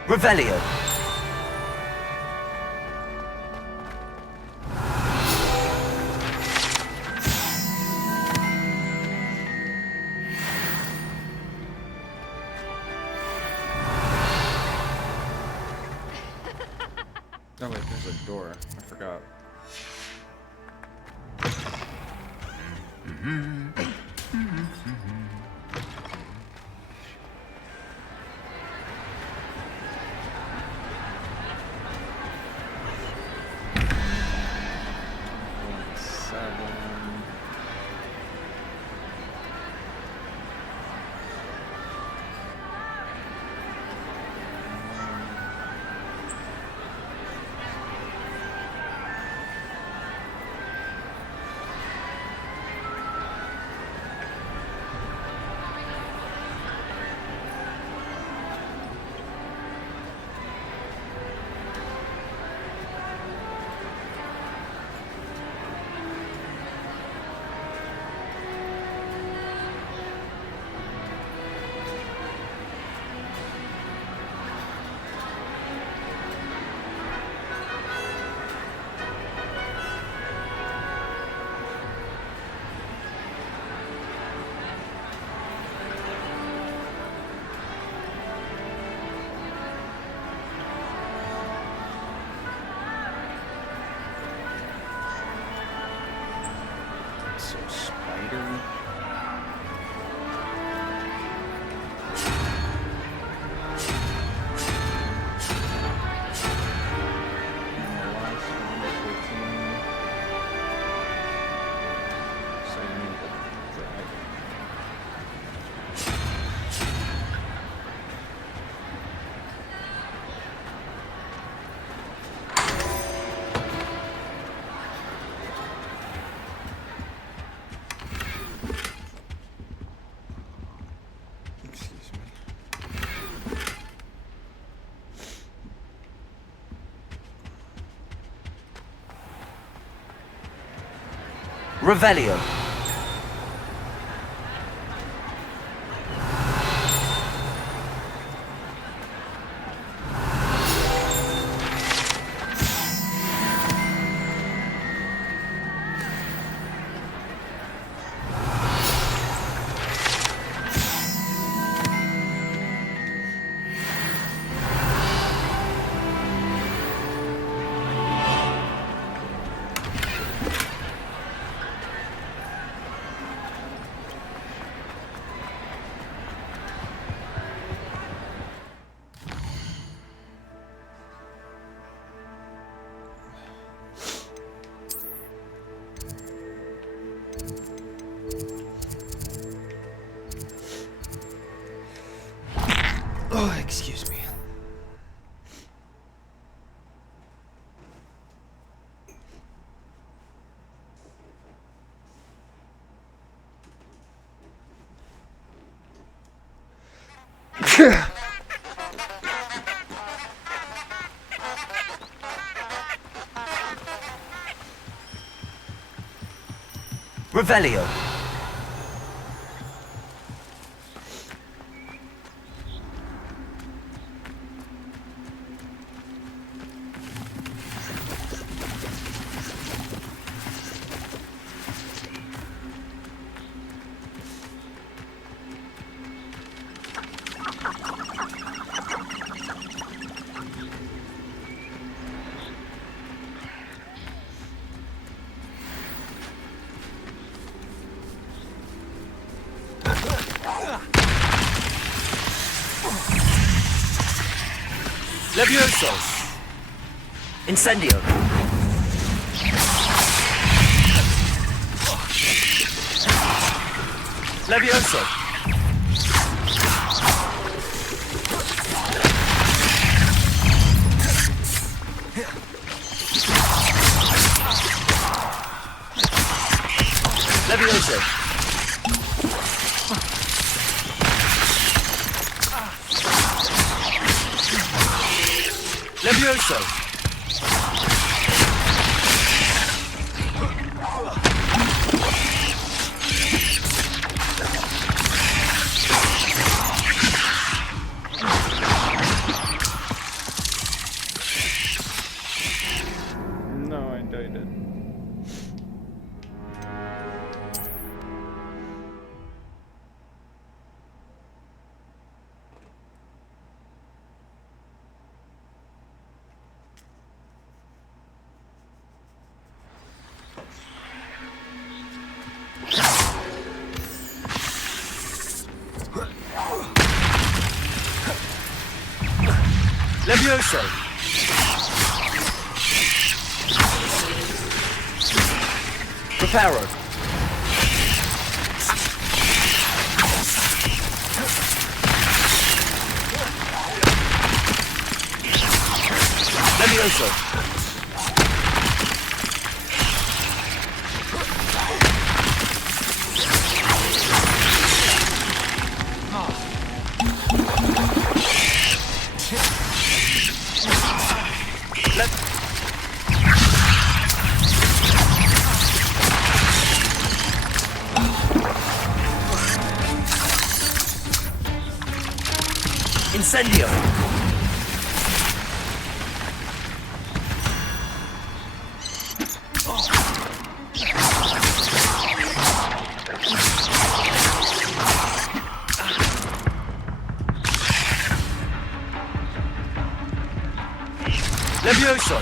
Revelio. Oh wait, there's a door. I forgot. So spider. Revelio. Oh, excuse me. Revelio. Levioso. Incendio. Levioso. Levioso. Levioso. No, I died it. Levioso. Preparo. Levioso. Incendio. Levioso.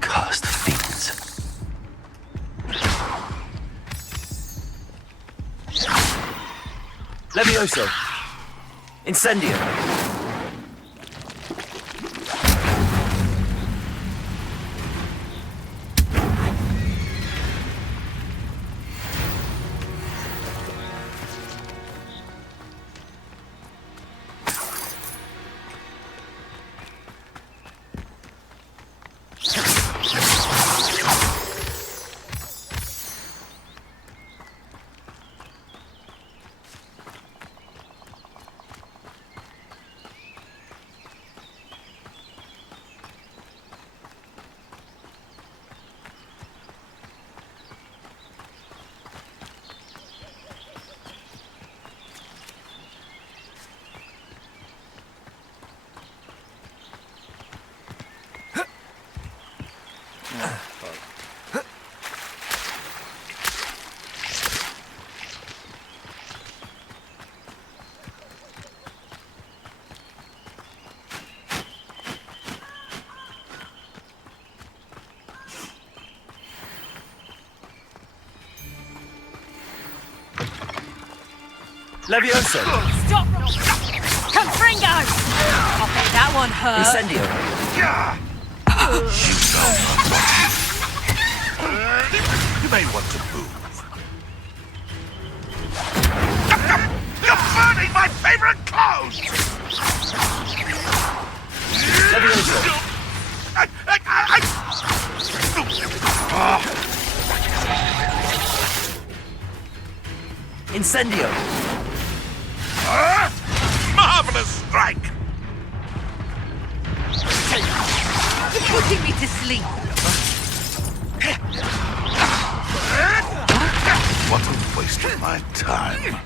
Cursed fiends. Levioso. Incendio. Levioso. Stop! Confringo! I bet that one hurt. Incendio. You may want to move. You're burning my favorite clothes! Incendio! Marvelous strike! You're putting me to sleep. What a waste of my time.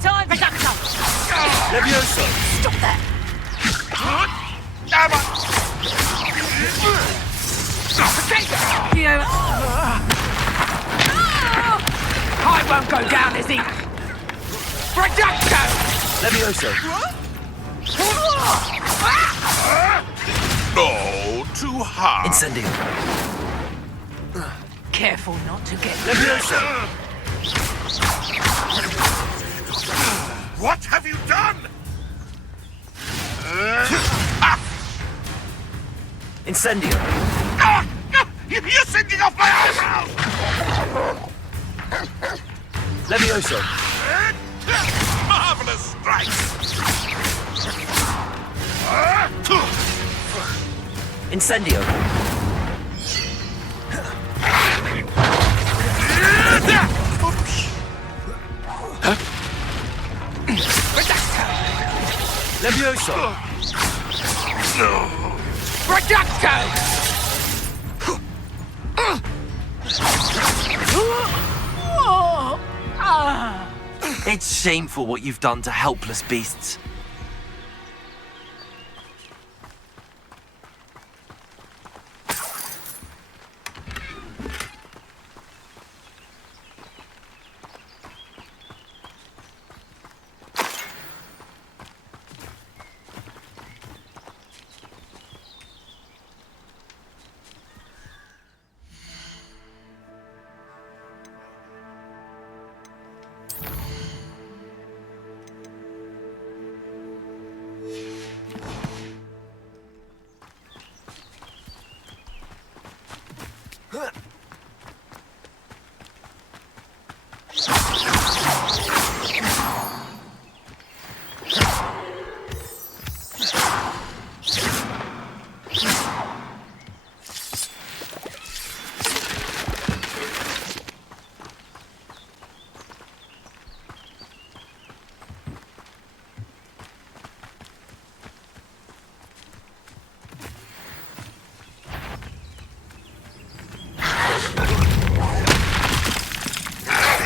Time for duck. Levioso! Stop that! I won't go down, is he? Reducto! Levioso! No, too hard. Incendio! Careful not to get... Levioso! What have you done? Incendio! You're sending off my eyebrow! Levioso! Marvelous strike! Incendio! Levioso! Reducto! It's shameful what you've done to helpless beasts.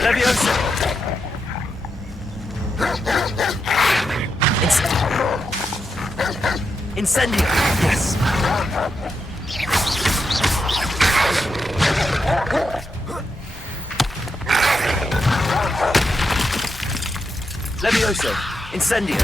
Levioso! Incendio! Yes! Levioso! Incendio!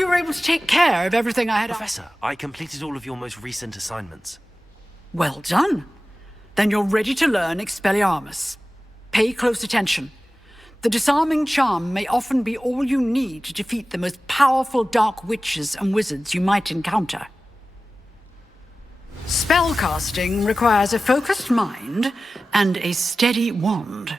you were able to take care of everything I had. Professor, I completed all of your most recent assignments. Well done. Then you're ready to learn Expelliarmus. Pay close attention. The disarming charm may often be all you need to defeat the most powerful dark witches and wizards you might encounter. Spellcasting requires a focused mind and a steady wand.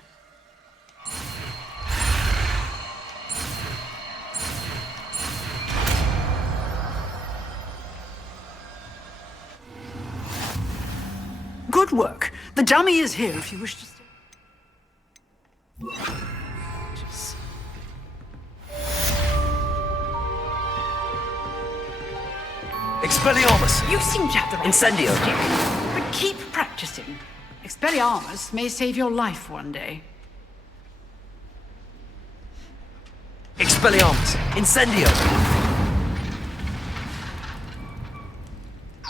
Good work. The dummy is here if you wish to stay. Expelliarmus! You seem to have the right Incendio! stick, but keep practicing. Expelliarmus may save your life one day. Expelliarmus! Incendio!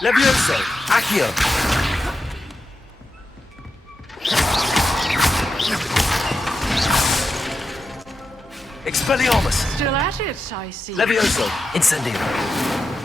Levioso! Accio! Expelliarmus! Still at it, I see. Levioso! Incendio!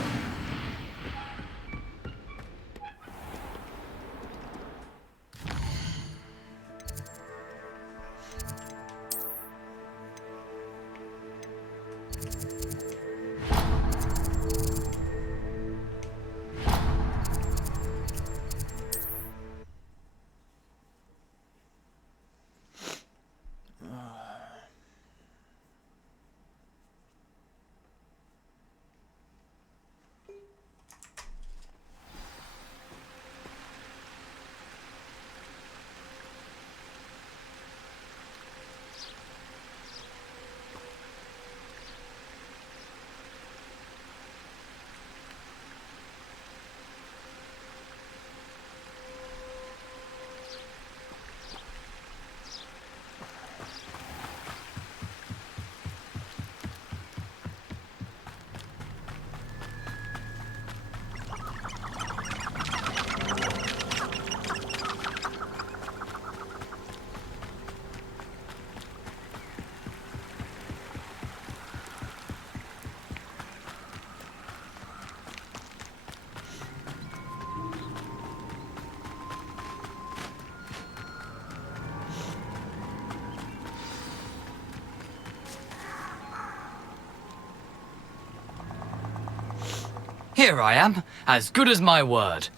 Here I am, as good as my word.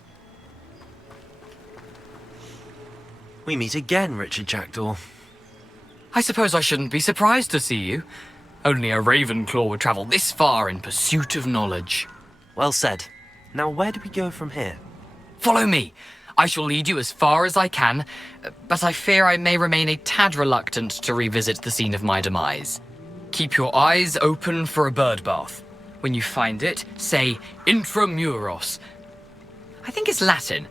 We meet again, Richard Jackdaw. I suppose I shouldn't be surprised to see you. Only a Ravenclaw would travel this far in pursuit of knowledge. Well said. Now where do we go from here? Follow me. I shall lead you as far as I can, but I fear I may remain a tad reluctant to revisit the scene of my demise. Keep your eyes open for a bird bath. When you find it, say intramuros. I think it's Latin.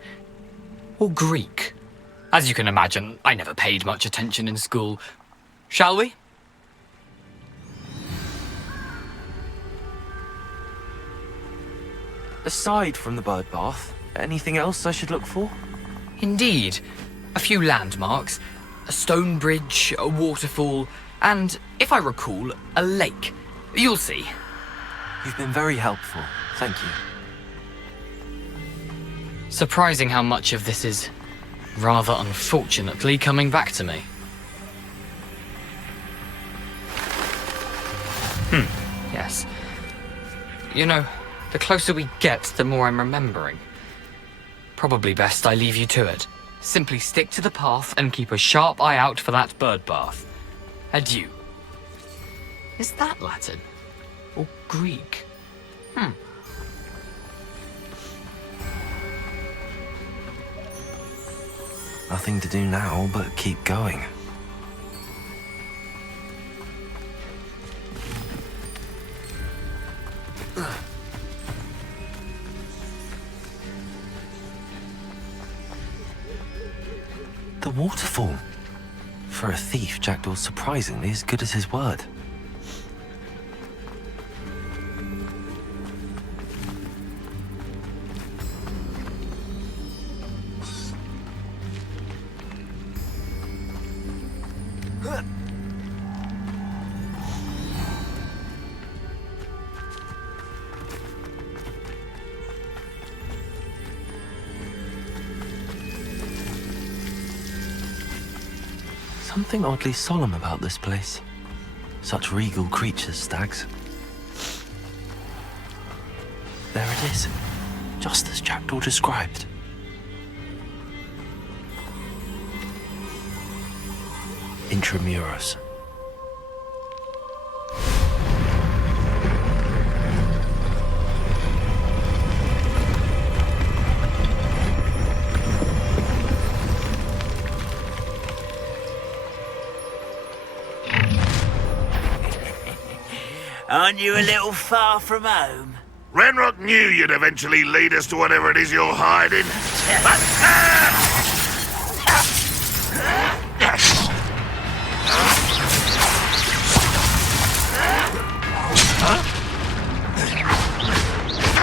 Or Greek. As you can imagine, I never paid much attention in school. Shall we? Aside from the bird bath, anything else I should look for? Indeed. A few landmarks. A stone bridge, a waterfall, and, if I recall, a lake. You'll see. You've been very helpful. Thank you. Surprising how much of this is, rather unfortunately, coming back to me. Yes. You know, the closer we get, the more I'm remembering. Probably best I leave you to it. Simply stick to the path and keep a sharp eye out for that bird bath. Adieu. Is that Latin? Or Greek? Nothing to do now but keep going. The waterfall. For a thief, Jackdaw's surprisingly as good as his word. something oddly solemn about this place. Such regal creatures, stags. There it is, just as Jackdaw described. Intramuros. Aren't you a little far from home? Ranrock knew you'd eventually lead us to whatever it is you're hiding.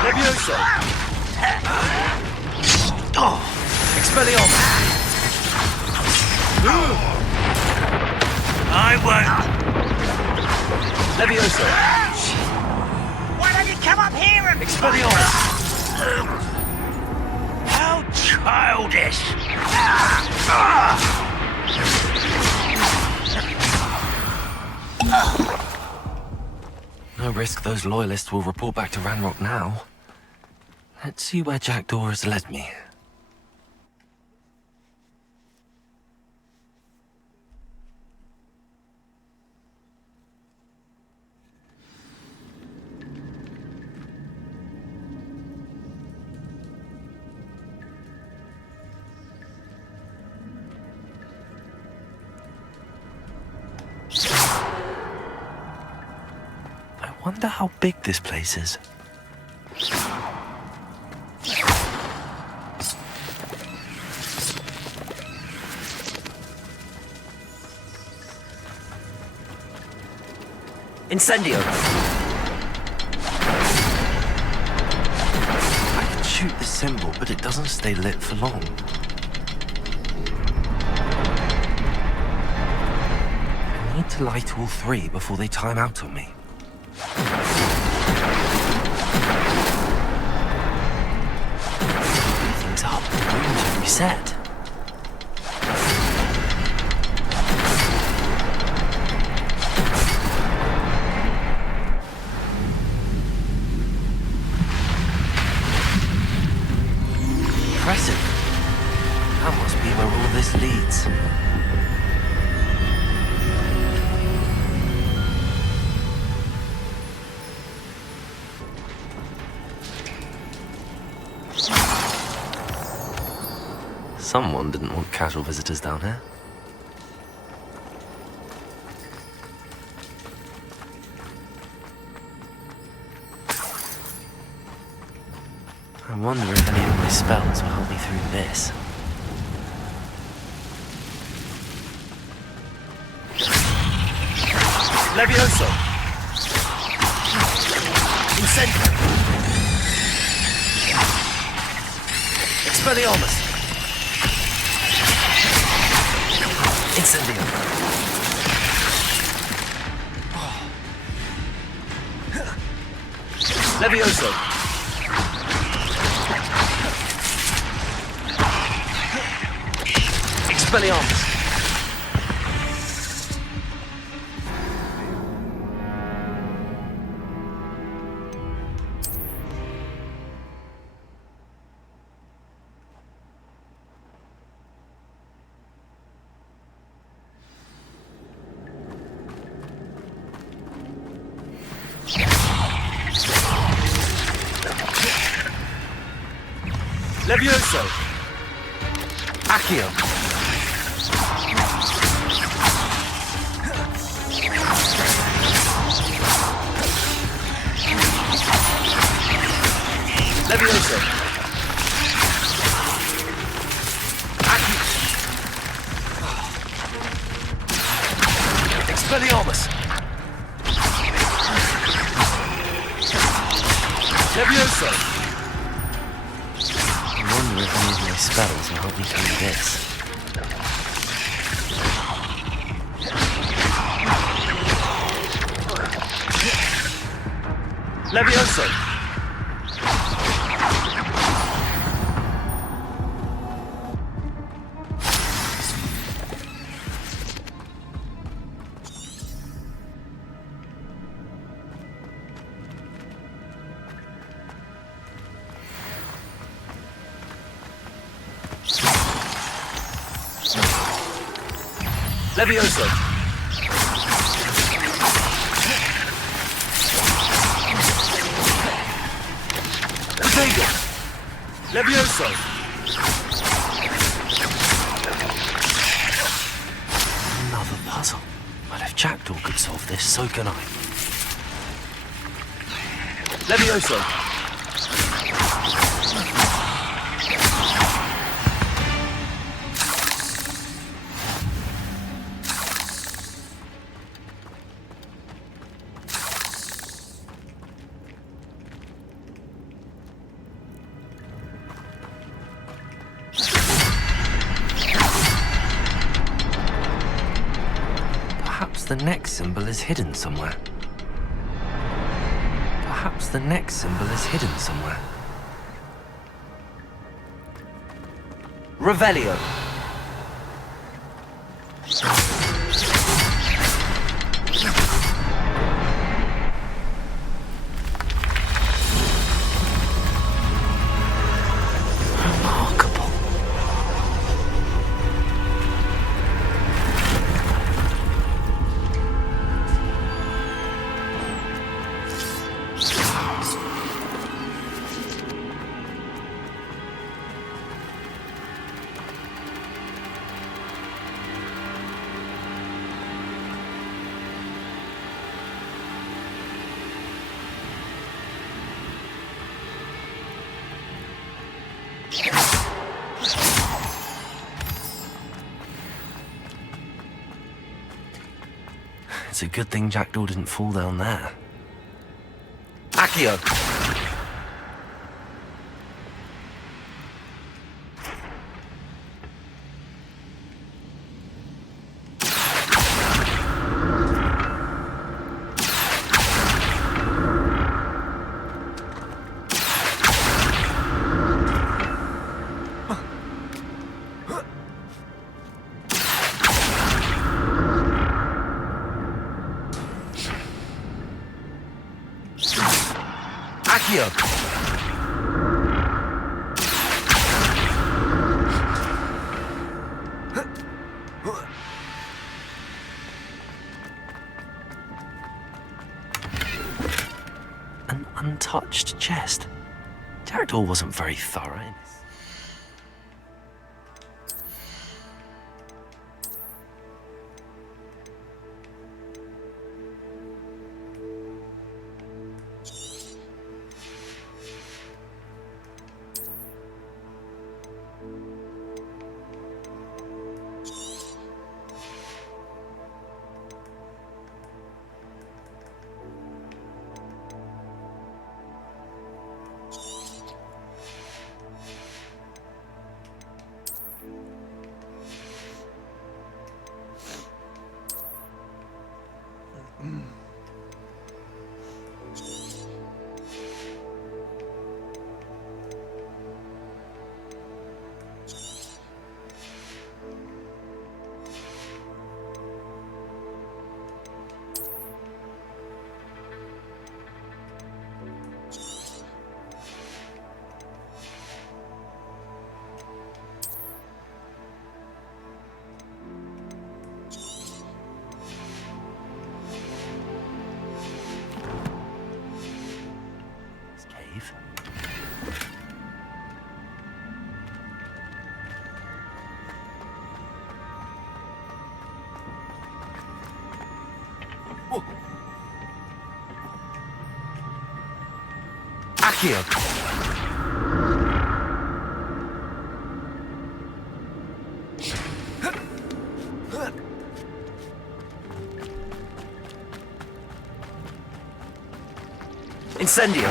Levioso! Expelliarmus! I won't. Levioso! Why don't you come up here and... Expelliarmus! How childish! No risk those loyalists will report back to Ranrock now. Let's see where Jackdaw has led me. I wonder how big this place is. Incendio. I can shoot the symbol, but it doesn't stay lit for long. I need to light all three before they time out on me. Everything's up. Rooms are reset. Impressive. That must be where all this leads. Someone didn't want casual visitors down here. I wonder if any of my spells will help me through this. Levioso. Incendio. Expelliarmus. Incendio. Levioso. Expelliarmus. Levioso. Accio. Levioso. Accio. Expelliarmus. Levioso. I wonder if any of my spells will help me through this. Levioso. Levioso! Protego! Levioso! Another puzzle. But if Jackdaw could solve this, so can I. Levioso! Perhaps the next symbol is hidden somewhere. Perhaps the next symbol is hidden somewhere. Revelio. Remarkable. It's a good thing Jackdaw didn't fall down there. Accio! Accio! An untouched chest. Jackdaw wasn't very thorough in this. Accio! Incendio!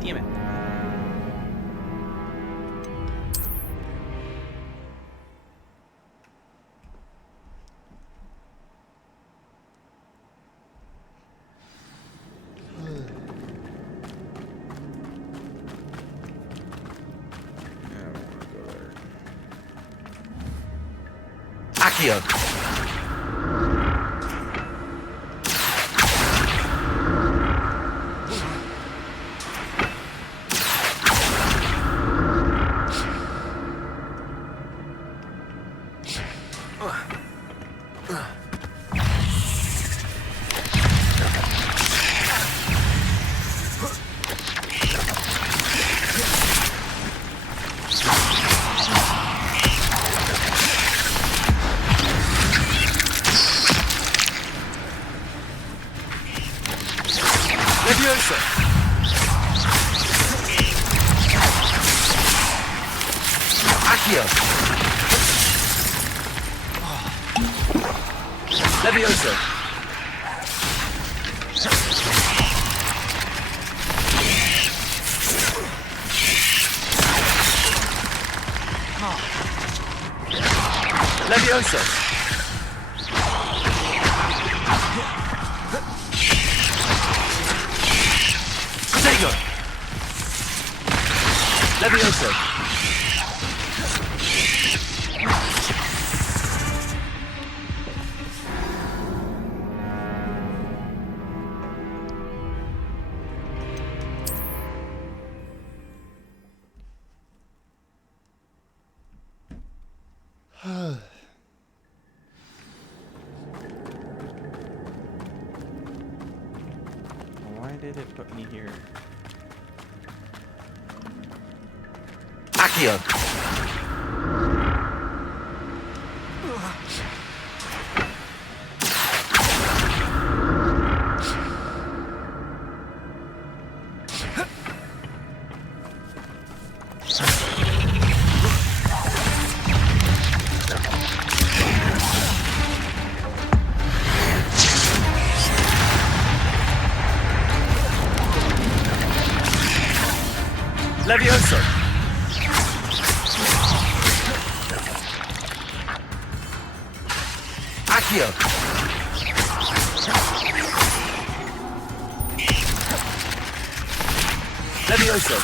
Damn it. Accio. Leviosa! Accio. Leviosa! Leviosa! Protego! Leviosa! Why did it put me here? Accio. Leviosa! Accio. Leviosa!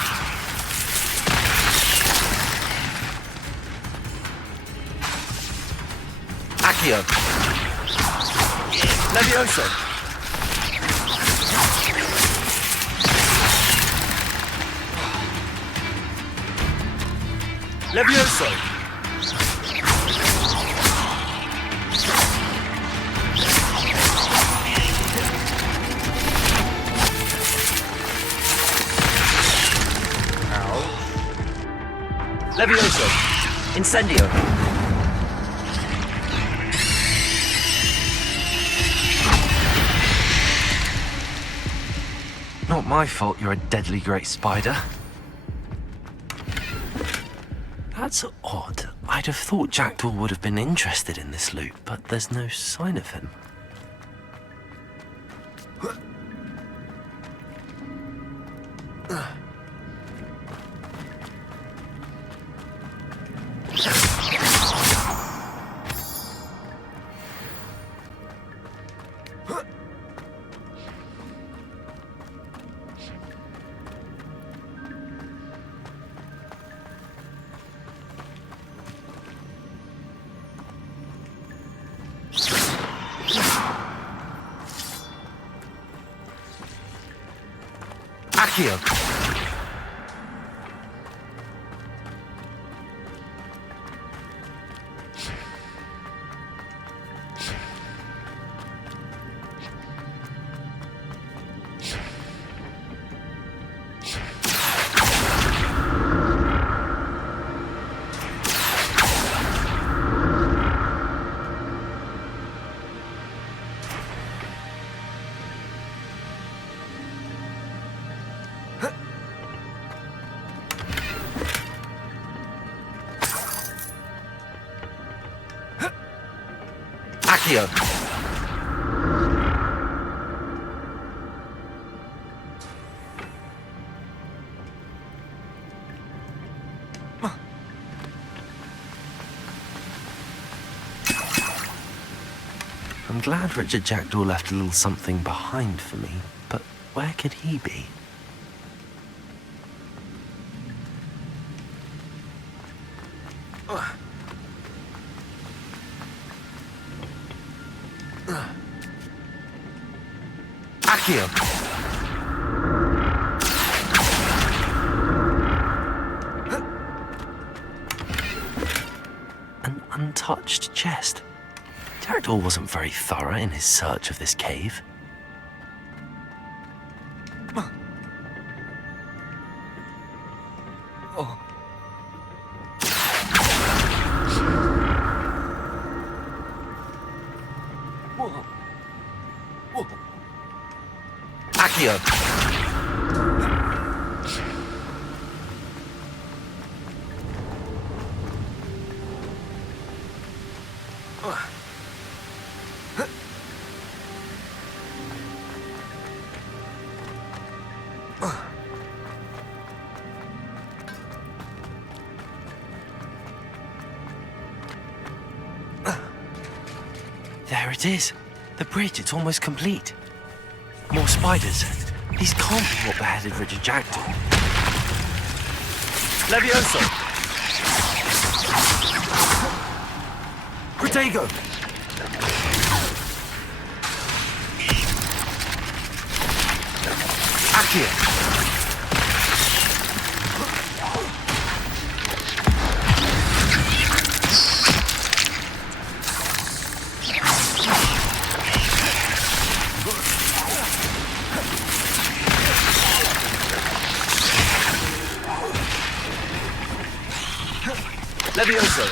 Accio. Leviosa! Leviosa! Leviosa! Incendio. Not my fault you're a deadly great spider. That's odd. I'd have thought Jackdaw would have been interested in this loot, but there's no sign of him. Accio. Accio. I'm glad Richard Jackdaw left a little something behind for me, but where could he be? Accio. An untouched chest. Jaredor wasn't very thorough in his search of this cave. Accio. There it is. The bridge, it's almost complete. More spiders. These can't be what beheaded Richard Jack did. Levioso! Protego! Accio! Levioso!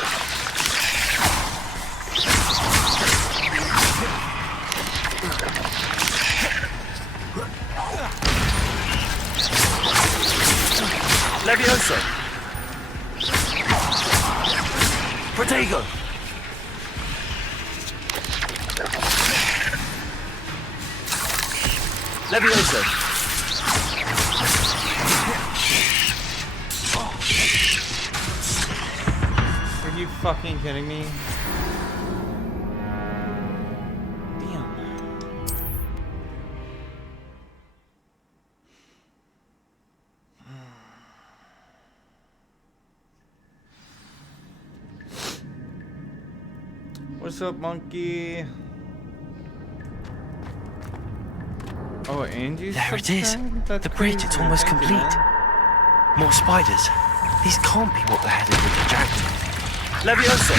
Levioso! Protego! Levioso! Are you fucking kidding me? Damn. What's up, monkey? Oh, and you There it is. subscribed? The bridge, it's almost Thank you, complete. man. More spiders. These can't be what beheaded Richard Jack did. Levioso!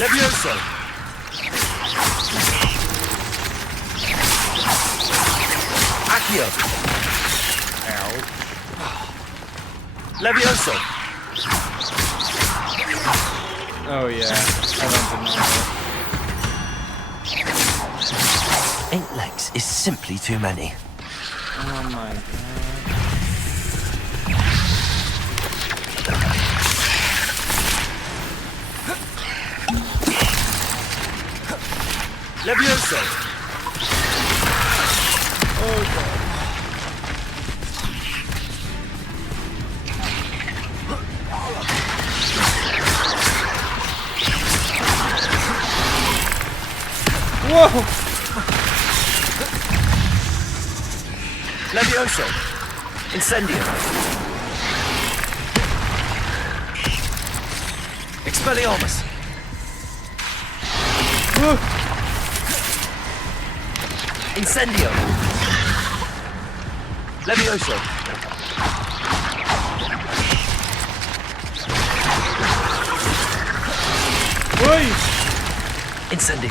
Levioso! Accio! Ow. Levioso! Oh yeah, I don't deny it. 8 legs is simply too many. Oh my god. Levioso! Oh god. Whoa! Levioso! Incendio! Expelliarmus! Incendio! Levioso! Oi! Incendio!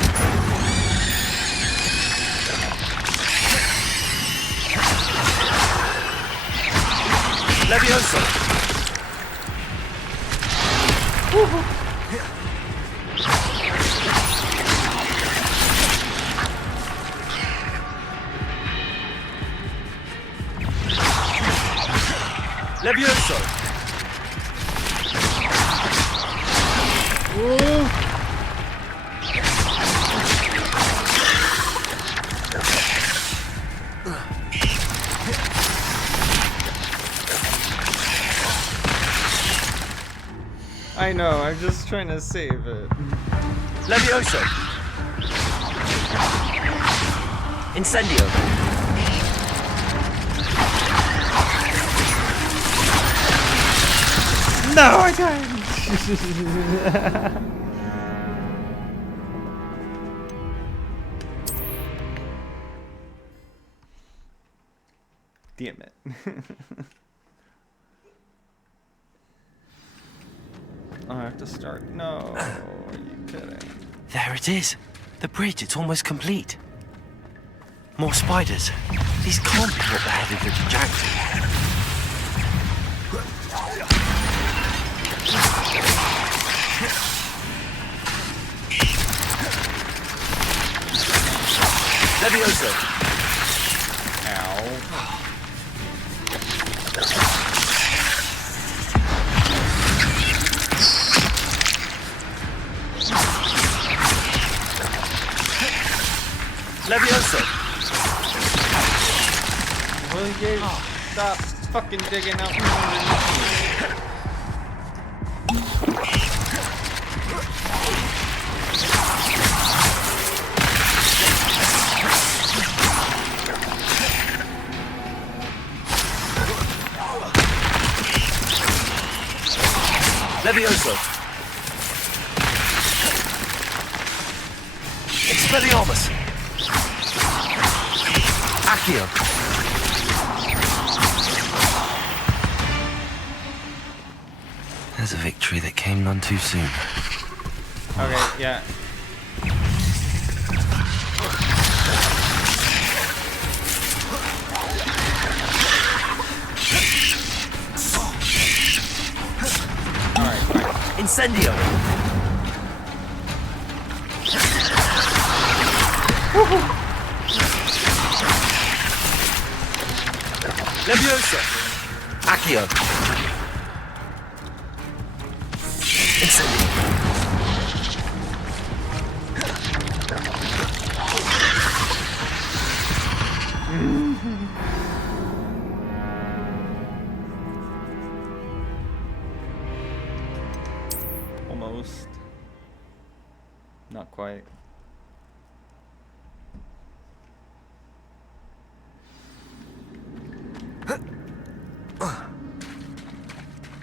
Levioso! Levioso! I know, I'm just trying to save it. Levioso! Incendio! No, I died! Damn it. Oh, I have to start. No, are you kidding? There it is. The bridge, it's almost complete. More spiders. These can't be what the head of the jacked. Levioso! Ow. Levioso! Will you stop fucking digging out from underneath me? Levioso! Expelliarmus! Accio! There's a victory that came none too soon. Okay, yeah. Alright, fine. Incendio! Levioso! Accio! Incendio! Almost. Not quite.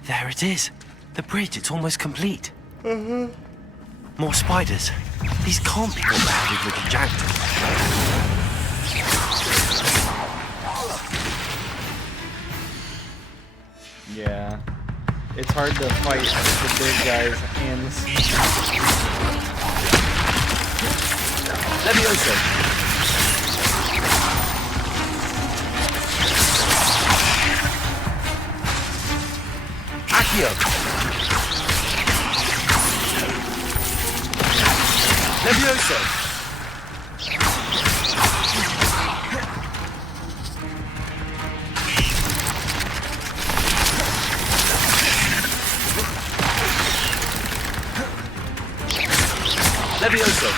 There it is. The bridge, it's almost complete. More spiders. These can't be what the head of the jacked. Yeah. It's hard to fight the big guys and the Levioso! Accio! Levioso! Levioso!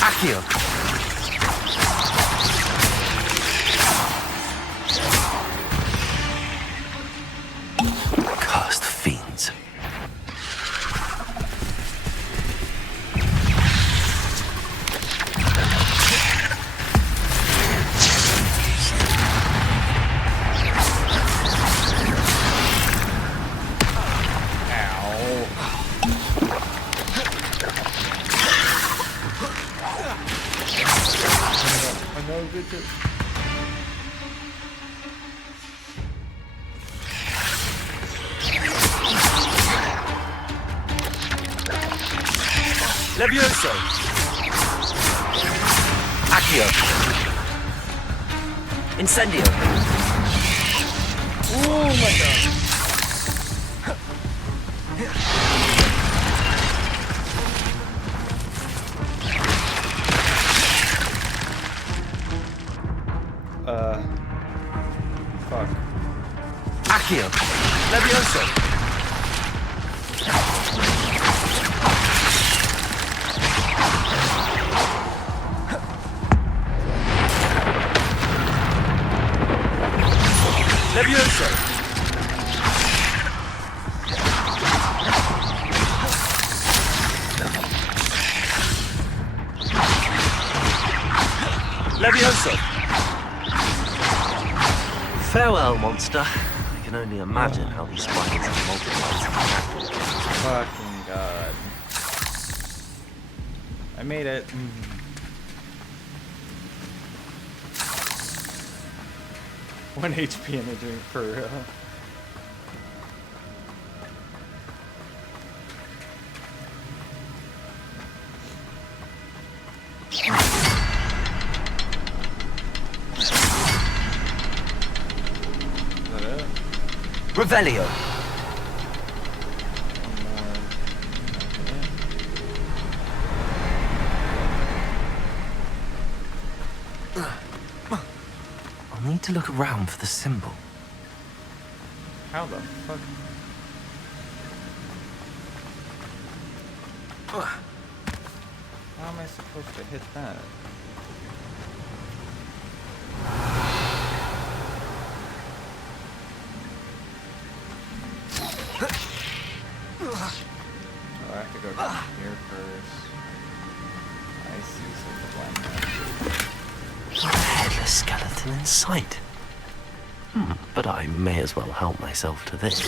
Accio! Cursed fiends. Levioso! Accio! Incendio! Oh my god. Fuck. Accio! Levioso! Levioso! Levioso! Farewell, monster. I can only imagine how these spiders have multiplied. Fucking god. I made it. 1 HP in a drink for real. Revelio! I'll need to look around for the symbol. How the fuck? How am I supposed to hit that? Oh, I have to go down here first. I see something A headless skeleton in sight. But I may as well help myself to this.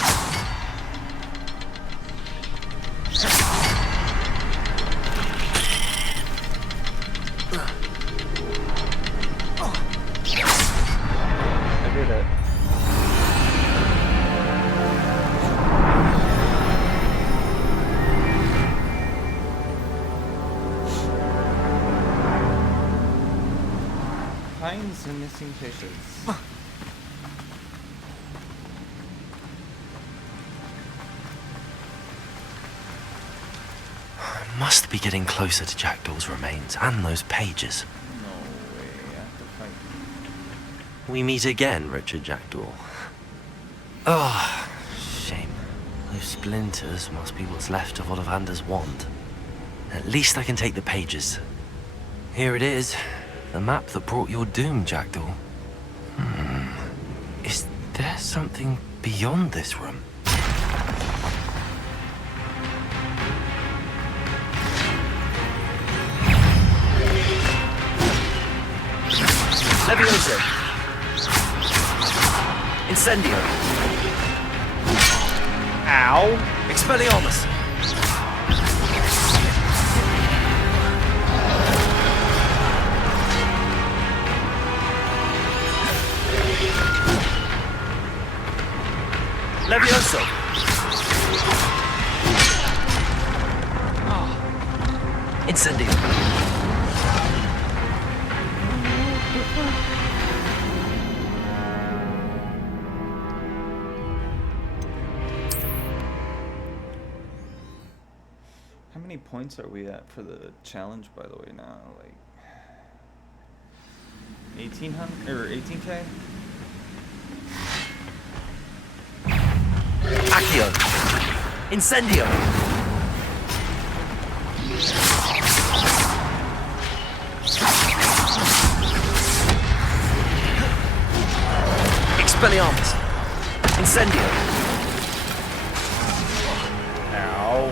I did it. Finds the missing fishes. I must be getting closer to Jackdaw's remains and those pages. No way, I have to fight. We meet again, Richard Jackdaw. Ah, shame. Those splinters must be what's left of Ollivander's wand. At least I can take the pages. Here it is. The map that brought your doom, Jackdaw. Is there something beyond this room? Levioso! Incendio! Ow! Expelliarmus! Levioso! Incendio! How many points are we at for the challenge, by the way, now? Like 1800 or 18k? Accio! Incendio! Expelliarmus! Incendio! Ow.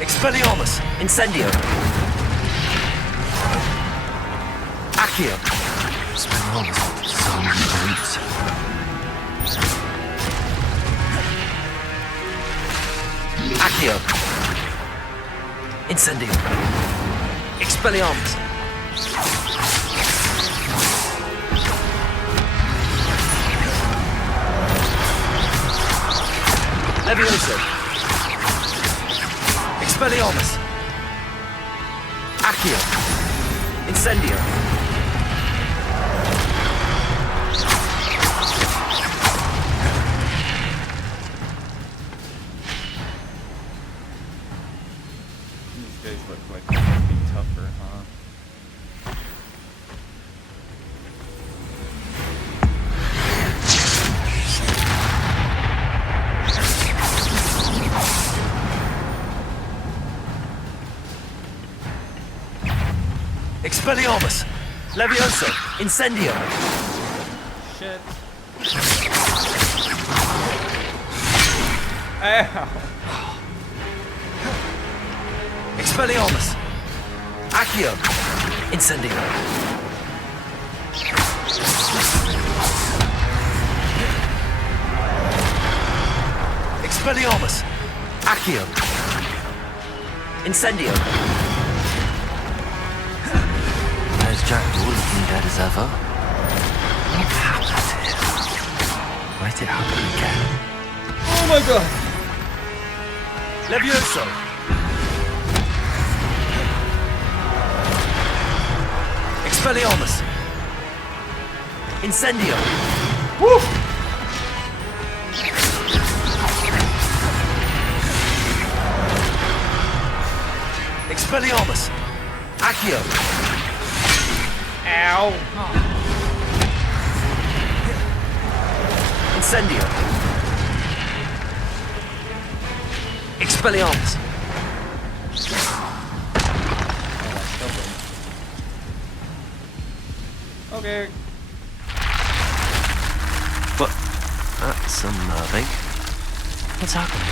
Expelliarmus! Incendio! Accio! Expelliarmus with so many boots. Accio! Incendio! Expelliarmus! Levioso! Expelliarmus! Accio! Incendio! These guys look like they're gonna be tougher, huh? Expelliarmus! Levioso! Incendio! Shit. Ow. Expelliarmus! Accio! Incendio! Expelliarmus! Accio! Incendio! There's Jackdaw looking dead as ever. What happened here? Might it happen again? Oh my god! Levioso! Expelliarmus! Incendio! Woo! Expelliarmus! Accio! Ow! Incendio! Expelliarmus! Okay. But that's unnerving. What's happening?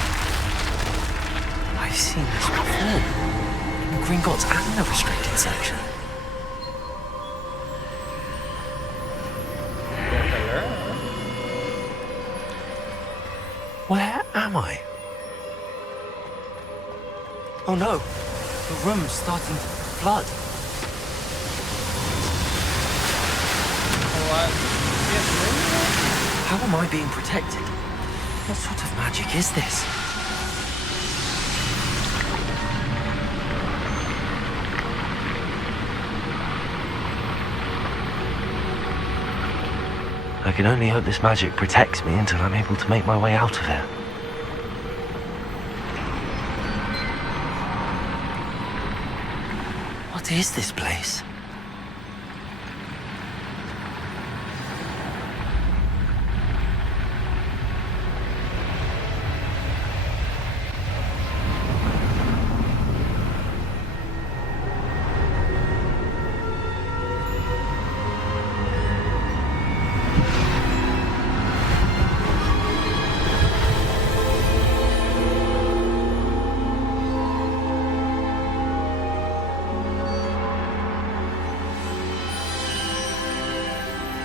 I've seen this before. In Gringotts and the restricted section. Where am I? Oh no! The room's starting to flood. How am I being protected? What sort of magic is this? I can only hope this magic protects me until I'm able to make my way out of here. What is this place?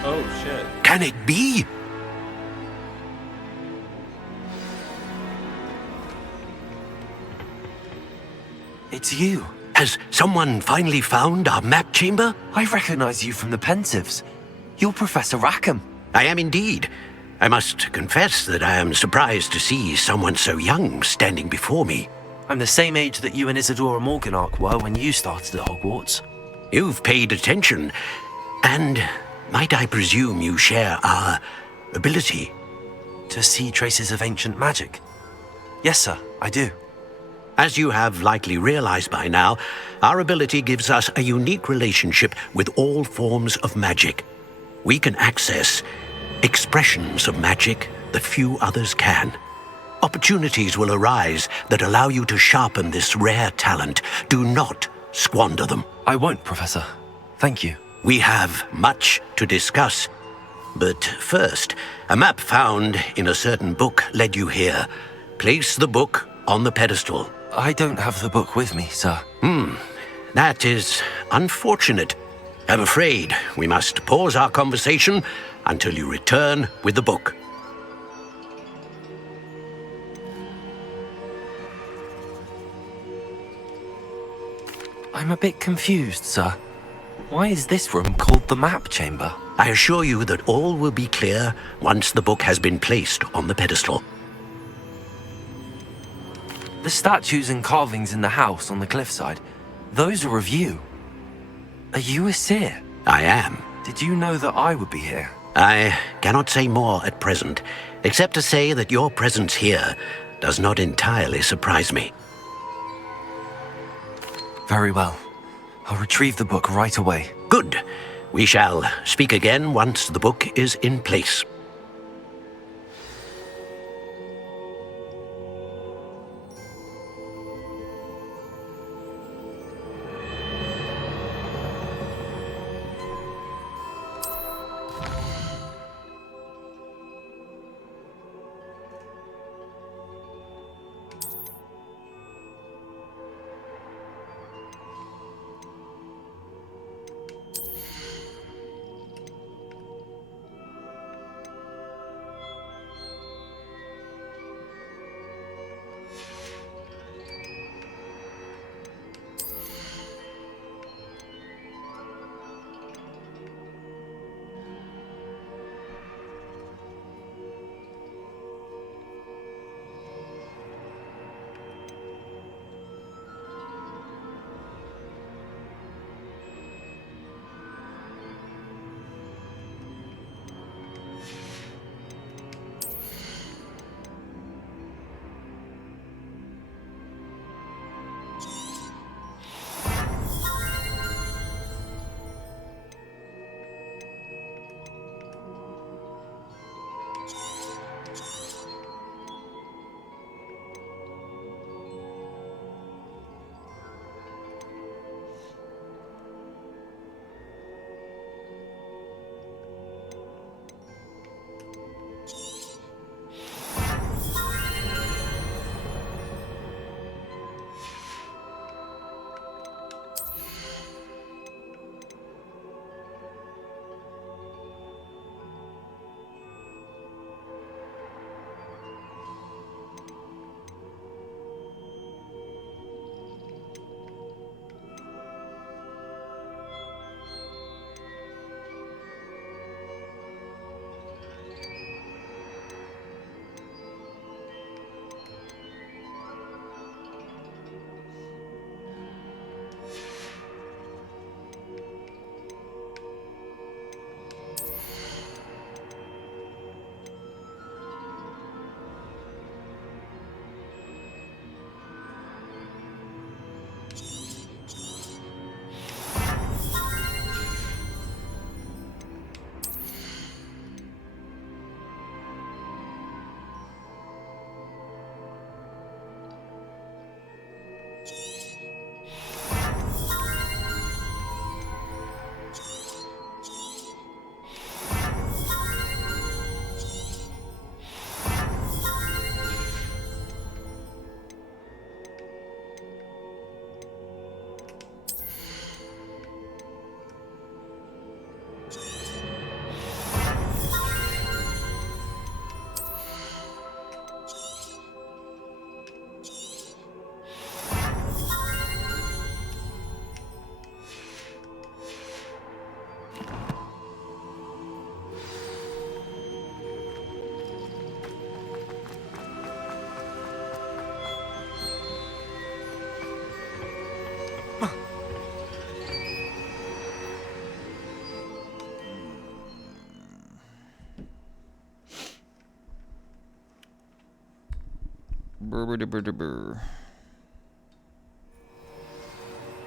Oh shit. Can it be? It's you. Has someone finally found our map chamber? I recognize you from the Pensieves. You're Professor Rackham. I am indeed. I must confess that I am surprised to see someone so young standing before me. I'm the same age that you and Isadora Morganach were when you started at Hogwarts. You've paid attention, and might I presume you share our ability? To see traces of ancient magic? Yes, sir, I do. As you have likely realized by now, our ability gives us a unique relationship with all forms of magic. We can access expressions of magic that few others can. Opportunities will arise that allow you to sharpen this rare talent. Do not squander them. I won't, Professor. Thank you. We have much to discuss. But first, a map found in a certain book led you here. Place the book on the pedestal. I don't have the book with me, sir. That is unfortunate. I'm afraid we must pause our conversation until you return with the book. I'm a bit confused, sir. Why is this room called the map chamber? I assure you that all will be clear once the book has been placed on the pedestal. The statues and carvings in the house on the cliffside, those are of you. Are you a seer? I am. Did you know that I would be here? I cannot say more at present, except to say that your presence here does not entirely surprise me. Very well. I'll retrieve the book right away. Good. We shall speak again once the book is in place.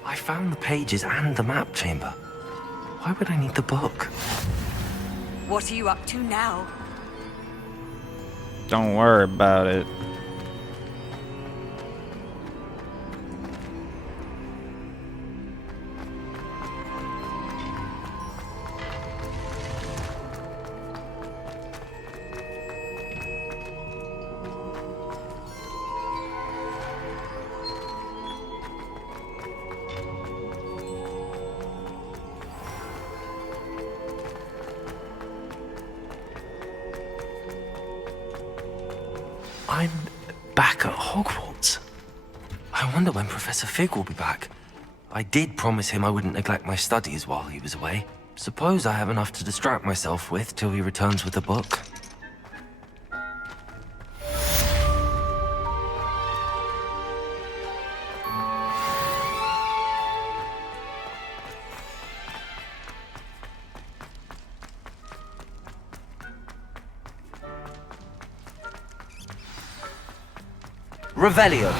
I found the pages and the map chamber. Why would I need the book? What are you up to now? Don't worry about it. I'm back at Hogwarts. I wonder when Professor Fig will be back. I did promise him I wouldn't neglect my studies while he was away. Suppose I have enough to distract myself with till he returns with the book. Revelio.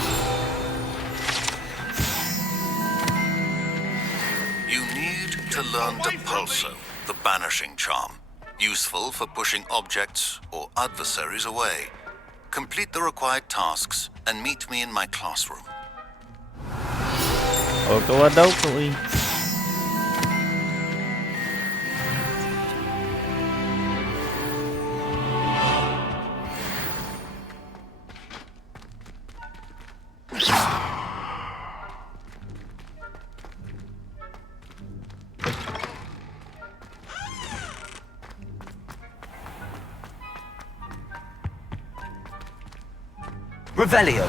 You need to learn Depulso, the banishing charm. Useful for pushing objects or adversaries away. Complete the required tasks and meet me in my classroom. Okie-dokie. Revelio.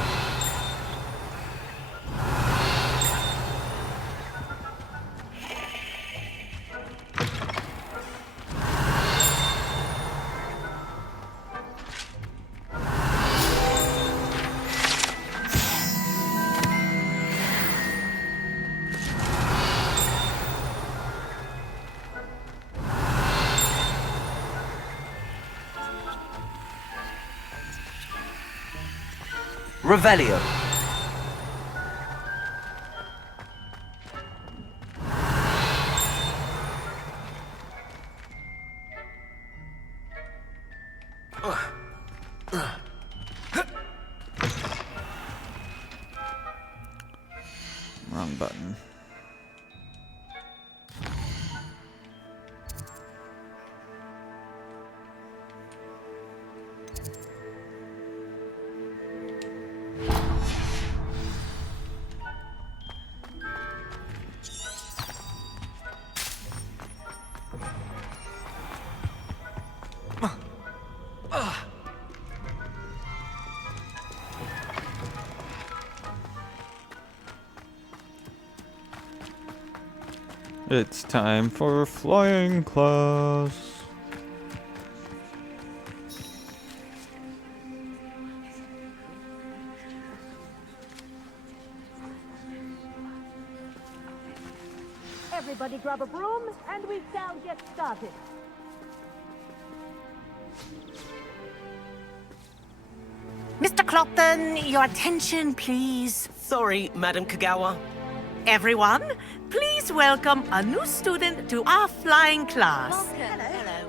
Revelio. Wrong button. It's time for flying class. Everybody grab a broom, and we shall get started. Mr. Clopton, your attention, please. Sorry, Madam Kagawa. Everyone, please welcome a new student to our flying class. Hello.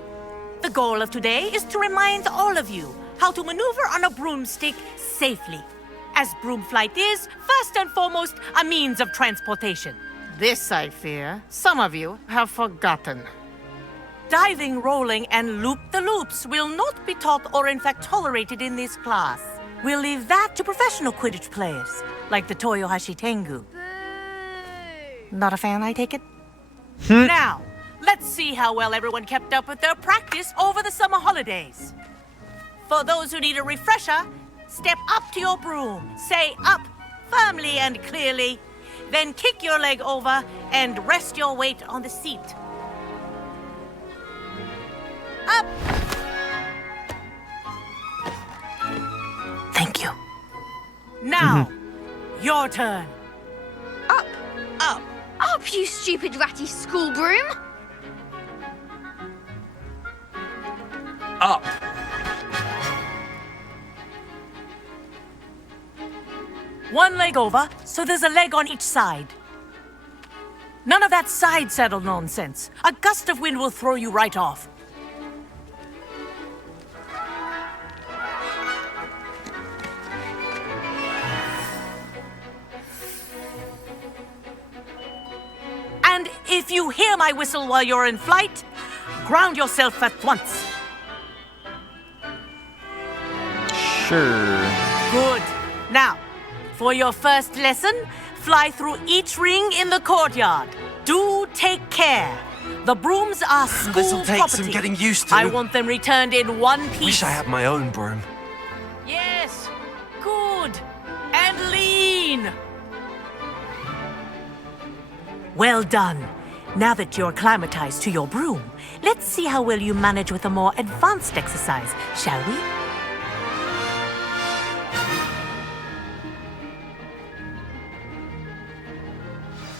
The goal of today is to remind all of you how to maneuver on a broomstick safely, as broom flight is, first and foremost, a means of transportation. This, I fear, some of you have forgotten. Diving, rolling, and loop-the-loops will not be taught or in fact tolerated in this class. We'll leave that to professional Quidditch players, like the Toyohashi Tengu. Not a fan, I take it? Now, let's see how well everyone kept up with their practice over the summer holidays. For those who need a refresher, step up to your broom, say up firmly and clearly, then kick your leg over and rest your weight on the seat. Up! Thank you. Now, your turn. Up! Up! Up, you stupid ratty school broom! Up. One leg over, so there's a leg on each side. None of that side saddle nonsense. A gust of wind will throw you right off. And if you hear my whistle while you're in flight, ground yourself at once. Sure. Good. Now, for your first lesson, fly through each ring in the courtyard. Do take care. The brooms are school This'll take property. some getting used to. I want them returned in one piece. Wish I had my own broom. Yes. Good. And lean. Well done. Now that you're acclimatized to your broom, let's see how well you manage with a more advanced exercise, shall we?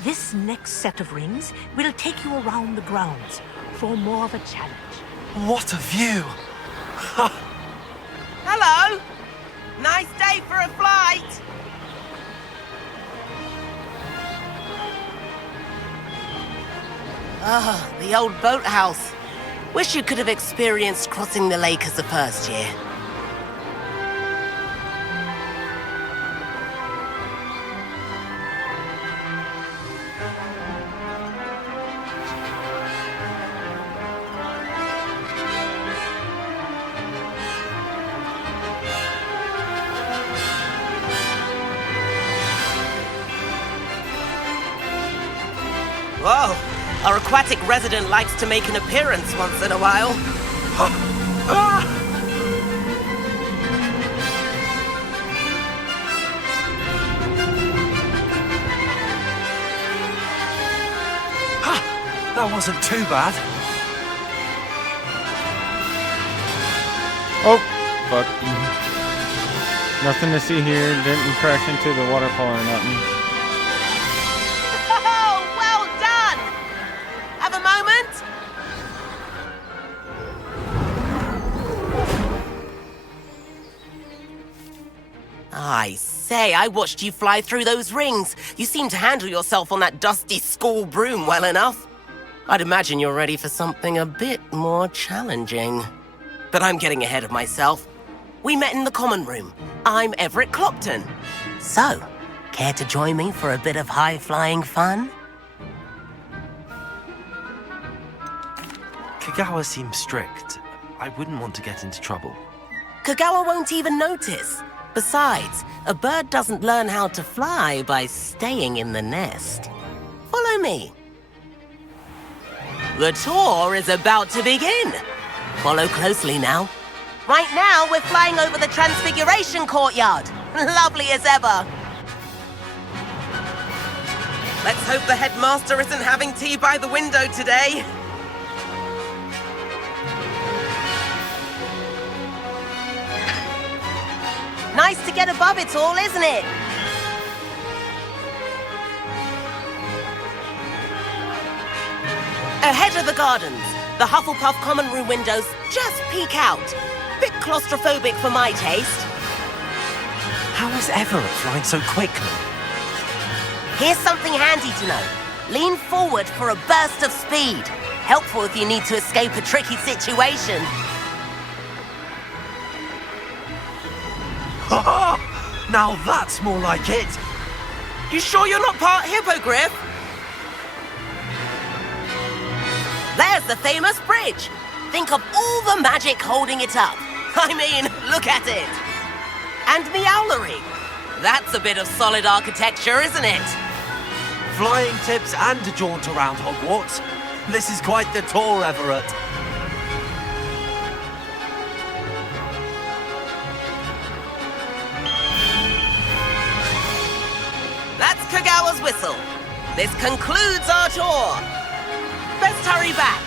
This next set of rings will take you around the grounds for more of a challenge. What a view! Hello! Nice day for a flight! Ah, the old boathouse. Wish you could have experienced crossing the lake as a first year. Whoa! Our aquatic resident likes to make an appearance once in a while. That wasn't too bad. Oh, fuck. Nothing to see here. Didn't crash into the waterfall or nothing. Oh, well done! Have a moment? I say, I watched you fly through those rings. You seem to handle yourself on that dusty school broom well enough. I'd imagine you're ready for something a bit more challenging. But I'm getting ahead of myself. We met in the common room. I'm Everett Clopton. So, care to join me for a bit of high-flying fun? Kagawa seems strict. I wouldn't want to get into trouble. Kagawa won't even notice. Besides, a bird doesn't learn how to fly by staying in the nest. Follow me. The tour is about to begin. Follow closely now. Right now, we're flying over the Transfiguration Courtyard. Lovely as ever. Let's hope the headmaster isn't having tea by the window today. Nice to get above it all, isn't it? Ahead of the gardens, the Hufflepuff common room windows just peek out. Bit claustrophobic for my taste. How is Everett flying so quickly? Here's something handy to know. Lean forward for a burst of speed. Helpful if you need to escape a tricky situation. Now that's more like it. You sure you're not part hippogriff? There's the famous bridge. Think of all the magic holding it up. I mean, look at it. And the owlery. That's a bit of solid architecture, isn't it? Flying tips and a jaunt around Hogwarts. This is quite the tour, Everett. That's Kagawa's whistle. This concludes our tour. Best hurry back.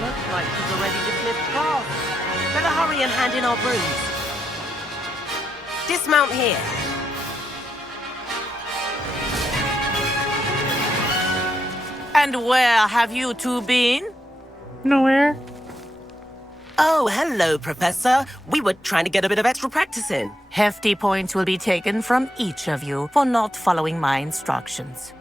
Looks like she's already dismissed class. Better hurry and hand in our brooms. Dismount here. And where have you two been? Nowhere. Oh, hello, Professor. We were trying to get a bit of extra practice in. Hefty points will be taken from each of you for not following my instructions.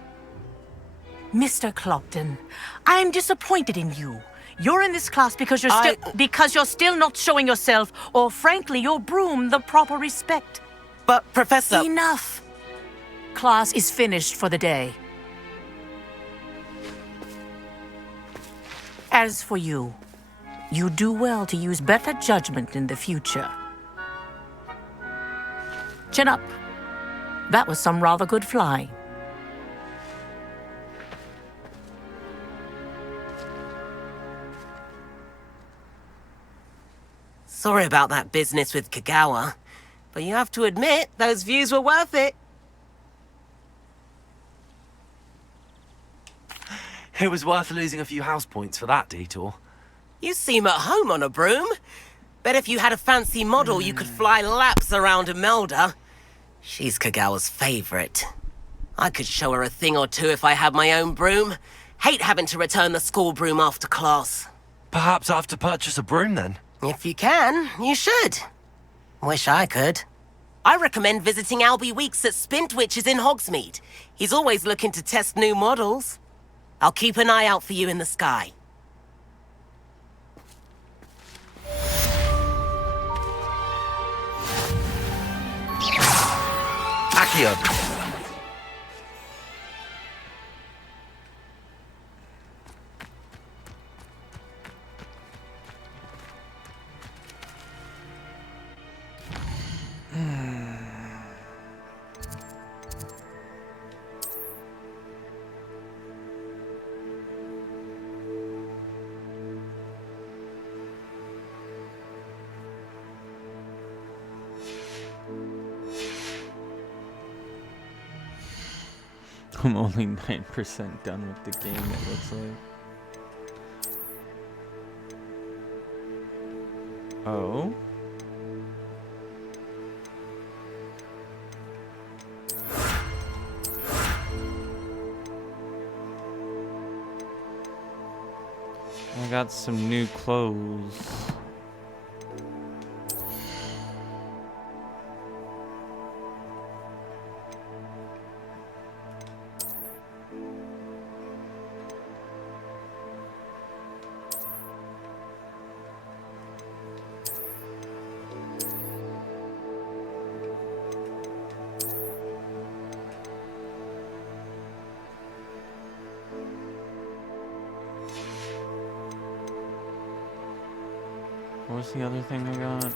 Mr. Clopton, I'm disappointed in you. You're in this class because you're still not showing yourself, or frankly, your broom the proper respect. But, Professor... Enough! Class is finished for the day. As for you, you do well to use better judgment in the future. Chin up. That was some rather good flying. Sorry about that business with Kagawa, but you have to admit, those views were worth it. It was worth losing a few house points for that detour. You seem at home on a broom. Bet if you had a fancy model, you could fly laps around Imelda. She's Kagawa's favorite. I could show her a thing or two if I had my own broom. Hate having to return the school broom after class. Perhaps I have to purchase a broom then? If you can, you should. Wish I could. I recommend visiting Albie Weeks at Spintwitches in Hogsmeade. He's always looking to test new models. I'll keep an eye out for you in the sky. Accio! I'm only 9% done with the game, it looks like. Oh? I got some new clothes. What was the other thing I got?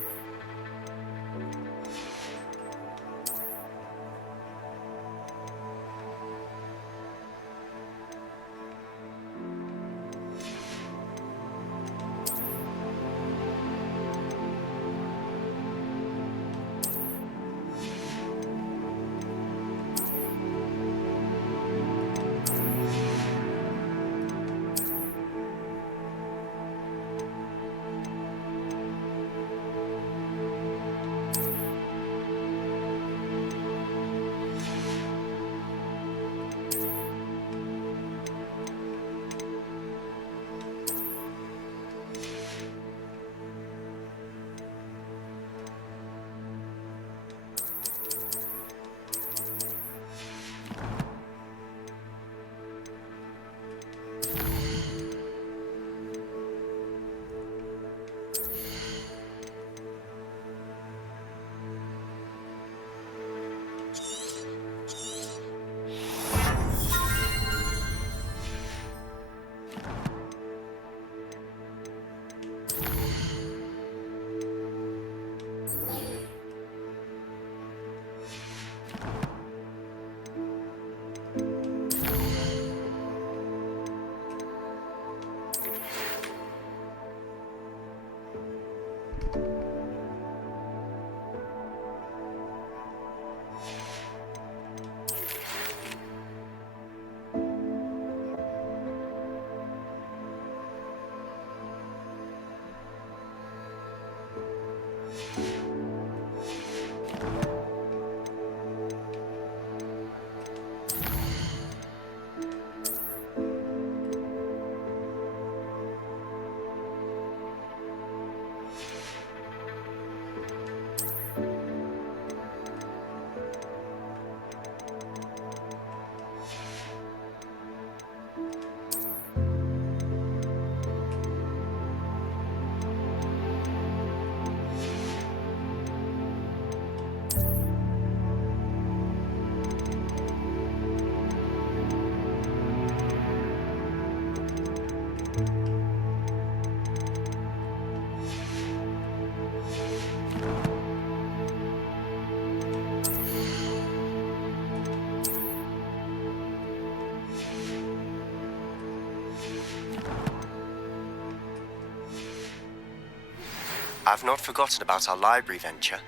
I've not forgotten about our library venture.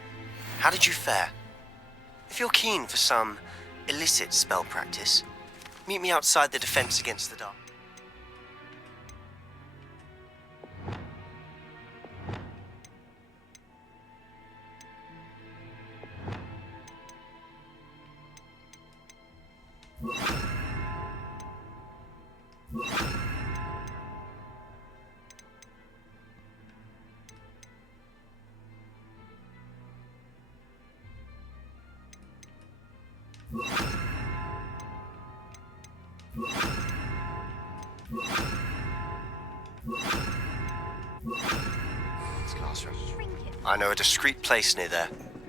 How did you fare? If you're keen for some illicit spell practice, meet me outside the Defense Against the Dark. This classroom. I know a discreet place near there.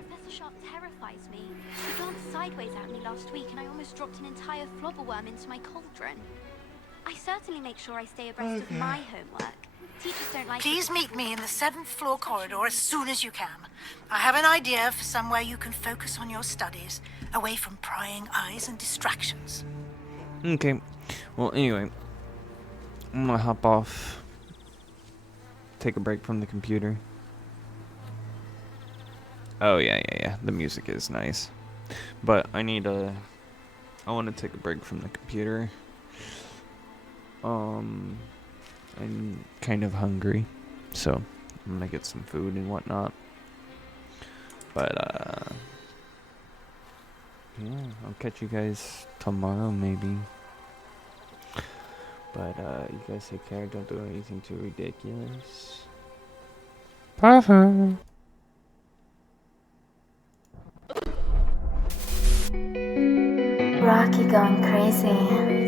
Professor Sharp terrifies me. He glanced sideways at me last week and I almost dropped an entire flobberworm into my cauldron. I certainly make sure I stay abreast of my homework. Teachers don't like Please meet me in the 7th floor corridor as soon as you can. I have an idea for somewhere you can focus on your studies, away from prying eyes and distractions. Okay. Well, anyway, I'm gonna hop off. Take a break from the computer. Oh yeah. The music is nice, but I want to take a break from the computer. I'm kind of hungry, so I'm gonna get some food and whatnot. But yeah, I'll catch you guys tomorrow maybe. But you guys take care. Don't do anything too ridiculous. Perfect. Rocky gone crazy.